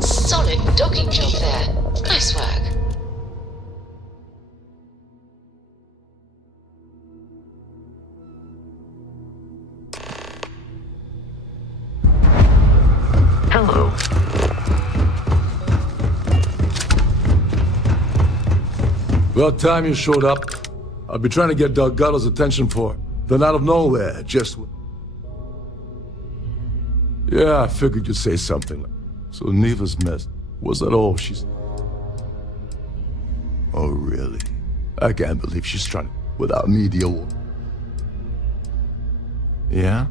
Solid docking job there. Nice work. Hello. About time you showed up. I've been trying to get Delgado's attention for. Then out of nowhere, just... Yeah, I figured you'd say something. So Neva's mess. Was that all she's... Oh, really? I can't believe she's trying without me deal with... Yeah?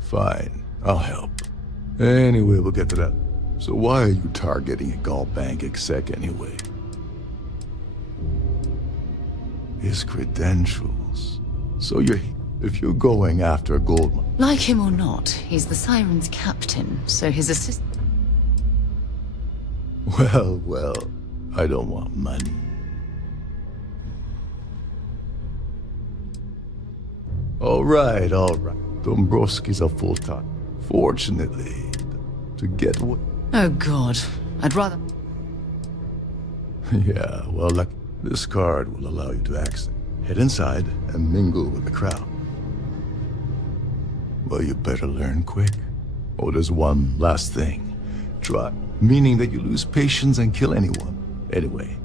Fine, I'll help. Anyway, we'll get to that. So why are you targeting a Gall Bank exec anyway? His credentials. So if you're going after a gold mine... Like him or not, he's the Siren's captain, so his assistant... Well, I don't want money. All right. Dombrowski's a full-time. Fortunately, to get what... Oh God, I'd rather... Yeah, well, like, this card will allow you to access. Head inside and mingle with the crowd. Well, you better learn quick. Oh, there's one last thing. Try, meaning that you lose patience and kill anyone. Anyway.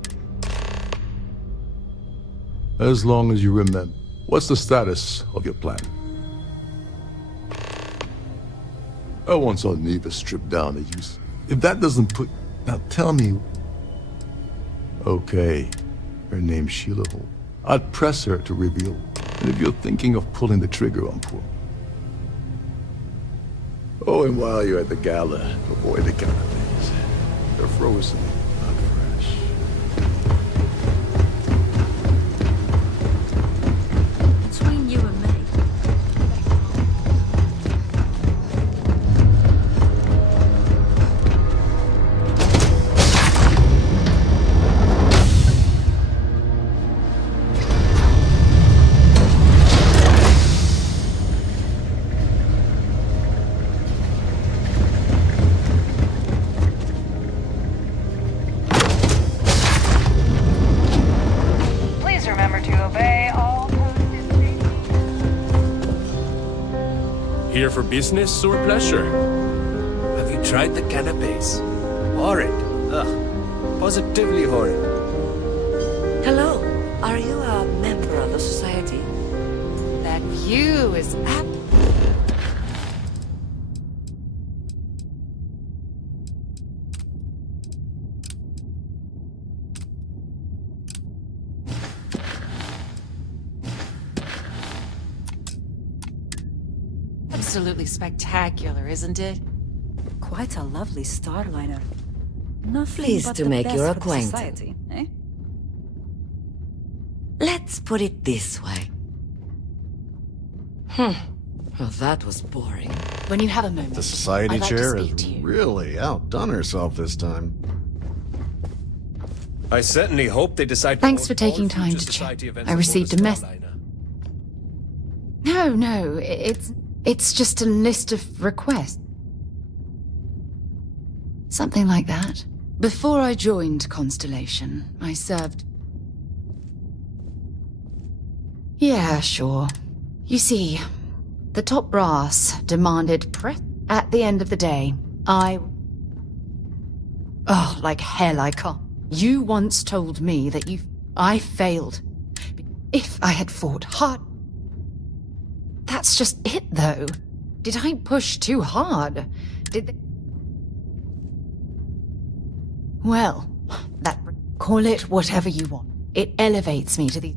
As long as you remember. What's the status of your plan? I once saw Neva strip down the use. If that doesn't put... Now tell me... Okay. Her name's Sheila Holmes. I'd press her to reveal. And if you're thinking of pulling the trigger on poor... Oh, and while you're at the gala, avoid the canapes. They're frozen, not fresh. Between you and me. Here for business or pleasure? Have you tried the canapes? Horrid. Ugh. Positively horrid. Hello. Are you a member of the society? That view is absolutely spectacular, isn't it? Quite a lovely starliner. Nothing Pleased but to the make best your for the acquaintance. society, eh? Let's put it this way. Well, that was boring. When you have a moment, The society I'd like chair to has speak to you. really outdone herself this time. I certainly hope they decide to Thanks hold for taking all time future to society check. events I aboard received a message. Starliner. No, it's just a list of requests. Something like that. Before I joined Constellation, I served... Yeah, sure. You see, the top brass demanded press. At the end of the day, Oh, like hell I can't. You once told me that I failed. If I had fought hard... That's just it, though. Did I push too hard? Did they... Well, call it whatever you want. It elevates me to the...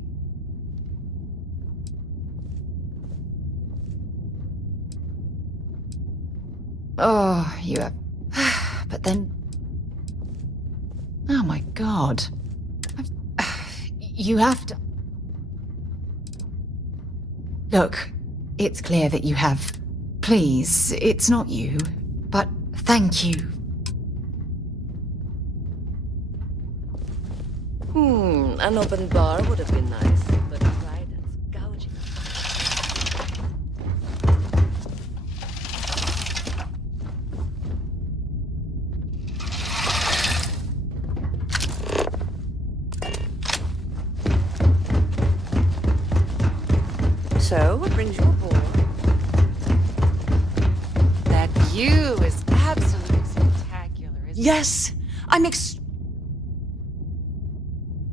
Oh, you have... But then... Oh my god. You have to... Look, it's clear that you have... Please, it's not you. But thank you. An open bar would have been nice, but Trident's gouging. So, what brings you aboard? That view is absolutely spectacular, isn't it? Yes,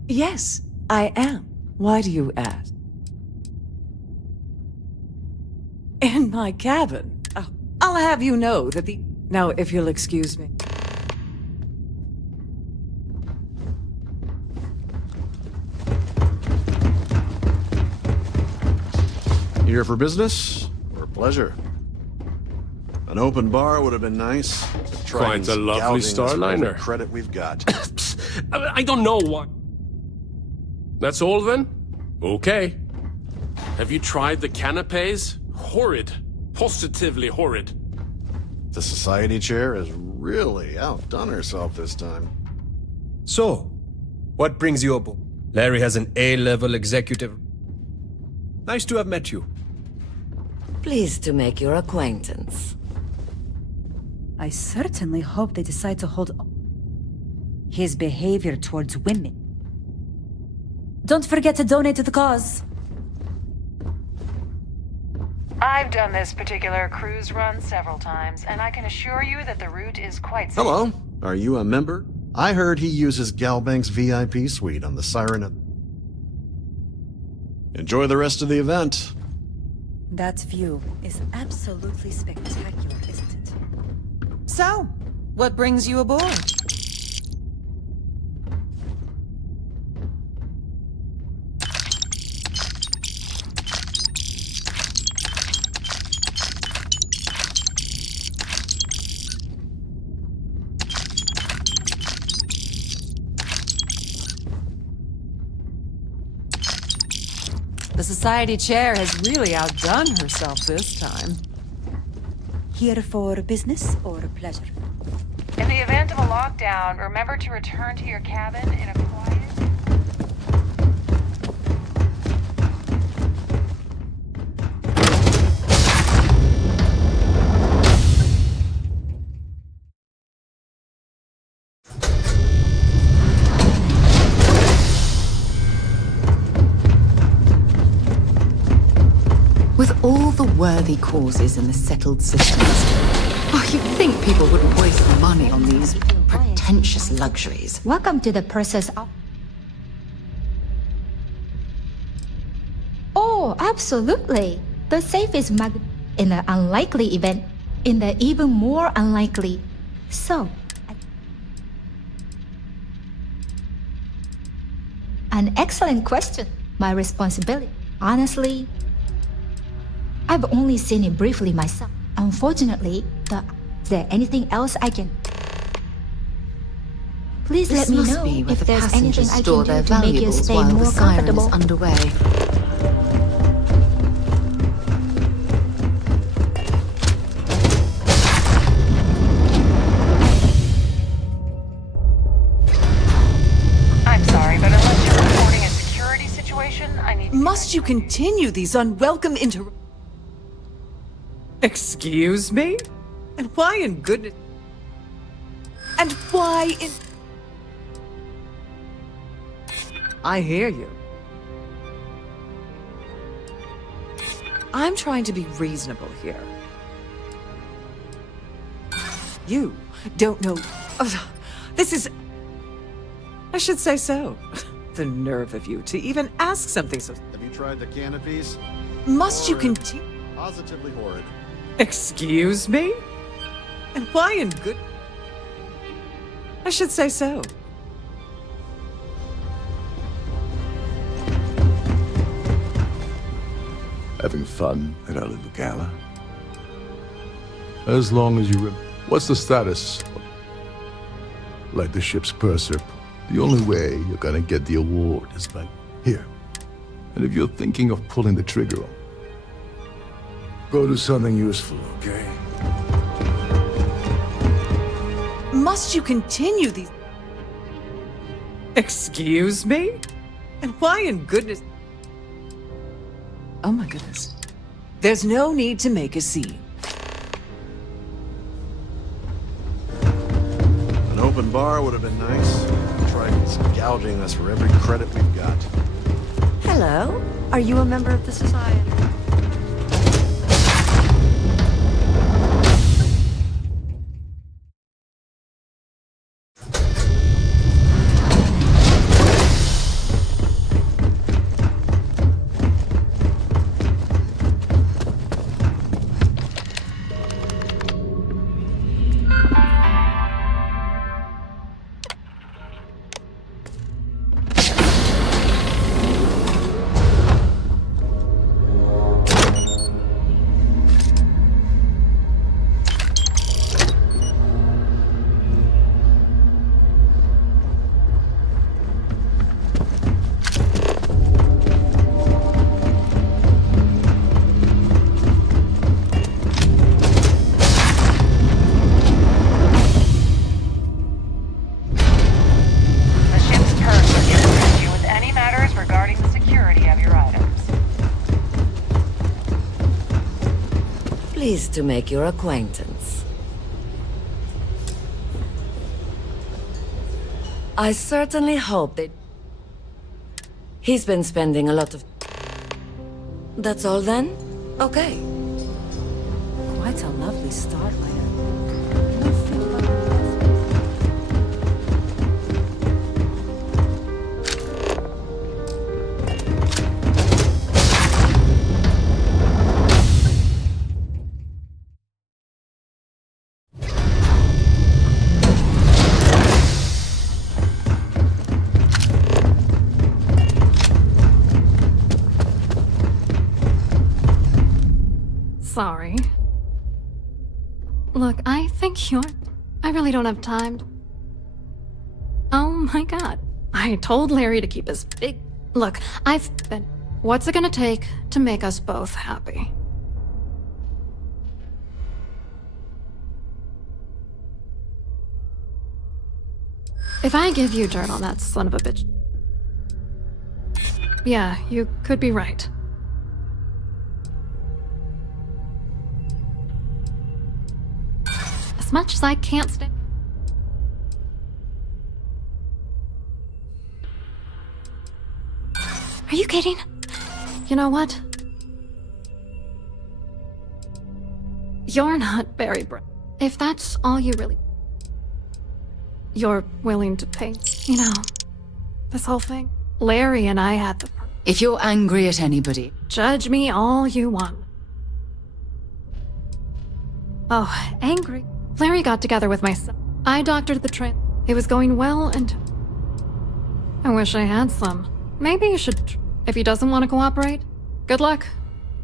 Yes, I am. Why do you ask? In my cabin. Oh, I'll have you know that the... Now, if you'll excuse me. Here for business or pleasure? An open bar would have been nice. Quite a lovely Starliner. Credit we've got. I don't know what. That's all then? Okay. Have you tried the canapes? Horrid. Positively horrid. The society chair has really outdone herself this time. So, what brings you aboard? Larry has an A-level executive. Nice to have met you. Pleased to make your acquaintance. I certainly hope they decide to hold his behavior towards women. Don't forget to donate to the cause. I've done this particular cruise run several times, and I can assure you that the route is quite safe. Hello, are you a member? I heard he uses Galbank's VIP suite on the Siren. Enjoy the rest of the event. That view is absolutely spectacular, isn't it? So, what brings you aboard? The society chair has really outdone herself this time. Here for business or pleasure? In the event of a lockdown, remember to return to your cabin in a quiet... With all the worthy causes in the settled systems, you'd think people wouldn't waste money on these pretentious luxuries. Welcome to the process of... Oh, absolutely. The safe is marked in the unlikely event, in the even more unlikely. So, an excellent question. My responsibility. Honestly, I've only seen it briefly myself. Unfortunately, is there anything else I can... Please let me know if there's anything I can do to make your stay more comfortable. Underway. Must you continue these unwelcome Excuse me? And why in goodness... And why in... I hear you. I'm trying to be reasonable here. You don't know... this is... I should say so. The nerve of you to even ask something so... Have you tried the canopies? Must you continue... Positively horrid. Excuse me? And why in good... I should say so. Having fun at our little gala? As long as you What's the status? Like the ship's purser. The only way you're gonna get the award is by here. And if you're thinking of pulling the trigger on, go do something useful, okay? Must you continue these... Excuse me? And why in goodness... Oh my goodness. There's no need to make a scene. An open bar would have been nice. Try gouging us for every credit we've got. Hello. Are you a member of the society? Pleased to make your acquaintance. I certainly hope that... He's been spending a lot of... That's all then? Okay. Quite a lovely start, Lena. Sorry. Look, I think you're... I really don't have time. Oh my god. I told Larry to keep his big... Look, I've been... What's it gonna take to make us both happy? If I give you dirt on that son of a bitch... Yeah, you could be right. As much as I can't stand... Are you kidding? You know what? You're not very bright. If that's all you really... You're willing to pay, you know, this whole thing. Larry and I had the... If you're angry at anybody... Judge me all you want. Oh, angry? Larry got together with my son. I doctored the train. It was going well and... I wish I had some. Maybe you should... If he doesn't want to cooperate, good luck.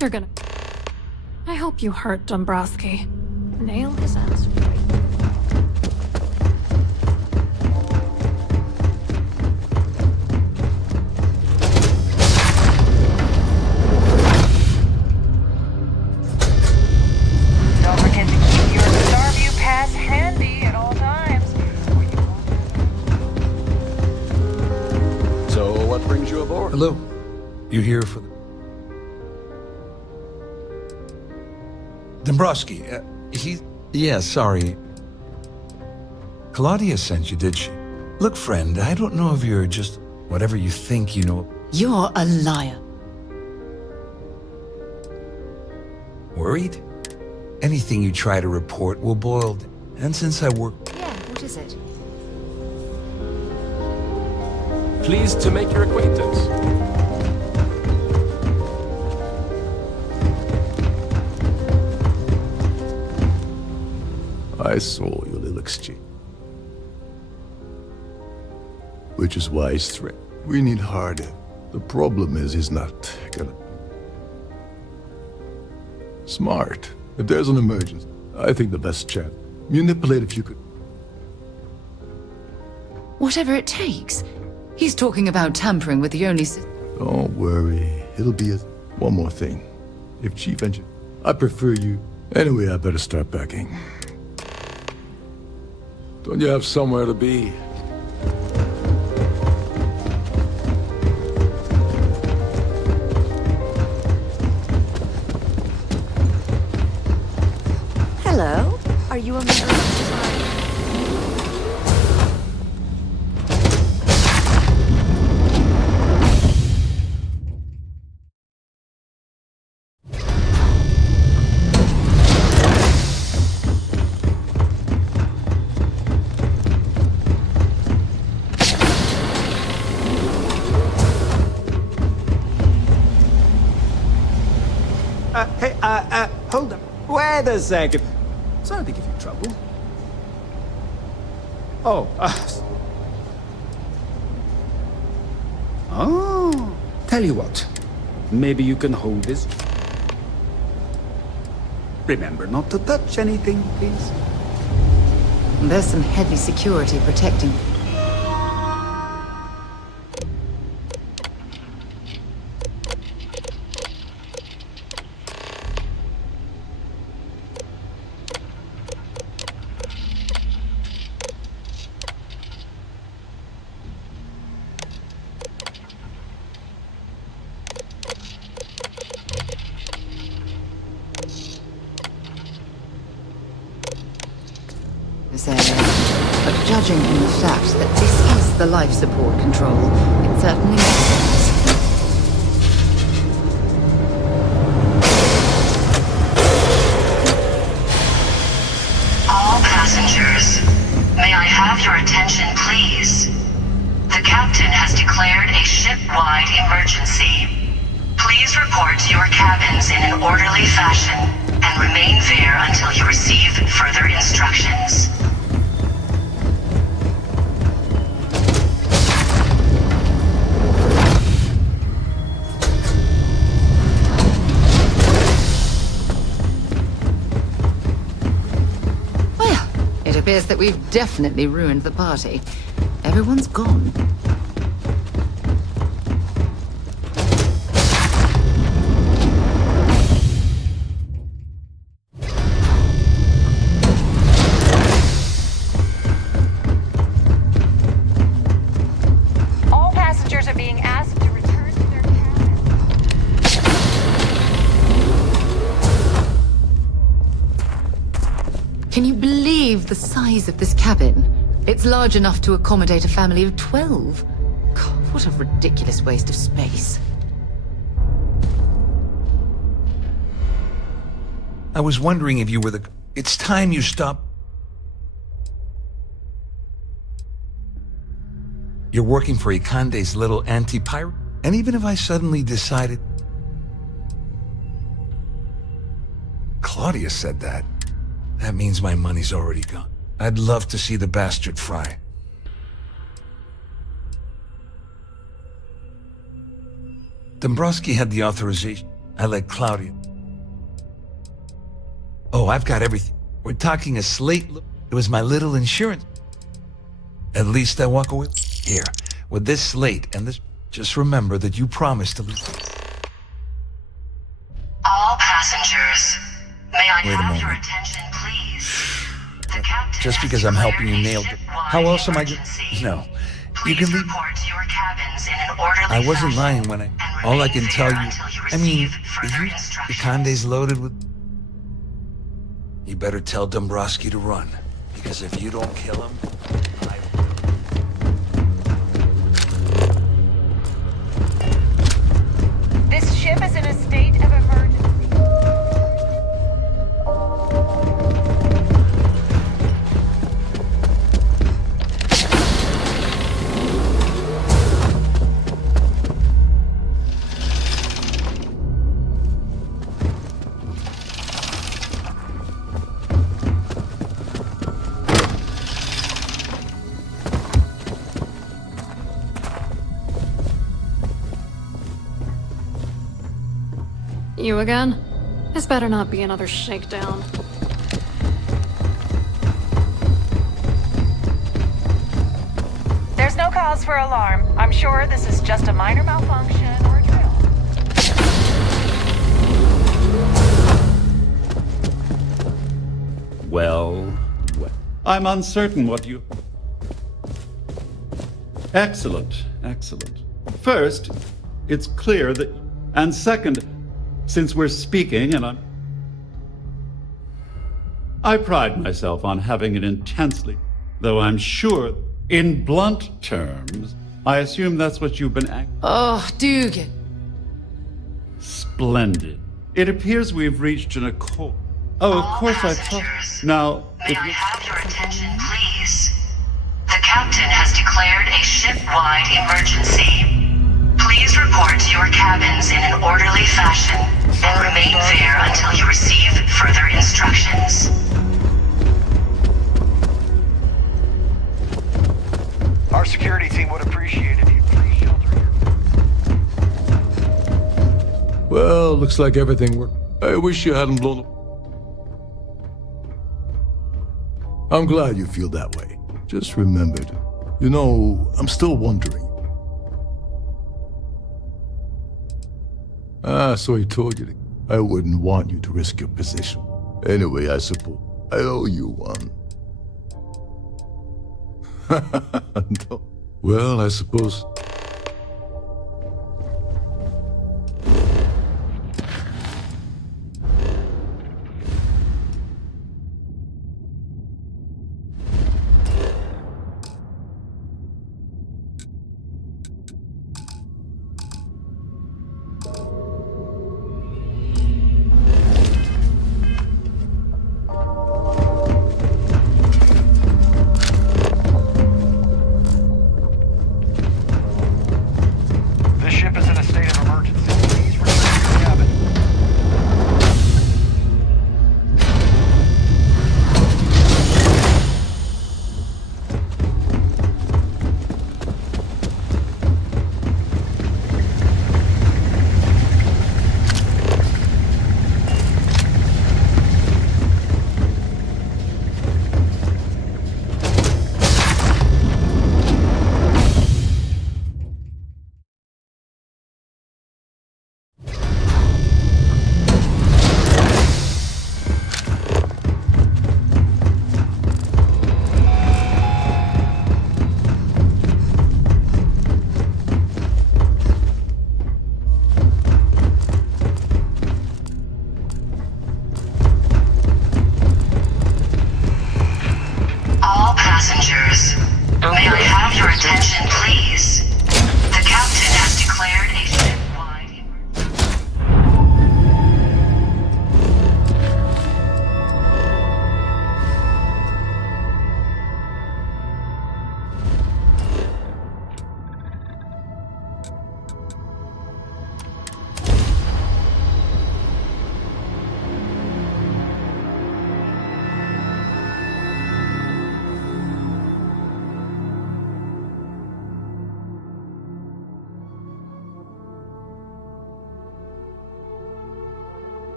You're gonna... I hope you hurt Dombrowski. Nail his ass. Don't forget to keep your Starview pass handy at all times. So, what brings you aboard? Hello. You here for the... Dombrowski, Yeah, sorry. Claudia sent you, did she? Look, friend, I don't know if you're just whatever you think you know. You're a liar. Worried? Anything you try to report will boil. And since I work... Yeah, what is it? Pleased to make your acquaintance. I saw your little exchange. Which is why he's threat. We need harder. The problem is he's not gonna... Smart. If there's an emergency, I think the best chance. Manipulate if you could. Whatever it takes. He's talking about tampering with the only... Don't worry. It'll be a... One more thing. If Chief Engineer... I prefer you. Anyway, I better start packing. Don't you have somewhere to be? Hello? Are you a member of society? Hold up. Wait a second. Sorry to give you trouble. Oh, Oh, tell you what. Maybe you can hold this. Remember not to touch anything, please. There's some heavy security protecting. This area. But judging from the fact that this is the life support control, it certainly makes sense. All passengers, may I have your attention, please? The captain has declared a ship-wide emergency. Please report to your cabins in an orderly fashion and remain there until you receive further instructions. It appears that we've definitely ruined the party. Everyone's gone. All passengers are being asked to return to their Can you believe the size of this cabin? It's large enough to accommodate a family of 12. God, what a ridiculous waste of space. I was wondering if you were the... It's time you stop. You're working for Ikande's little anti-pirate? And even if I suddenly decided... Claudia said that. That means my money's already gone. I'd love to see the bastard fry. Dombrowski had the authorization. I let Claudia. Oh, I've got everything. We're talking a slate. It was my little insurance. At least I walk away. Here, with this slate and this... Just remember that you promised to leave. All passengers, may I Wait a have your moment. attention, please? The captain Just because I'm helping you nail it. How else am I going... No. You can leave... report to your cabins in an orderly I wasn't fashion lying when I... and All I can tell you, I mean, the Conde's loaded with... You better tell Dombrowski to run, because if you don't kill him, I will. This ship is in a state of emergency. You again? This better not be another shakedown. There's no cause for alarm. I'm sure this is just a minor malfunction or a drill. Well, I'm uncertain what you... Excellent, excellent. First, it's clear that... And second, since we're speaking and I pride myself on having an intensely... Though I'm sure, in blunt terms, I assume that's what you've been Oh, Dugan. Splendid. It appears we've reached an accord. Oh, of course I thought... Now, May I have your attention, please? The captain has declared a ship-wide emergency. Please report to your cabins in an orderly fashion and remain there until you receive further instructions. Our security team would appreciate it if you please shelter here. Well, looks like everything worked. I wish you hadn't blown up. I'm glad you feel that way. Just remembered. You know, I'm still wondering. So he told you that I wouldn't want you to risk your position. Anyway, I suppose I owe you one. No. Well, I suppose...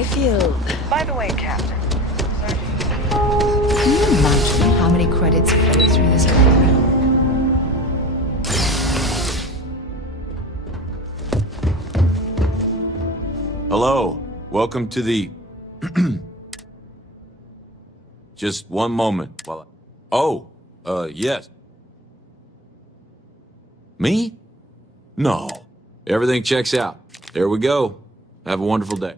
Starfield. By the way, Captain. Can you imagine how many credits flow through this program? Hello. Welcome to the... Just one moment while I... Oh, yes. Me? No. Everything checks out. There we go. Have a wonderful day.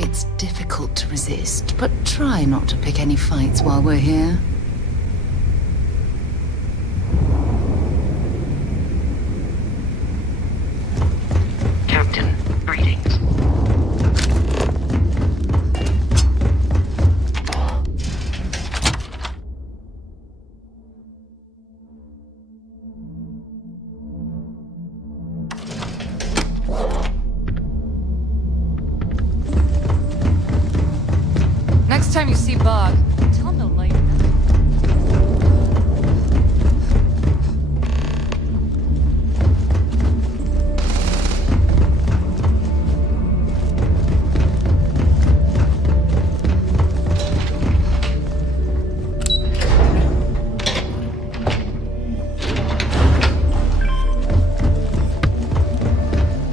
It's difficult to resist, but try not to pick any fights while we're here. Captain, greetings. Next time you see Bog, tell him to lighten up.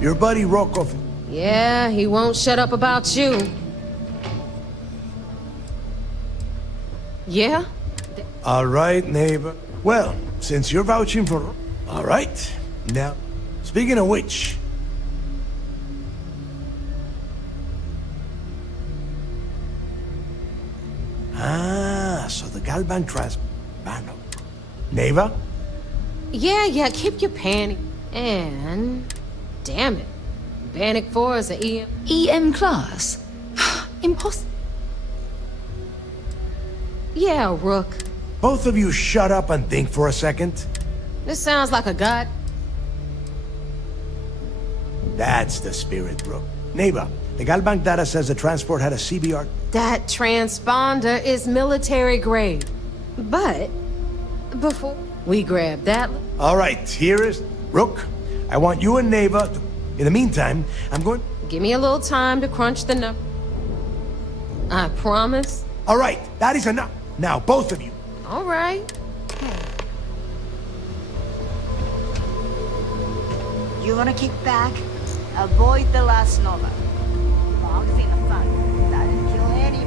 Your buddy Rokov. Yeah, he won't shut up about you. Yeah? All right, neighbor. Well, since you're vouching for... All right. Now, speaking of which... so the Galban Transbano. Neighbor? Yeah, keep your panty. And... damn it. Bannock 4 is an EM. EM class? Impossible. Yeah, Rook. Both of you shut up and think for a second. This sounds like a god. That's the spirit, Rook. Neighbor, the Galbank data says the transport had a CBR. That transponder is military grade. But, before we grab that... All right, here is... Rook, I want you and neighbor to... In the meantime, I'm going... Give me a little time to crunch the number. I promise. All right, that is enough. Now, both of you. All right. You wanna kick back? Avoid the last Nova. Bog's in the fun. Doesn't kill anyone.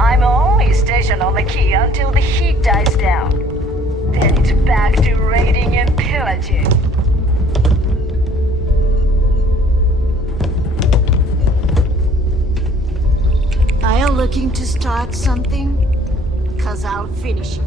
I'm only stationed on the key until the heat dies down. Then it's back to raiding and pillaging. Are you looking to start something? 'Cause I'll finish it.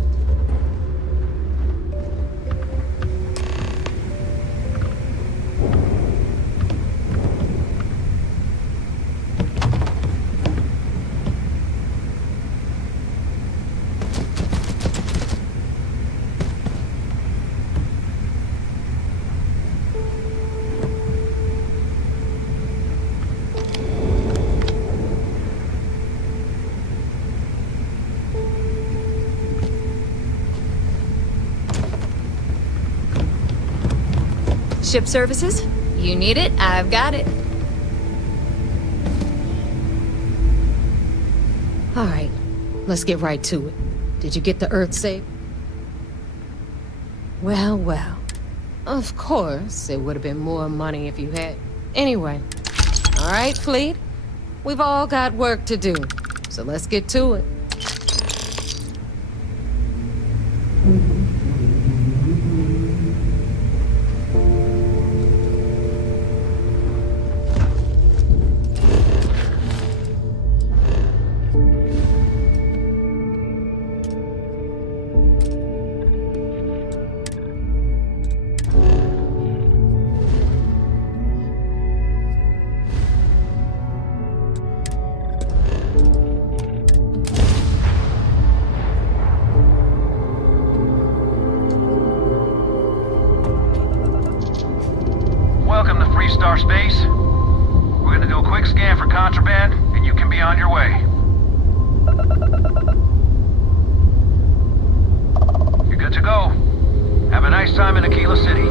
Ship services? You need it, I've got it. All right, let's get right to it. Did you get the Earth safe? Well. Of course, it would have been more money if you had. Anyway, all right, Fleet. We've all got work to do, so let's get to it. Welcome to Free Star Space. We're gonna do a quick scan for contraband, and you can be on your way. You're good to go. Have a nice time in Aquila City.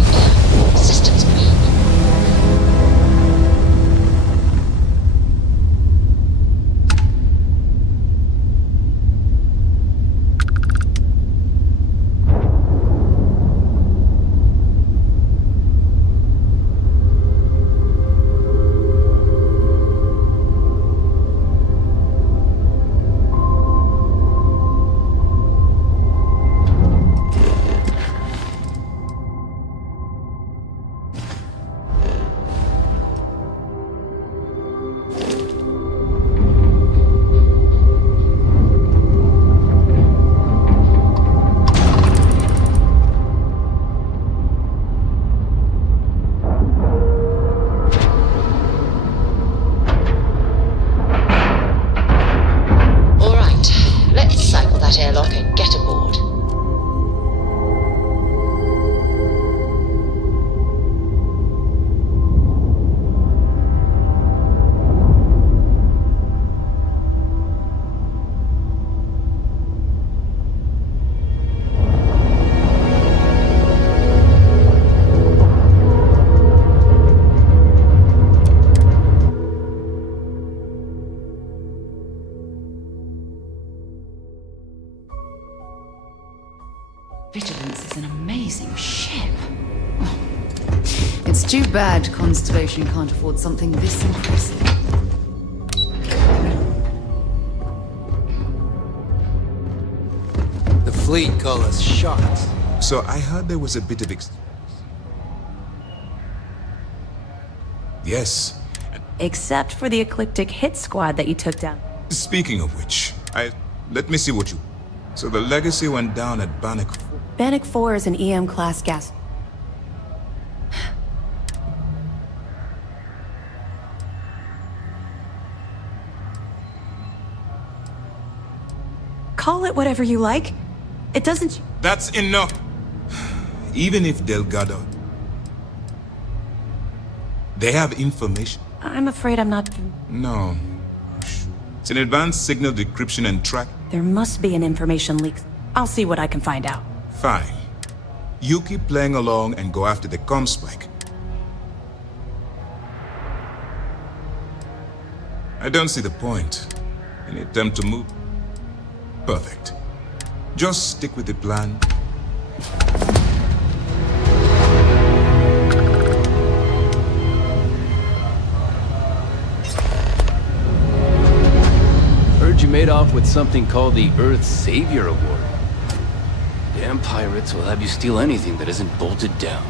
Landing gear. Systems green. Airlock and get aboard. Vigilance is an amazing ship. Oh. It's too bad Constellation can't afford something this impressive. The fleet call us sharks. So I heard there was a bit of Yes. Except for the eclectic hit squad that you took down. Speaking of which, let me see what you... So the Legacy went down at Bannock. Bannock 4 is an EM-class gas. Call it whatever you like. It doesn't... That's enough! Even if Delgado... They have information. I'm afraid I'm not... No. It's an advanced signal decryption and track. There must be an information leak. I'll see what I can find out. Fine. You keep playing along and go after the comm spike. I don't see the point. Any attempt to move? Perfect. Just stick with the plan. Heard you made off with something called the Earth Savior Award. Damn pirates will have you steal anything that isn't bolted down.